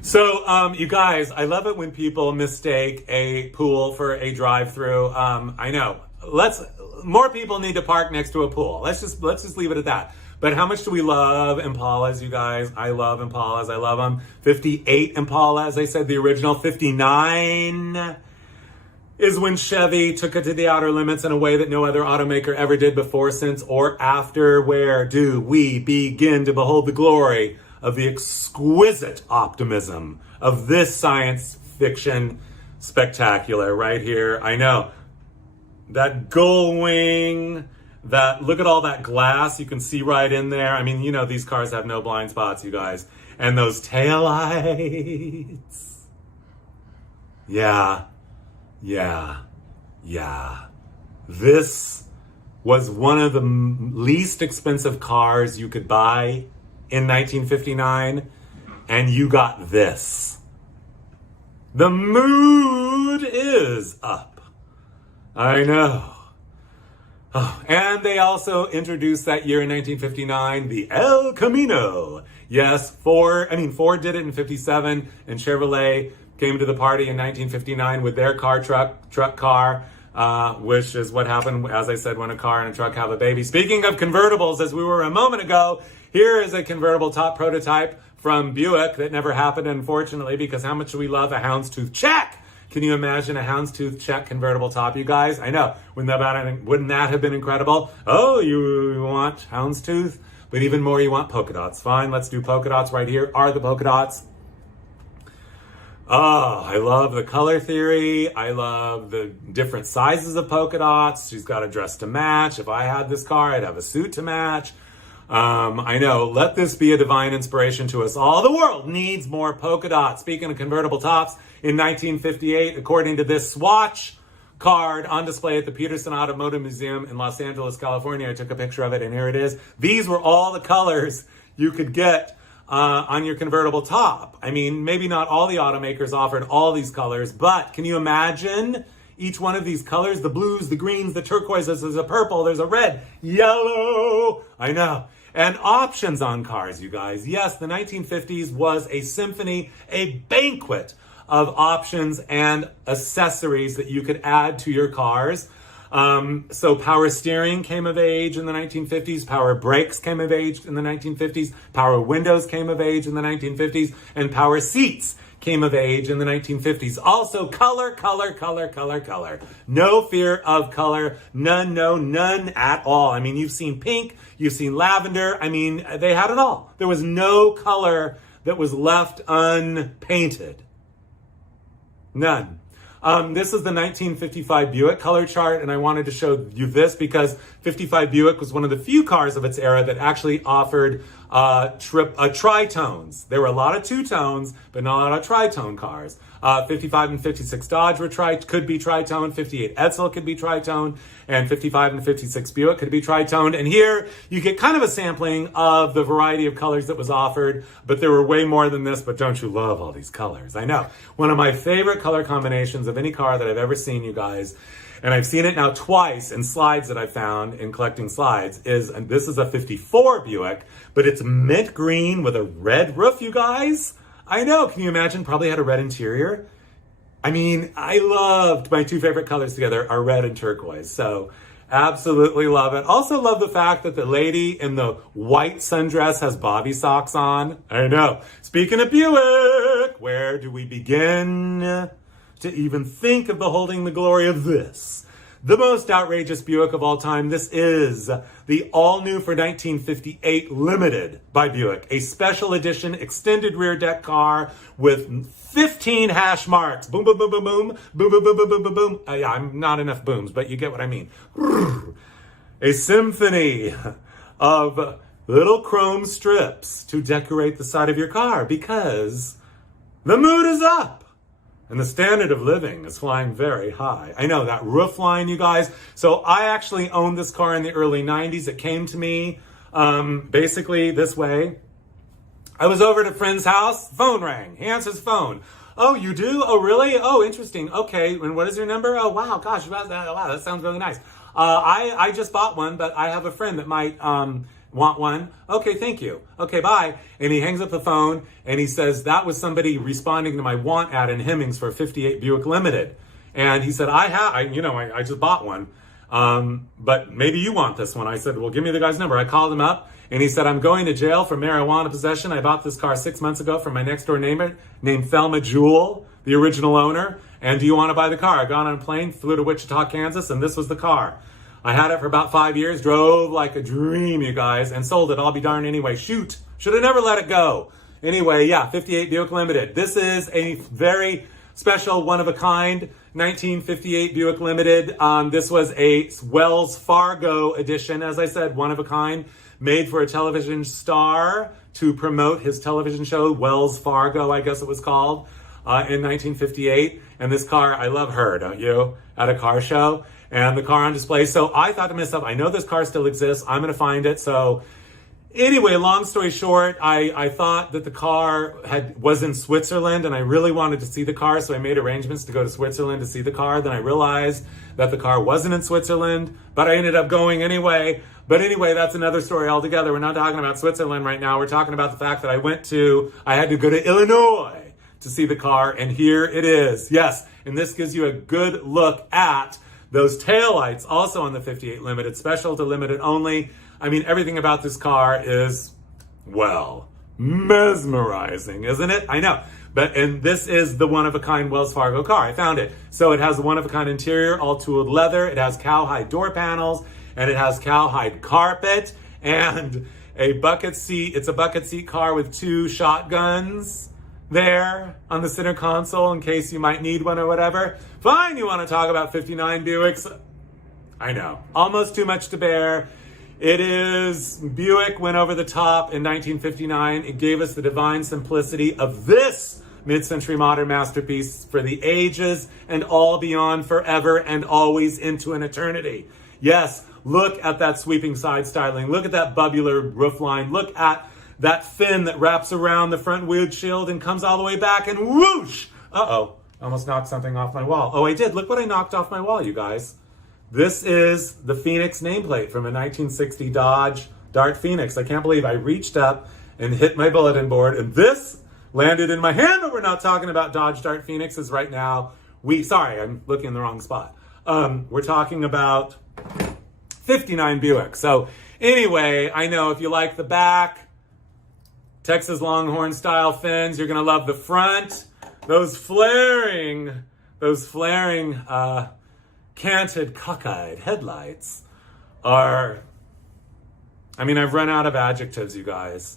So, you guys, I love it when people mistake a pool for a drive-through. I know. More people need to park next to a pool. Let's just leave it at that. But how much do we love Impalas, you guys? I love Impalas. I love them. 58 Impala, as I said, the original. 59 is when Chevy took it to the outer limits in a way that no other automaker ever did before, since, or after. Where do we begin to behold the glory of the exquisite optimism of this science fiction spectacular right here? I know. That gull wing, look at all that glass you can see right in there. I mean, these cars have no blind spots, you guys. And those taillights. Yeah. This was one of the least expensive cars you could buy in 1959, and you got this. The mood is up. I know. Oh, and they also introduced that year in 1959, the El Camino. Yes, Ford did it in 57, and Chevrolet came to the party in 1959 with their truck car, which is what happened, as I said, when a car and a truck have a baby. Speaking of convertibles, as we were a moment ago, here is a convertible top prototype from Buick that never happened, unfortunately, because how much do we love a houndstooth check? Can you imagine a houndstooth check convertible top, you guys? I know. Wouldn't that have been incredible? Oh, you want houndstooth? But even more, you want polka dots. Fine, let's do polka dots. Right here are the polka dots. Oh, I love the color theory. I love the different sizes of polka dots. She's got a dress to match. If I had this car, I'd have a suit to match. I know. Let this be a divine inspiration to us all. The world needs more polka dots. Speaking of convertible tops, in 1958, according to this swatch card on display at the Peterson Automotive Museum in Los Angeles, California, I took a picture of it, and here it is. These were all the colors you could get on your convertible top. I mean, maybe not all the automakers offered all these colors, but can you imagine each one of these colors, the blues, the greens, the turquoises, there's a purple, there's a red, yellow. I know. And options on cars, you guys. Yes, the 1950s was a symphony, a banquet of options and accessories that you could add to your cars. So power steering came of age in the 1950s, power brakes came of age in the 1950s, power windows came of age in the 1950s, and power seats came of age in the 1950s. Also color. No fear of color. None at all. I mean, you've seen pink, you've seen lavender. I mean, they had it all. There was no color that was left unpainted. None. This is the 1955 Buick color chart, and I wanted to show you this because 55 Buick was one of the few cars of its era that actually offered tritones. There were a lot of two-tones, but not a lot of tritone cars. 55 and 56 Dodge could be tritone, 58 Edsel could be tritone, and 55 and 56 Buick could be tritoned. And here you get kind of a sampling of the variety of colors that was offered, but there were way more than this. But don't you love all these colors? I know. One of my favorite color combinations of any car that I've ever seen, you guys, and I've seen it now twice in slides that I found in collecting slides, and this is a 54 Buick, but it's mint green with a red roof, you guys. I know, can you imagine? Probably had a red interior. I mean, I loved my two favorite colors together are red and turquoise. So absolutely love it. Also love the fact that the lady in the white sundress has bobby socks on. I know. Speaking of Buick, where do we begin to even think of beholding the glory of this? The most outrageous Buick of all time. This is the all-new for 1958 Limited by Buick, a special edition extended rear deck car with 15 hash marks. Boom, boom, boom, boom, boom, boom, boom, boom, boom, boom, boom, boom. Yeah, I'm not enough booms, but you get what I mean. A symphony of little chrome strips to decorate the side of your car because the mood is up. And the standard of living is flying very high. I know, that roof line, you guys. So I actually owned this car in the early 90s. It came to me basically this way. I was over at a friend's house. Phone rang. He answers phone. Oh, you do? Oh, really? Oh, interesting. Okay. And what is your number? Oh, wow. Gosh, wow, that sounds really nice. I just bought one, but I have a friend that might want one. Okay, thank you. Okay, bye. And he hangs up the phone and he says, that was somebody responding to my want ad in Hemmings for a 58 Buick Limited. And he said, I just bought one. But maybe you want this one. I said, well, give me the guy's number. I called him up and he said, I'm going to jail for marijuana possession. I bought this car 6 months ago from my next door neighbor named Thelma Jewell, the original owner. And do you want to buy the car? I got on a plane, flew to Wichita, Kansas, and this was the car. I had it for about 5 years, drove like a dream, you guys, and sold it. I'll be darned anyway. Shoot. Should have never let it go. Anyway, yeah, 58 Buick Limited. This is a very special, one-of-a-kind 1958 Buick Limited. This was a Wells Fargo edition, as I said, one-of-a-kind, made for a television star to promote his television show, Wells Fargo, I guess it was called, in 1958. And this car, I love her, don't you? At a car show. And the car on display. So I thought to myself, I know this car still exists. I'm going to find it. So anyway, long story short, I thought that the car was in Switzerland and I really wanted to see the car. So I made arrangements to go to Switzerland to see the car. Then I realized that the car wasn't in Switzerland, but I ended up going anyway. But anyway, that's another story altogether. We're not talking about Switzerland right now. We're talking about the fact that I had to go to Illinois to see the car. And here it is. Yes. And this gives you a good look at those taillights, also on the 58 Limited, special to Limited only. I mean, everything about this car is, well, mesmerizing, isn't it? I know. And this is the one-of-a-kind Wells Fargo car. I found it. So it has a one-of-a-kind interior, all tooled leather. It has cowhide door panels, and it has cowhide carpet, and a bucket seat. It's a bucket seat car with two shotguns there on the center console in case you might need one or whatever. Fine, you want to talk about 59 Buicks? I know. Almost too much to bear. It is, Buick went over the top in 1959. It gave us the divine simplicity of this mid-century modern masterpiece for the ages and all beyond, forever and always into an eternity. Yes, look at that sweeping side styling. Look at that bubular roofline. Look at that fin that wraps around the front windshield and comes all the way back and whoosh! Uh-oh. Almost knocked something off my wall. Oh, I did. Look what I knocked off my wall, you guys. This is the Phoenix nameplate from a 1960 Dodge Dart Phoenix. I can't believe I reached up and hit my bulletin board, and this landed in my hand, but we're not talking about Dodge Dart Phoenixes right now. Sorry, I'm looking in the wrong spot. We're talking about 59 Buick. So anyway, I know if you like the back, Texas Longhorn style fins, you're gonna love the front. Those flaring, canted cockeyed headlights are, I mean, I've run out of adjectives, you guys.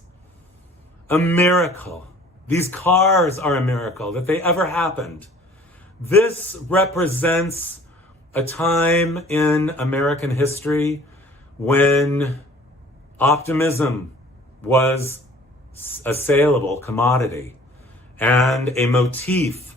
A miracle. These cars are a miracle that they ever happened. This represents a time in American history when optimism was a saleable commodity and a motif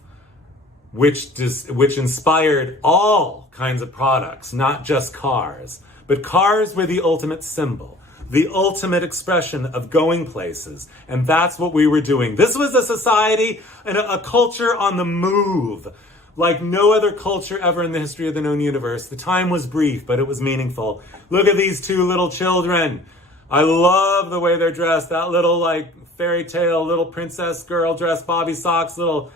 which inspired all kinds of products, not just cars. But cars were the ultimate symbol, the ultimate expression of going places. And that's what we were doing. This was a society and a culture on the move, like no other culture ever in the history of the known universe. The time was brief, but it was meaningful. Look at these two little children. I love the way they're dressed. That little like fairy tale little princess girl dressed, bobby socks, little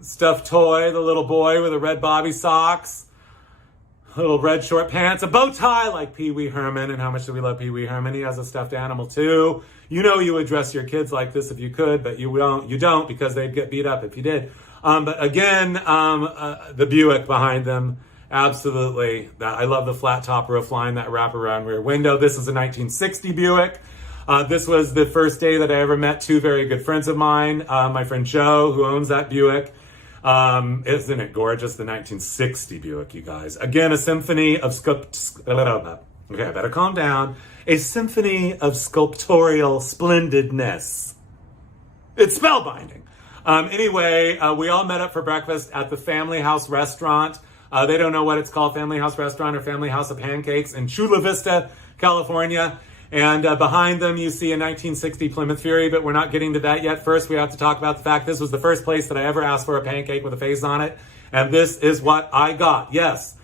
stuffed toy, the little boy with the red bobby socks, little red short pants, a bow tie like Pee Wee Herman. And how much do we love Pee Wee Herman? He has a stuffed animal too. You know you would dress your kids like this if you could, but you don't because they'd get beat up if you did. But again, the Buick behind them, absolutely. I love the flat top roof line, that wraparound rear window. This is a 1960 Buick. This was the first day that I ever met two very good friends of mine. My friend Joe, who owns that Buick. Isn't it gorgeous? The 1960 Buick, you guys. Again, a symphony of okay, I better calm down. A symphony of sculptorial splendidness. It's spellbinding. Anyway, we all met up for breakfast at the Family House restaurant. They don't know what it's called, Family House Restaurant or Family House of Pancakes in Chula Vista, California. And behind them, you see a 1960 Plymouth Fury, but we're not getting to that yet. First, we have to talk about the fact this was the first place that I ever asked for a pancake with a face on it. And this is what I got. Yes,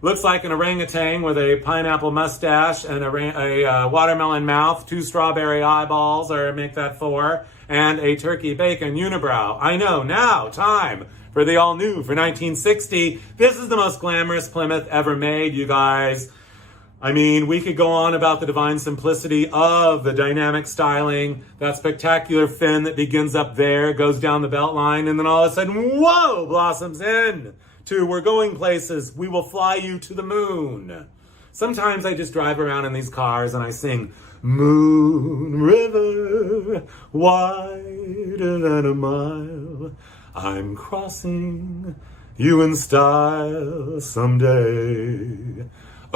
looks like an orangutan with a pineapple mustache and a watermelon mouth, 2 strawberry eyeballs, or make that 4, and a turkey bacon unibrow. I know, now, time for the all-new for 1960. This is the most glamorous Plymouth ever made, you guys. I mean, we could go on about the divine simplicity of the dynamic styling, that spectacular fin that begins up there, goes down the belt line, and then all of a sudden, whoa, blossoms in to we're going places. We will fly you to the moon. Sometimes I just drive around in these cars and I sing, Moon River, wider than a mile, I'm crossing you in style someday.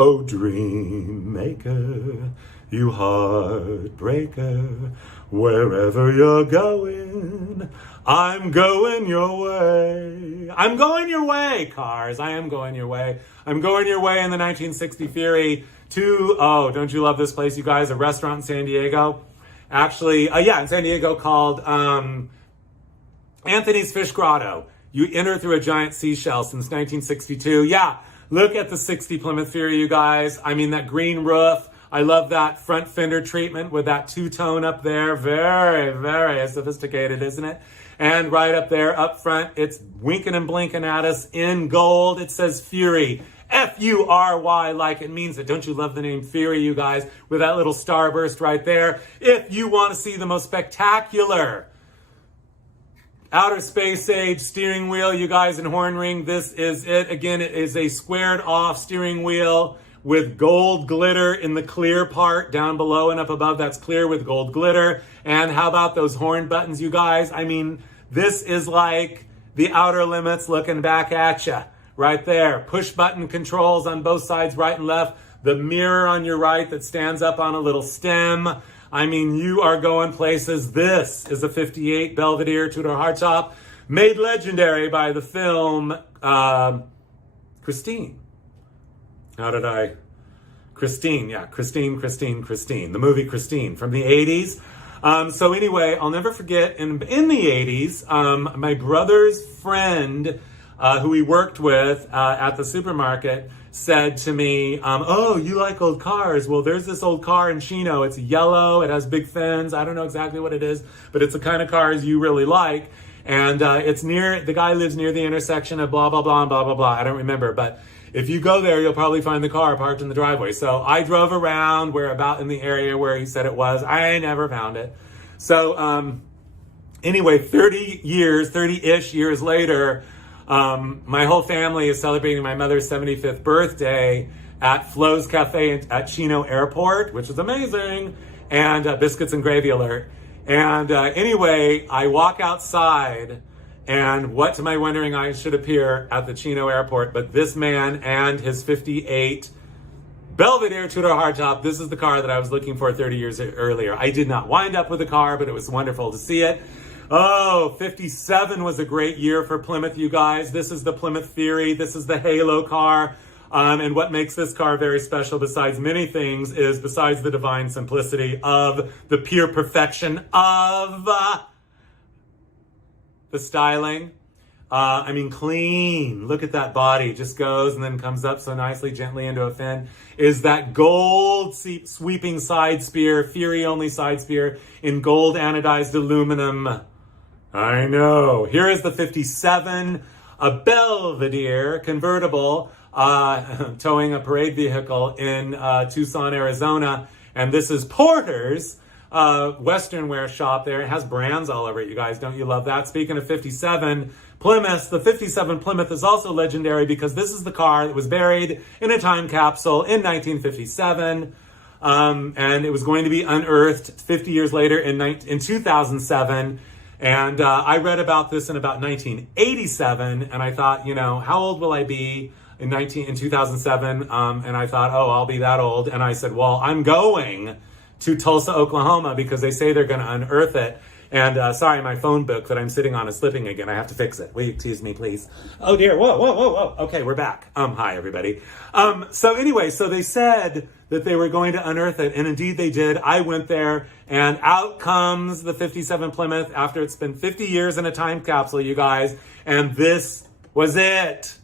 Oh, dream maker, you heartbreaker, wherever you're going, I'm going your way. I'm going your way, cars. I am going your way. I'm going your way in the 1960 Fury to, oh, don't you love this place, you guys? A restaurant in San Diego. Actually, yeah, in San Diego called Anthony's Fish Grotto. You enter through a giant seashell since 1962. Yeah. Look at the 60 Plymouth Fury, you guys. I mean, that green roof. I love that front fender treatment with that two-tone up there. Very, very sophisticated, isn't it? And right up there, up front, it's winking and blinking at us in gold. It says Fury. F-U-R-Y, like it means it. Don't you love the name Fury, you guys? With that little starburst right there. If you want to see the most spectacular outer space age steering wheel, you guys, in horn ring, this is it. Again, it is a squared off steering wheel with gold glitter in the clear part down below and up above. That's clear with gold glitter. And how about those horn buttons, you guys? I mean, this is like the outer limits looking back at you right there. Push button controls on both sides, right and left. The mirror on your right that stands up on a little stem. I mean, you are going places. This is a 58 Belvedere two-door hardtop, made legendary by the film Christine. Christine. The movie Christine from the 80s. So anyway, I'll never forget, in the 80s, my brother's friend, who he worked with at the supermarket, said to me, oh, you like old cars? Well, there's this old car in Chino. It's yellow. It has big fins. I don't know exactly what it is, but it's the kind of cars you really like. And it's near, the guy lives near the intersection of blah, blah, blah, and blah, blah, blah. I don't remember, but if you go there, you'll probably find the car parked in the driveway. So I drove around, we're about in the area where he said it was. I never found it. So anyway, 30-ish years later, my whole family is celebrating my mother's 75th birthday at Flo's Cafe at Chino Airport, which is amazing, and biscuits and gravy alert. And anyway, I walk outside, and what to my wondering eyes should appear at the Chino Airport but this man and his 58 Belvedere two-door hardtop. This is the car that I was looking for 30 years earlier. I did not wind up with the car, but it was wonderful to see it. Oh, 57 was a great year for Plymouth, you guys. This is the Plymouth Fury. This is the Halo car. And what makes this car very special, besides many things, is besides the divine simplicity of the pure perfection of the styling. I mean, clean. Look at that body. Just goes and then comes up so nicely, gently into a fin. Is that gold sweeping side spear, Fury-only side spear in gold anodized aluminum. I know. Here is the 57, a Belvedere convertible, towing a parade vehicle in Tucson, Arizona. And this is Porter's Western wear shop there. It has brands all over it, you guys. Don't you love that? Speaking of 57, Plymouth, the 57 Plymouth is also legendary because this is the car that was buried in a time capsule in 1957. And it was going to be unearthed 50 years later in 2007. And I read about this in about 1987, and I thought, you know, how old will I be in 2007? And I thought, oh, I'll be that old. And I said, well, I'm going to Tulsa, Oklahoma, because they say they're going to unearth it. And sorry, my phone book that I'm sitting on is slipping again. I have to fix it. Will you excuse me, please? Oh dear, whoa, whoa, whoa, whoa. Okay, we're back. Hi, everybody. So anyway, so they said that they were going to unearth it, and indeed they did. I went there, and out comes the 57 Plymouth after it's been 50 years in a time capsule, you guys, and this was it.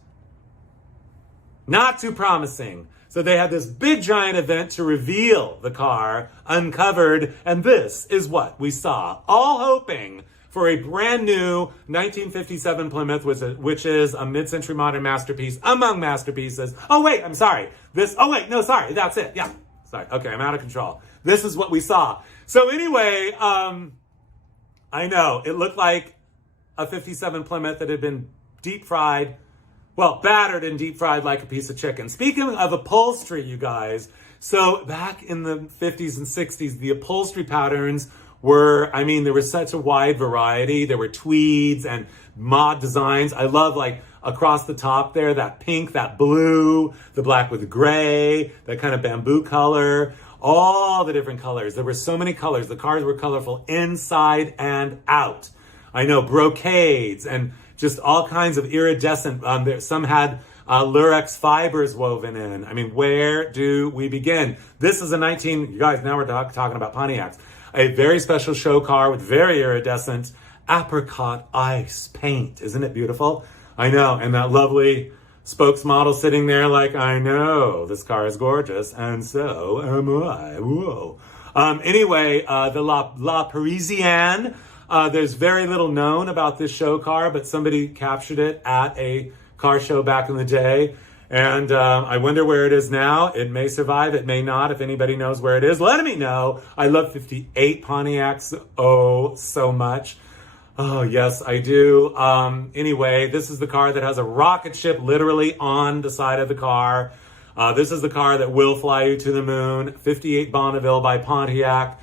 Not too promising. So they had this big giant event to reveal the car, uncovered, and this is what we saw, all hoping for a brand new 1957 Plymouth, which is a mid-century modern masterpiece among masterpieces. Oh wait, I'm sorry. That's it. Yeah, sorry. Okay, I'm out of control. This is what we saw. So anyway, I know, it looked like a 57 Plymouth that had been deep fried. Well, battered and deep fried like a piece of chicken. Speaking of upholstery, you guys, so back in the 50s and 60s, the upholstery patterns were, I mean, there was such a wide variety. There were tweeds and mod designs. I love, like, across the top there, that pink, that blue, the black with gray, that kind of bamboo color, all the different colors. There were so many colors. The cars were colorful inside and out. I know, brocades and just all kinds of iridescent, some had Lurex fibers woven in. I mean, where do we begin? This is you guys, now we're talking about Pontiacs. A very special show car with very iridescent apricot ice paint. Isn't it beautiful? I know, and that lovely spokesmodel sitting there like, I know, this car is gorgeous, and so am I. Whoa. Anyway, the La Parisienne. There's very little known about this show car, but somebody captured it at a car show back in the day. And I wonder where it is now. It may survive, it may not. If anybody knows where it is, let me know. I love 58 Pontiacs, oh, so much. Oh, yes, I do. Anyway, this is the car that has a rocket ship literally on the side of the car. This is the car that will fly you to the moon. 58 Bonneville by Pontiac.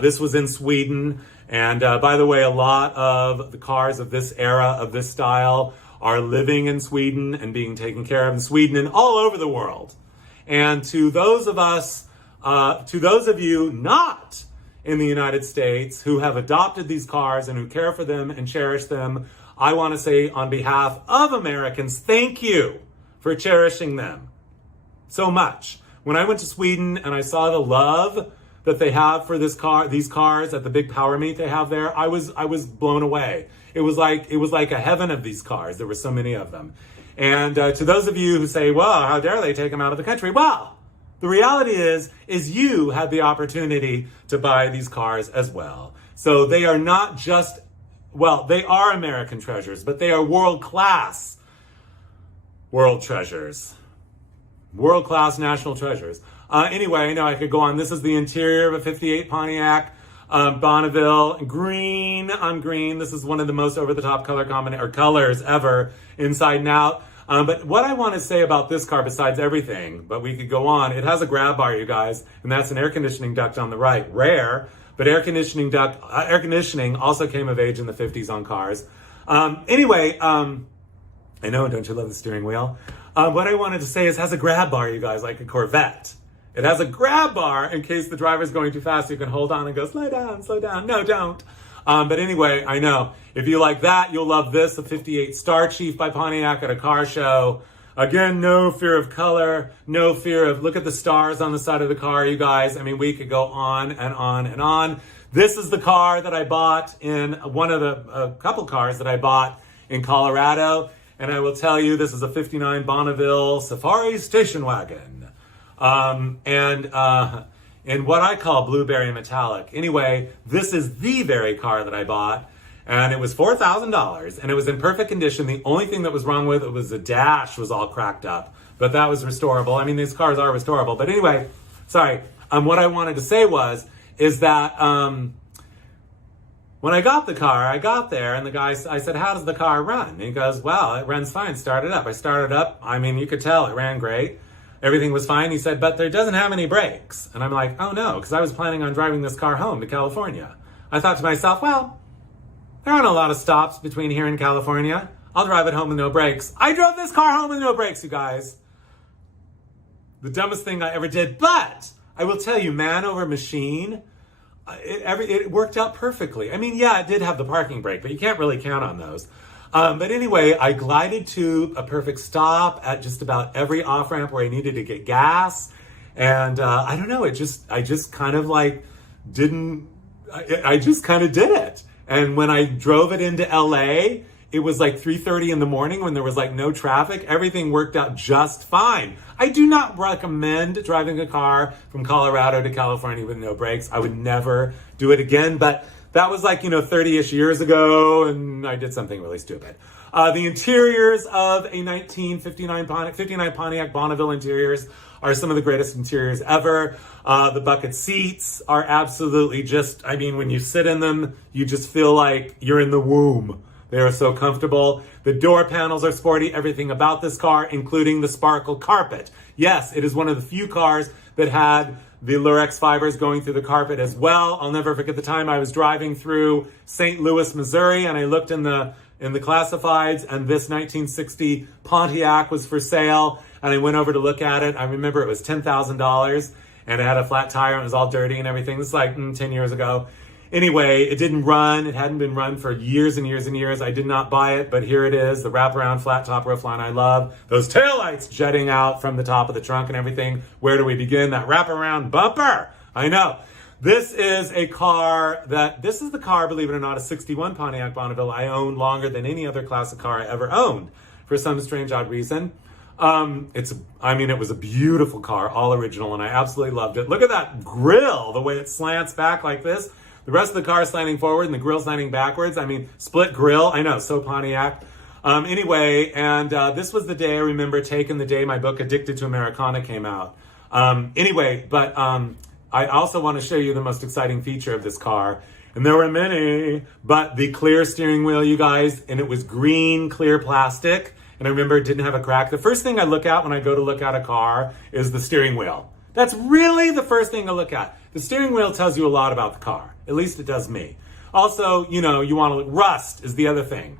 This was in Sweden. And by the way, a lot of the cars of this era, of this style, are living in Sweden and being taken care of in Sweden and all over the world. And to those of us, to those of you not in the United States who have adopted these cars and who care for them and cherish them, I want to say on behalf of Americans, thank you for cherishing them so much. When I went to Sweden and I saw the love that they have for these cars at the big power meet they have there, I was blown away. It was like a heaven of these cars. There were so many of them. And to those of you who say, well, how dare they take them out of the country? Well, the reality is you had the opportunity to buy these cars as well. So they are not just, well, they are American treasures, but they are world-class treasures. World-class national treasures. Anyway, I know I could go on. This is the interior of a 58 Pontiac Bonneville, green on green. This is one of the most over-the-top colors ever, inside and out. But what I want to say about this car, besides everything, but we could go on, it has a grab bar, you guys, and that's an air conditioning duct on the right. Rare, but air conditioning also came of age in the 50s on cars. Anyway, I know, don't you love the steering wheel? What I wanted to say is it has a grab bar, you guys, like a Corvette. It has a grab bar in case the driver's going too fast. You can hold on and go, slow down, slow down. No, don't. But anyway, I know. If you like that, you'll love this, the 58 Star Chief by Pontiac at a car show. Again, no fear of color, no fear of, look at the stars on the side of the car, you guys. I mean, we could go on and on and on. This is the car that I bought in one of the couple cars that I bought in Colorado. And I will tell you, this is a 59 Bonneville Safari station wagon. In what I call blueberry metallic. Anyway, this is the very car that I bought, and it was $4,000, and it was in perfect condition. The only thing that was wrong with it was the dash was all cracked up, but that was restorable. I mean, these cars are restorable. But anyway, sorry. What I wanted to say is that when I got the car, I got there, and the guy, I said, how does the car run? And he goes, well, it runs fine. Start it up. I started up. I mean, you could tell it ran great. Everything was fine. He said, but there doesn't have any brakes. And I'm like, oh no, because I was planning on driving this car home to California. I thought to myself, well, there aren't a lot of stops between here and California. I'll drive it home with no brakes. I drove this car home with no brakes, you guys. The dumbest thing I ever did. But I will tell you, man over machine, it worked out perfectly. I mean, yeah, it did have the parking brake, but you can't really count on those. But anyway, I glided to a perfect stop at just about every off-ramp where I needed to get gas. And I don't know, I just kind of like I just kind of did it. And when I drove it into LA, it was like 3:30 in the morning when there was like no traffic. Everything worked out just fine. I do not recommend driving a car from Colorado to California with no brakes. I would never do it again, but that was like, 30-ish years ago, and I did something really stupid. The interiors of a 1959 Pontiac Bonneville interiors are some of the greatest interiors ever. The bucket seats are absolutely just, I mean, when you sit in them, you just feel like you're in the womb. They are so comfortable. The door panels are sporty. Everything about this car, including the sparkle carpet. Yes, it is one of the few cars that had the Lurex fibers going through the carpet as well. I'll never forget the time I was driving through St. Louis, Missouri, and I looked in the classifieds, and this 1960 Pontiac was for sale, and I went over to look at it. I remember it was $10,000, and it had a flat tire, and it was all dirty and everything. This is like 10 years ago. Anyway, it didn't run. It hadn't been run for years and years and years. I did not buy it, but here it is, the wraparound flat top roof line I love. Those taillights jutting out from the top of the trunk and everything. Where do we begin? That wraparound bumper. I know. This is the car, believe it or not, a 61 Pontiac Bonneville I owned longer than any other classic car I ever owned for some strange, odd reason. It was a beautiful car, all original, and I absolutely loved it. Look at that grill, the way it slants back like this. The rest of the car is slanting forward and the grill slanting backwards. I mean, split grill. I know, so Pontiac. This was the day I remember taking the day my book Addicted to Americana came out. I also want to show you the most exciting feature of this car. And there were many, but the clear steering wheel, you guys, and it was green, clear plastic. And I remember it didn't have a crack. The first thing I look at when I go to look at a car is the steering wheel. That's really the first thing I look at. The steering wheel tells you a lot about the car. At least it does me. Also, you want to look, rust is the other thing.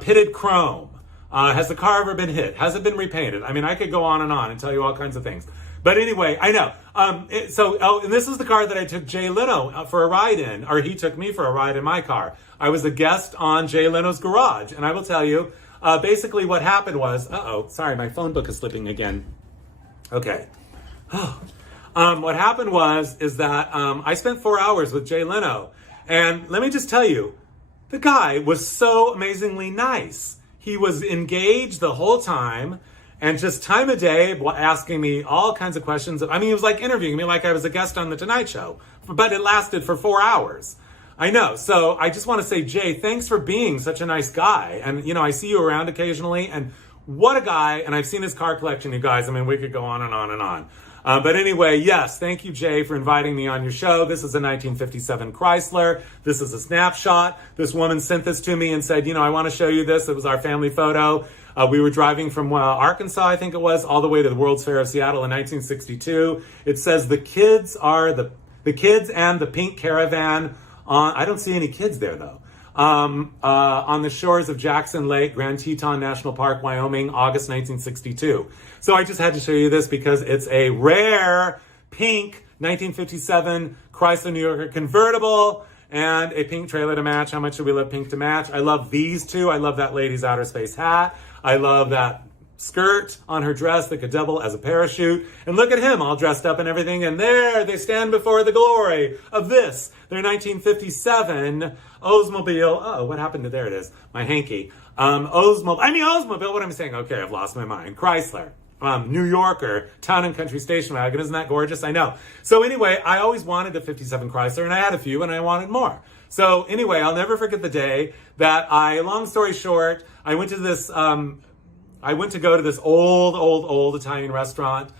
Pitted chrome. Has the car ever been hit? Has it been repainted? I mean, I could go on and tell you all kinds of things. But anyway, I know. And this is the car that I took Jay Leno for a ride in, or he took me for a ride in my car. I was a guest on Jay Leno's garage, and I will tell you, basically what happened was, sorry, my phone book is slipping again. Okay. What happened is that I spent 4 hours with Jay Leno. And let me just tell you, the guy was so amazingly nice. He was engaged the whole time and just time of day asking me all kinds of questions. I mean, he was like interviewing me like I was a guest on The Tonight Show, but it lasted for 4 hours. I know. So I just want to say, Jay, thanks for being such a nice guy. And, you know, I see you around occasionally, and what a guy. And I've seen his car collection, you guys. I mean, we could go on and on and on. But anyway, yes, thank you, Jay, for inviting me on your show. This is a 1957 Chrysler. This is a snapshot. This woman sent this to me and said, you know, I want to show you this. It was our family photo. We were driving from Arkansas, I think it was, all the way to the World's Fair of Seattle in 1962. It says the kids and the pink caravan I don't see any kids there, though. On the shores of Jackson Lake, Grand Teton National Park, Wyoming, August 1962. So I just had to show you this because it's a rare pink 1957 Chrysler New Yorker convertible and a pink trailer to match. How much do we love pink to match? I love these two. I love that lady's outer space hat. I love that skirt on her dress that could double as a parachute. And look at him all dressed up and everything. And there they stand before the glory of this, their 1957 Oldsmobile. Oh, what happened to, there it is, my hanky. Oldsmobile, what am I saying? Okay, I've lost my mind. Chrysler. New Yorker, town and country station wagon. Isn't that gorgeous? I know. So anyway, I always wanted a 57 Chrysler, and I had a few, and I wanted more. So anyway, I'll never forget the day that long story short, I went to go to this old Italian restaurant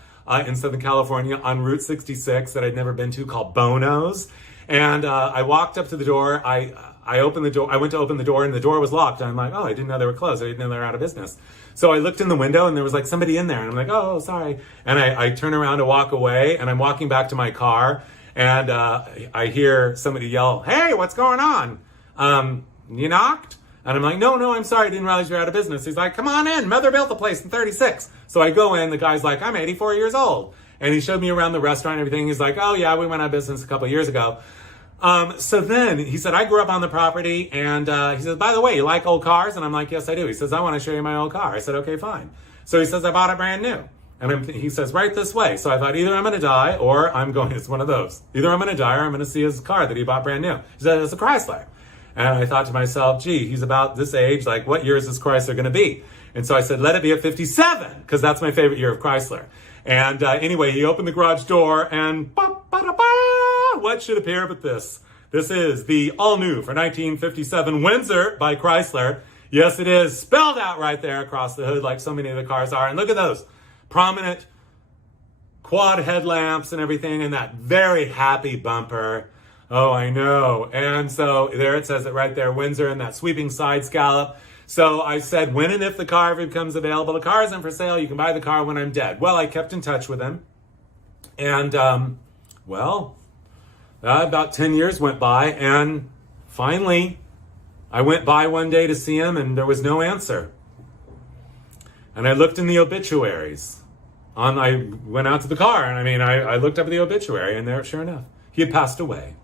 in Southern California on Route 66 that I'd never been to, called Bono's. And I walked up to the door. I opened the door. I went to open the door, and the door was locked. I'm like, oh, I didn't know they were closed. I didn't know they were out of business. So I looked in the window, and there was like somebody in there. And I'm like, oh, sorry. And I turn around to walk away, and I'm walking back to my car, and I hear somebody yell, hey, what's going on? You knocked? And I'm like, no, I'm sorry. I didn't realize you're out of business. He's like, come on in. Mother built the place in 36. So I go in. The guy's like, I'm 84 years old. And he showed me around the restaurant and everything. He's like, oh, yeah, we went out of business a couple of years ago. So then he said, I grew up on the property. And he says, by the way, you like old cars? And I'm like, yes, I do. He says, I want to show you my old car. I said, okay, fine. So he says, I bought it brand new. And he says, right this way. So I thought, either I'm going to die or I'm going, it's one of those. Either I'm going to die or I'm going to see his car that he bought brand new. He said, it's a Chrysler. And I thought to myself, gee, he's about this age. Like, what year is this Chrysler going to be? And so I said, let it be a 57, because that's my favorite year of Chrysler. And anyway, he opened the garage door, and what should appear but this? This is the all-new for 1957 Windsor by Chrysler. Yes, it is. Spelled out right there across the hood like so many of the cars are. And look at those prominent quad headlamps and everything, and that very happy bumper. Oh, I know. And so there it says it right there, Windsor, and that sweeping side scallop. So I said, when and if the car becomes available, the car isn't for sale. You can buy the car when I'm dead. Well, I kept in touch with him. And, about 10 years went by. And finally, I went by one day to see him, and there was no answer. And I looked in the obituaries. I went out to the car, and I looked up at the obituary, and there, sure enough, he had passed away.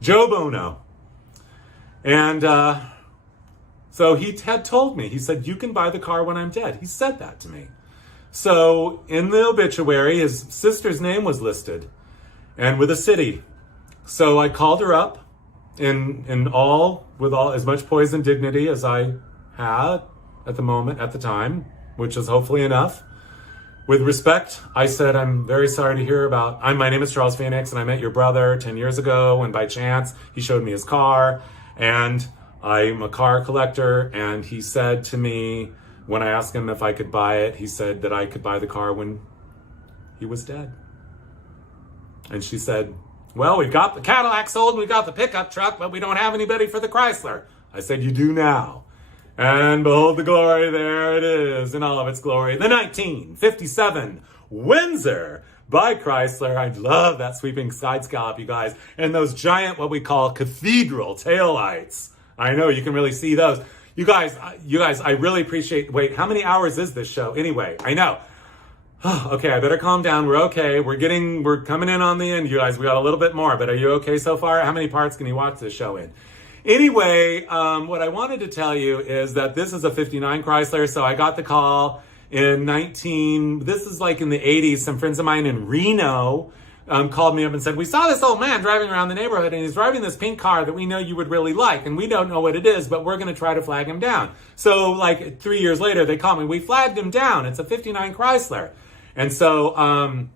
Joe Bono. And so he had told me, he said, you can buy the car when I'm dead. He said that to me. So in the obituary, his sister's name was listed, and with a city. So I called her up with as much poise and dignity as I had at the time, which is hopefully enough. With respect, I said, I'm very sorry to hear about, my name is Charles Phoenix, and I met your brother 10 years ago, and by chance, he showed me his car, and I'm a car collector, and he said to me, when I asked him if I could buy it, he said that I could buy the car when he was dead. And she said, well, we've got the Cadillac sold, and we've got the pickup truck, but we don't have anybody for the Chrysler. I said, you do now. And behold the glory, there it is in all of its glory. The 1957 Windsor by Chrysler. I love that sweeping side scallop, you guys. And those giant, what we call cathedral taillights. I know, you can really see those. You guys, I really appreciate, wait, how many hours is this show? Anyway, I know. Okay, I better calm down. We're okay. We're coming in on the end, you guys. We got a little bit more, but are you okay so far? How many parts can you watch this show in? Anyway, what I wanted to tell you is that this is a 59 Chrysler. So I got the call in this is like in the 80s. Some friends of mine in Reno called me up and said, we saw this old man driving around the neighborhood and he's driving this pink car that we know you would really like, and we don't know what it is, but we're going to try to flag him down. So like 3 years later, they called me, we flagged him down. It's a 59 Chrysler. And so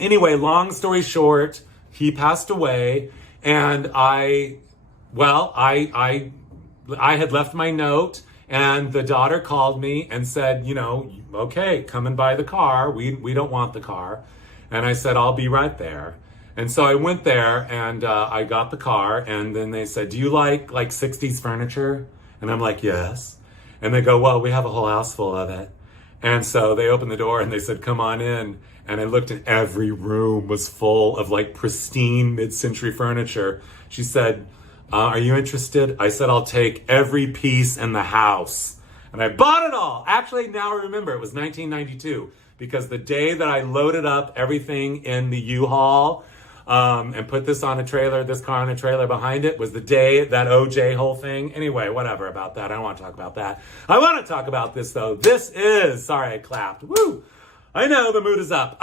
anyway, long story short, he passed away, and I had left my note, and the daughter called me and said, okay, come and buy the car. We don't want the car. And I said, I'll be right there. And so I went there, and I got the car, and then they said, do you like 60s furniture? And I'm like, yes. And they go, well, we have a whole house full of it. And so they opened the door and they said, come on in. And I looked, and every room was full of pristine mid-century furniture. She said, are you interested? I said, I'll take every piece in the house. And I bought it all. Actually, now I remember, it was 1992, because the day that I loaded up everything in the U-Haul and put this car on a trailer behind it, was the day that OJ whole thing. Anyway, whatever about that. I don't want to talk about that. I want to talk about this, though. Sorry, I clapped. Woo! I know, the mood is up.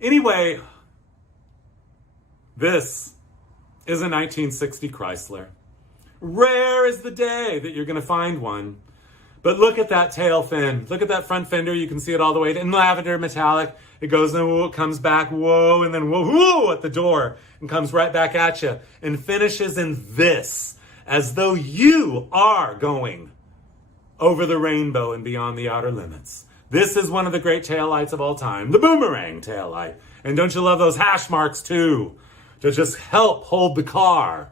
Anyway, this is a 1960 Chrysler. Rare is the day that you're going to find one. But look at that tail fin. Look at that front fender. You can see it all the way in lavender metallic. It goes, and it comes back, whoa, and then whoa, at the door, and comes right back at you, and finishes in this, as though you are going over the rainbow and beyond the outer limits. This is one of the great taillights of all time, the boomerang taillight. And don't you love those hash marks too, to just help hold the car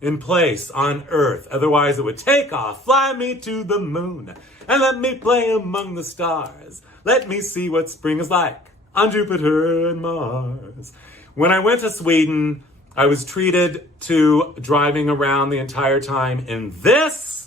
in place on Earth. Otherwise it would take off, fly me to the moon, and let me play among the stars. Let me see what spring is like on Jupiter and Mars. When I went to Sweden, I was treated to driving around the entire time in this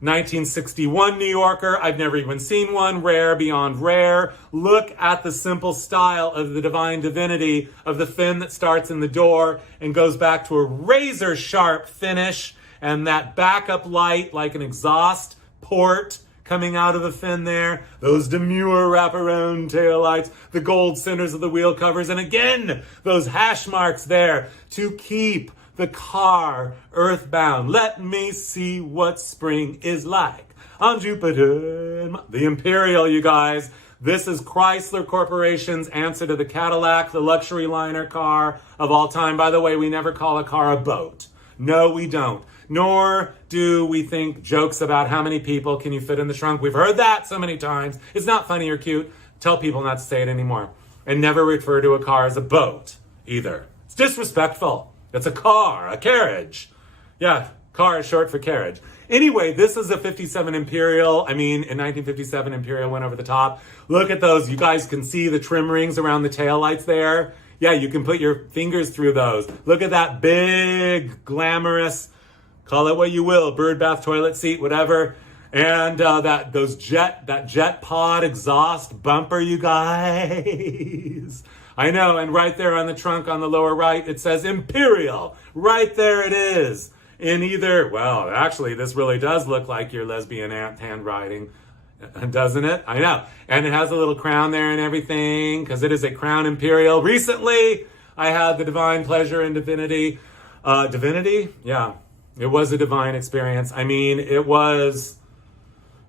1961 New Yorker. I've never even seen one. Rare beyond rare. Look at the simple style of the divine divinity of the fin that starts in the door and goes back to a razor sharp finish, and that backup light like an exhaust port coming out of the fin there. Those demure wraparound taillights, the gold centers of the wheel covers, and again, those hash marks there to keep the car earthbound. Let me see what spring is like on Jupiter. The Imperial, you guys. This is Chrysler Corporation's answer to the Cadillac, the luxury liner car of all time. By the way, we never call a car a boat. No, we don't. Nor do we think jokes about how many people can you fit in the trunk. We've heard that so many times. It's not funny or cute. Tell people not to say it anymore. And never refer to a car as a boat either. It's disrespectful. It's a car, a carriage. Yeah, car is short for carriage. Anyway, this is a 57 Imperial. In 1957, Imperial went over the top. Look at those. You guys can see the trim rings around the taillights there. Yeah, you can put your fingers through those. Look at that big, glamorous, call it what you will, bird bath, toilet seat, whatever. And that jet pod exhaust bumper, you guys. I know, and right there on the trunk on the lower right, it says Imperial. Right there it is. In either, well, actually, this really does look like your lesbian aunt handwriting, doesn't it? I know. And it has a little crown there and everything, because it is a Crown Imperial. Recently, I had the divine pleasure and divinity. Divinity? Yeah, it was a divine experience. It was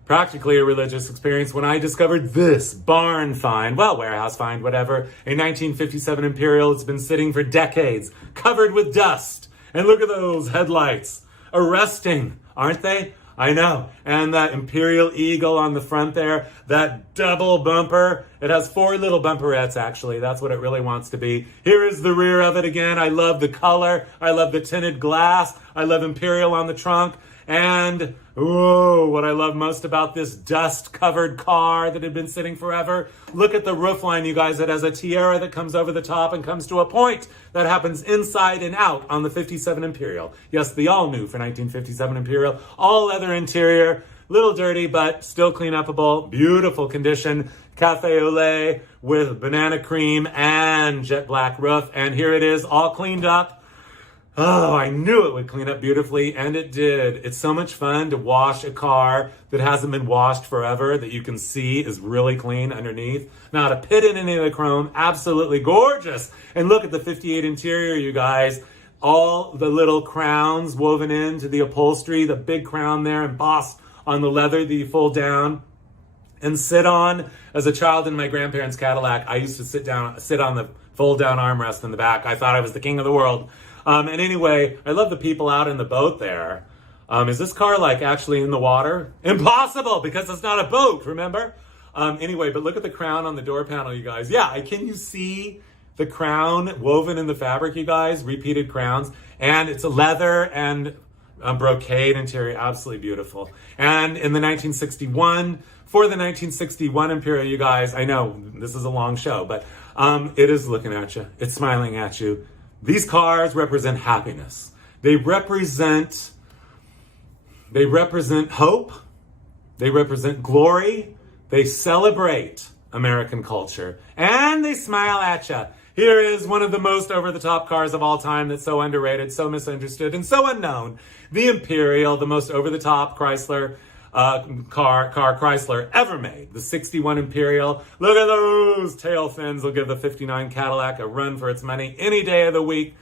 practically a religious experience when I discovered this barn find, warehouse find, whatever, a 1957 Imperial. It's been sitting for decades, covered with dust. And look at those headlights. Arresting, aren't they? I know. And that Imperial Eagle on the front there, that double bumper. It has 4 little bumperettes, actually. That's what it really wants to be. Here is the rear of it again. I love the color. I love the tinted glass. I love Imperial on the trunk. And, what I love most about this dust-covered car that had been sitting forever, look at the roofline, you guys. It has a tiara that comes over the top and comes to a point that happens inside and out on the 57 Imperial. Yes, the all-new for 1957 Imperial. All-leather interior, little dirty, but still clean-upable. Beautiful condition. Cafe au lait with banana cream and jet black roof. And here it is, all cleaned up. Oh, I knew it would clean up beautifully, and it did. It's so much fun to wash a car that hasn't been washed forever, that you can see is really clean underneath. Not a pit in any of the chrome. Absolutely gorgeous. And look at the 58 interior, you guys. All the little crowns woven into the upholstery, the big crown there embossed on the leather that you fold down and sit on. As a child in my grandparents' Cadillac, I used to sit on the fold-down armrest in the back. I thought I was the king of the world. And anyway, I love the people out in the boat there. Is this car like actually in the water? Impossible, because it's not a boat, remember? Anyway, but look at the crown on the door panel, you guys. Yeah, can you see the crown woven in the fabric, you guys? Repeated crowns. And it's a leather and brocade interior, absolutely beautiful. And in the 1961, for the 1961 Imperial, you guys, I know this is a long show, but it is looking at you. It's smiling at you. These cars represent happiness. They represent hope. They represent glory. They celebrate American culture. And they smile at you. Here is one of the most over-the-top cars of all time that's so underrated, so misunderstood, and so unknown. The Imperial, the most over-the-top Chrysler car Chrysler ever made. The 61 Imperial. Look at those tail fins. Will give the 59 Cadillac a run for its money any day of the week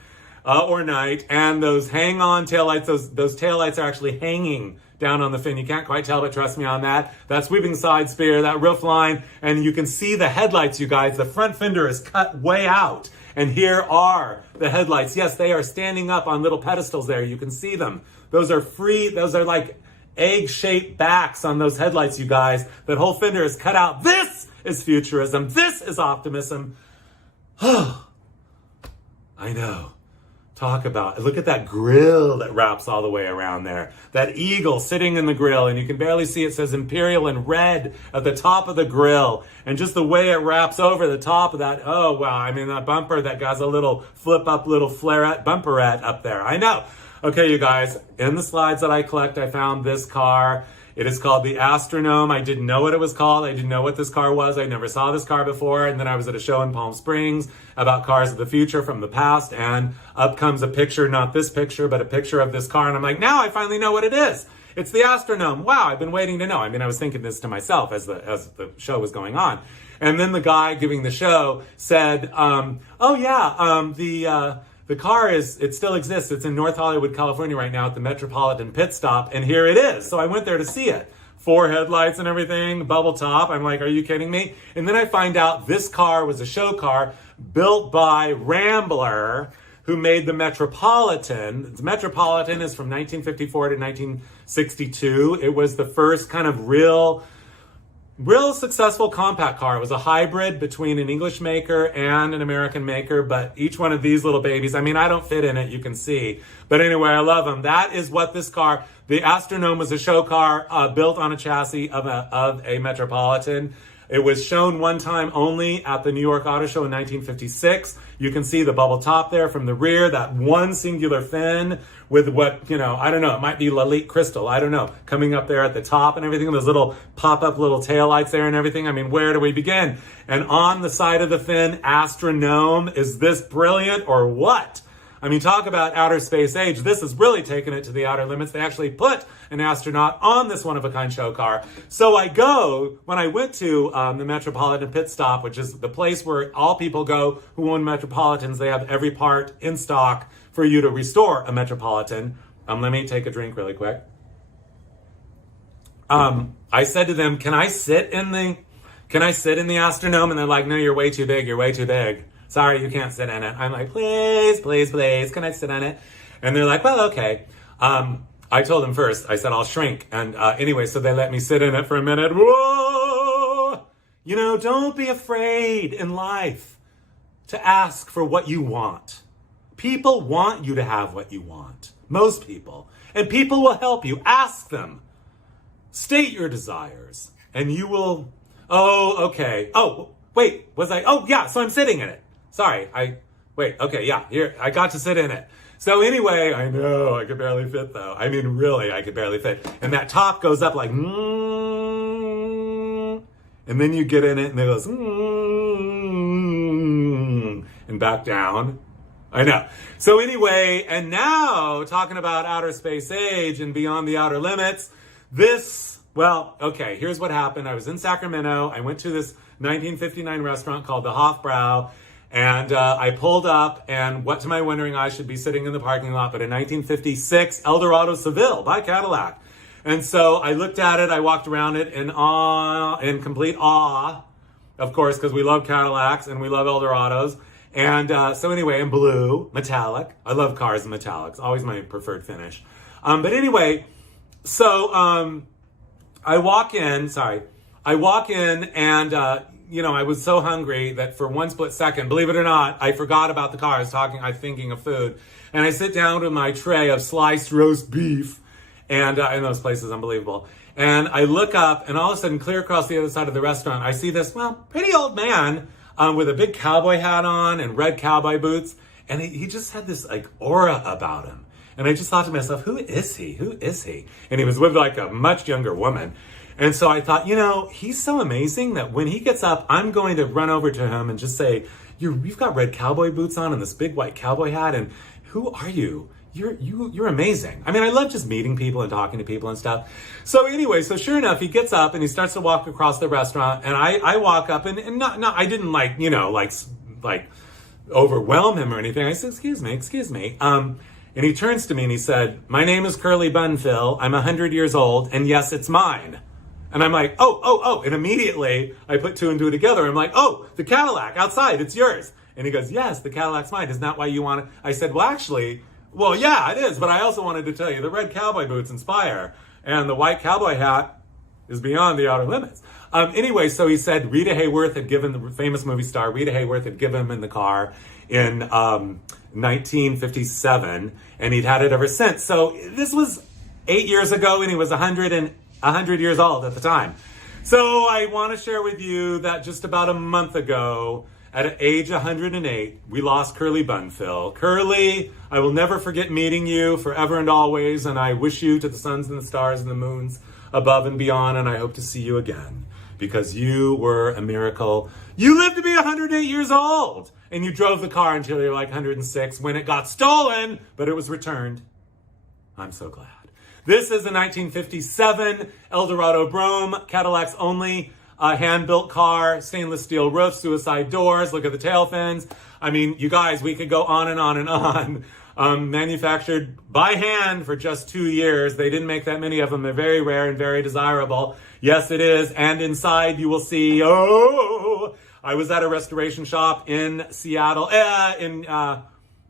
or night. And those hang-on taillights, those taillights are actually hanging down on the fin. You can't quite tell, but trust me on that. That sweeping side spear, that roof line, and you can see the headlights, you guys. The front fender is cut way out. And here are the headlights. Yes, they are standing up on little pedestals there. You can see them. Those are free. Those are like egg-shaped backs on those headlights, you guys. That whole fender is cut out. This is Futurism. This is Optimism. I know. Talk about, look at that grill that wraps all the way around there. That eagle sitting in the grill, and you can barely see it says Imperial in red at the top of the grill. And just the way it wraps over the top of that, oh wow, I mean that bumper that has a little flip-up little flairette bumperette up there. I know. Okay, you guys, in the slides that I collect, I found this car. It is called the Astronome. I didn't know what it was called. I didn't know what this car was. I never saw this car before. And then I was at a show in Palm Springs about cars of the future from the past. And up comes a picture, not this picture, but a picture of this car. And I'm like, now I finally know what it is. It's the Astronome. Wow, I've been waiting to know. I mean, I was thinking this to myself as the show was going on. And then the guy giving the show said, the car it still exists. It's in North Hollywood, California right now at the Metropolitan Pit Stop, and here it is. So I went there to see it. 4 headlights and everything, bubble top. I'm like, are you kidding me? And then I find out this car was a show car built by Rambler, who made the Metropolitan. The Metropolitan is from 1954 to 1962. It was the first kind of real successful compact car. It was a hybrid between an English maker and an American maker, but each one of these little babies, I mean, I don't fit in it, you can see. But anyway, I love them. That is what this car, the Astronome, was a show car built on a chassis of a Metropolitan. It was shown one time only at the New York Auto Show in 1956. You can see the bubble top there from the rear, that one singular fin with what, I don't know, it might be Lalique crystal, I don't know, coming up there at the top and everything, those little pop-up little taillights there and everything. I mean, where do we begin? And on the side of the fin, Astronome. Is this brilliant or what? I mean, talk about outer space age. This is really taking it to the outer limits. They actually put an astronaut on this one-of-a-kind show car. So when I went to the Metropolitan Pit Stop, which is the place where all people go who own Metropolitans, they have every part in stock for you to restore a Metropolitan. Let me take a drink really quick. I said to them, can I sit in the Astronome? And they're like, no, you're way too big. You're way too big. Sorry, you can't sit in it. I'm like, please, please, please, can I sit in it? And they're like, well, okay. I told them first, I said, I'll shrink. And anyway, so they let me sit in it for a minute. Whoa! Don't be afraid in life to ask for what you want. People want you to have what you want. Most people. And people will help you. Ask them. State your desires. And you will, okay. Oh, wait, so I'm sitting in it. Sorry, here, I got to sit in it. So anyway, I know, I could barely fit though. I mean, really, I could barely fit. And that top goes up like, and then you get in it and it goes, and back down. I know. So anyway, and now talking about outer space age and beyond the outer limits, here's what happened. I was in Sacramento. I went to this 1959 restaurant called the Hofbrau, and I pulled up, and what to my wondering eye should be sitting in the parking lot, but a 1956 Eldorado Seville by Cadillac. And so I looked at it, I walked around it in complete awe, of course, because we love Cadillacs and we love Eldorados. And so anyway, in blue, metallic. I love cars in metallics, always my preferred finish. But anyway, so I walk in and, I was so hungry that for one split second, believe it or not, I forgot about the car. I was thinking of food. And I sit down with my tray of sliced roast beef, and in those places, unbelievable. And I look up, and all of a sudden, clear across the other side of the restaurant, I see this, pretty old man with a big cowboy hat on and red cowboy boots. And he just had this aura about him. And I just thought to myself, who is he? Who is he? And he was with a much younger woman. And so I thought, he's so amazing that when he gets up, I'm going to run over to him and just say, you've got red cowboy boots on and this big white cowboy hat. And who are you? You're amazing. I mean, I love just meeting people and talking to people and stuff. So anyway, so sure enough, he gets up and he starts to walk across the restaurant, and I walk up and I didn't overwhelm him or anything. I said, excuse me. And he turns to me and he said, my name is Curly Bun Phil. I'm 100 years old, and yes, it's mine. And I'm like, oh. And immediately I put two and two together. I'm like, oh, the Cadillac outside, it's yours. And he goes, yes, the Cadillac's mine. Isn't that why you want it? I said, well, yeah, it is, but I also wanted to tell you the red cowboy boots inspire, and the white cowboy hat is beyond the outer limits. Anyway, so he said Rita Hayworth had given, the famous movie star, Rita Hayworth had given him in the car in 1957, and he'd had it ever since. So this was 8 years ago, and he was 100 years old at the time. So I want to share with you that just about a month ago, at age 108, we lost Curly Bun Phil. Curly, I will never forget meeting you forever and always, and I wish you to the suns and the stars and the moons above and beyond, and I hope to see you again, because you were a miracle. You lived to be 108 years old, and you drove the car until you were 106 when it got stolen, but it was returned. I'm so glad. This is a 1957 Eldorado Brougham, Cadillac's only hand-built car, stainless steel roof, suicide doors. Look at the tail fins. I mean, you guys, we could go on and on and on. Manufactured by hand for just 2 years. They didn't make that many of them. They're very rare and very desirable. Yes, it is. And inside you will see, I was at a restoration shop in Seattle,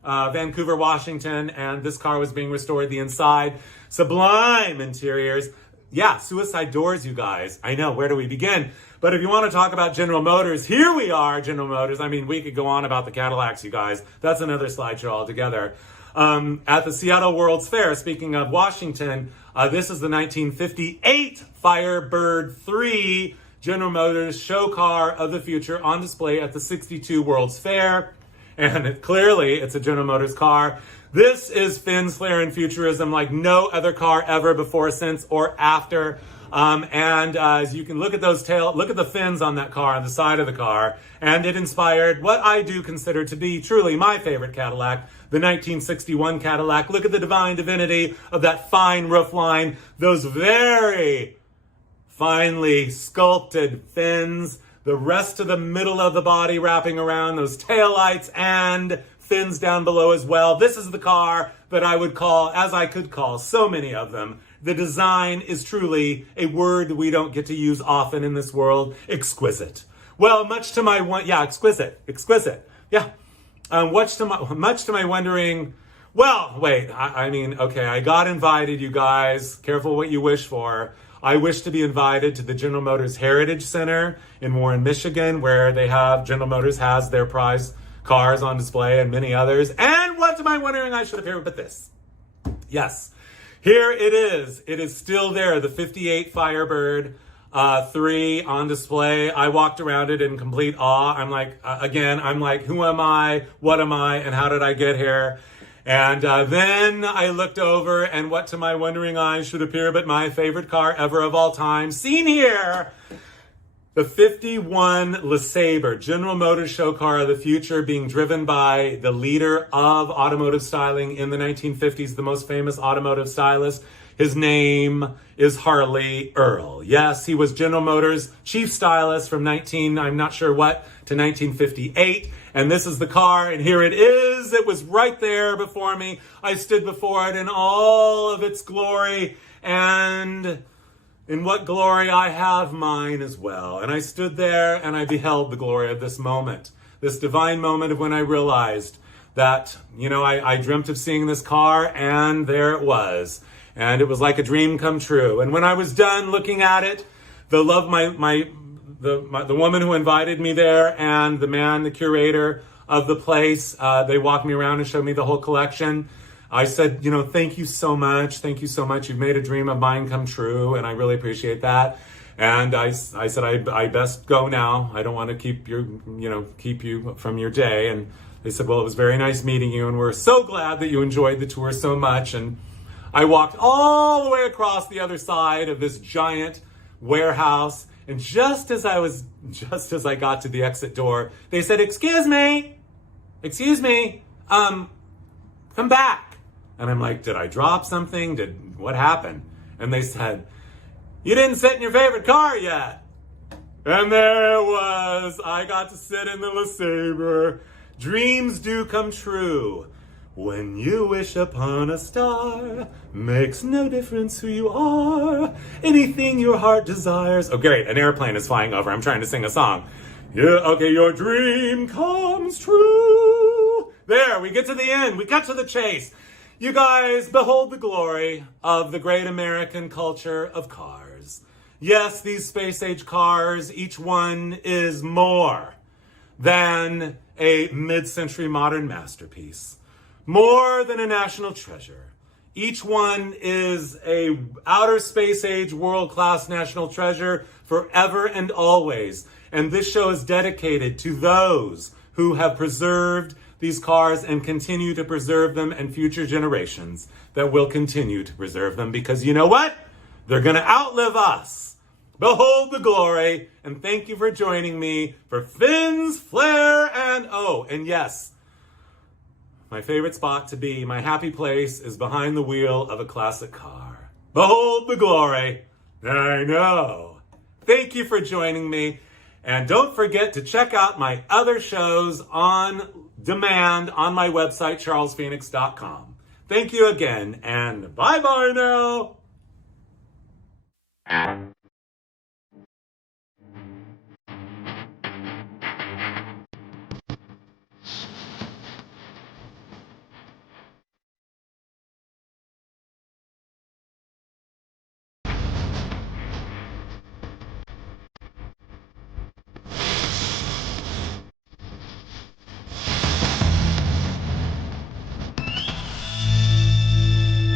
Vancouver, Washington, and this car was being restored, the inside. Sublime interiors. Yeah, suicide doors, you guys. I know, where do we begin? But if you want to talk about General Motors, here we are, General Motors. I mean, we could go on about the Cadillacs, you guys. That's another slideshow altogether. At the Seattle World's Fair, speaking of Washington, this is the 1958 Firebird 3 General Motors show car of the future on display at the 62 World's Fair. And it's a General Motors car. This is Finn's Flair and Futurism like no other car ever before, since, or after. As you can look at look at the fins on that car, on the side of the car, and it inspired what I do consider to be truly my favorite Cadillac, the 1961 Cadillac. Look at the divine divinity of that fine roof line, those very finely sculpted fins, the rest of the middle of the body wrapping around, those taillights and fins down below as well. This is the car that I would call, as I could call so many of them, the design is truly a word that we don't get to use often in this world, exquisite. Well, much to my exquisite. Yeah. Much to my wondering, I got invited, you guys. Careful what you wish for. I wish to be invited to the General Motors Heritage Center in Warren, Michigan, where General Motors has their prize cars on display and many others. And what am I wondering I should appear but this? Yes, here it is. It is still there, the 58 Firebird 3 on display. I walked around it in complete awe. I'm like, who am I? What am I? And how did I get here? And then I looked over, and what to my wondering eyes should appear but my favorite car ever of all time, seen here, The 51 LeSabre, General Motors show car of the future, being driven by the leader of automotive styling in the 1950s, the most famous automotive stylist. His name is Harley Earl. Yes, he was General Motors chief stylist from I'm not sure what, to 1958. And this is the car, and here it is. It was right there before me. I stood before it in all of its glory, and in what glory I have mine as well. And I stood there and I beheld the glory of this moment, this divine moment of when I realized that, I dreamt of seeing this car, and there it was. And it was like a dream come true. And when I was done looking at it, the woman who invited me there and the curator of the place, they walked me around and showed me the whole collection. I said, thank you so much. Thank you so much. You've made a dream of mine come true, and I really appreciate that. And I said, I best go now. I don't want to keep you from your day. And they said, well, it was very nice meeting you, and we're so glad that you enjoyed the tour so much. And I walked all the way across the other side of this giant warehouse, and just as I got to the exit door, they said, excuse me, come back. And I'm like, did I drop something? What happened? And they said, you didn't sit in your favorite car yet. And there it was. I got to sit in the LeSabre. Dreams do come true. When you wish upon a star, makes no difference who you are. Anything your heart desires. Oh, great. An airplane is flying over. I'm trying to sing a song. Yeah, okay, your dream comes true. There, we get to the end. We cut to the chase. You guys, behold the glory of the great American culture of cars. Yes, these space-age cars, each one is more than a mid-century modern masterpiece. More than a national treasure. Each one is a outer space-age world-class national treasure forever and always. And this show is dedicated to those who have preserved these cars and continue to preserve them, and future generations that will continue to preserve them, because you know what? They're going to outlive us. Behold the glory, and thank you for joining me for Fins, Flair, and yes, my favorite spot to be, my happy place, is behind the wheel of a classic car. Behold the glory. I know. Thank you for joining me. And don't forget to check out my other shows on demand on my website, charlesphoenix.com. Thank you again, and bye-bye now.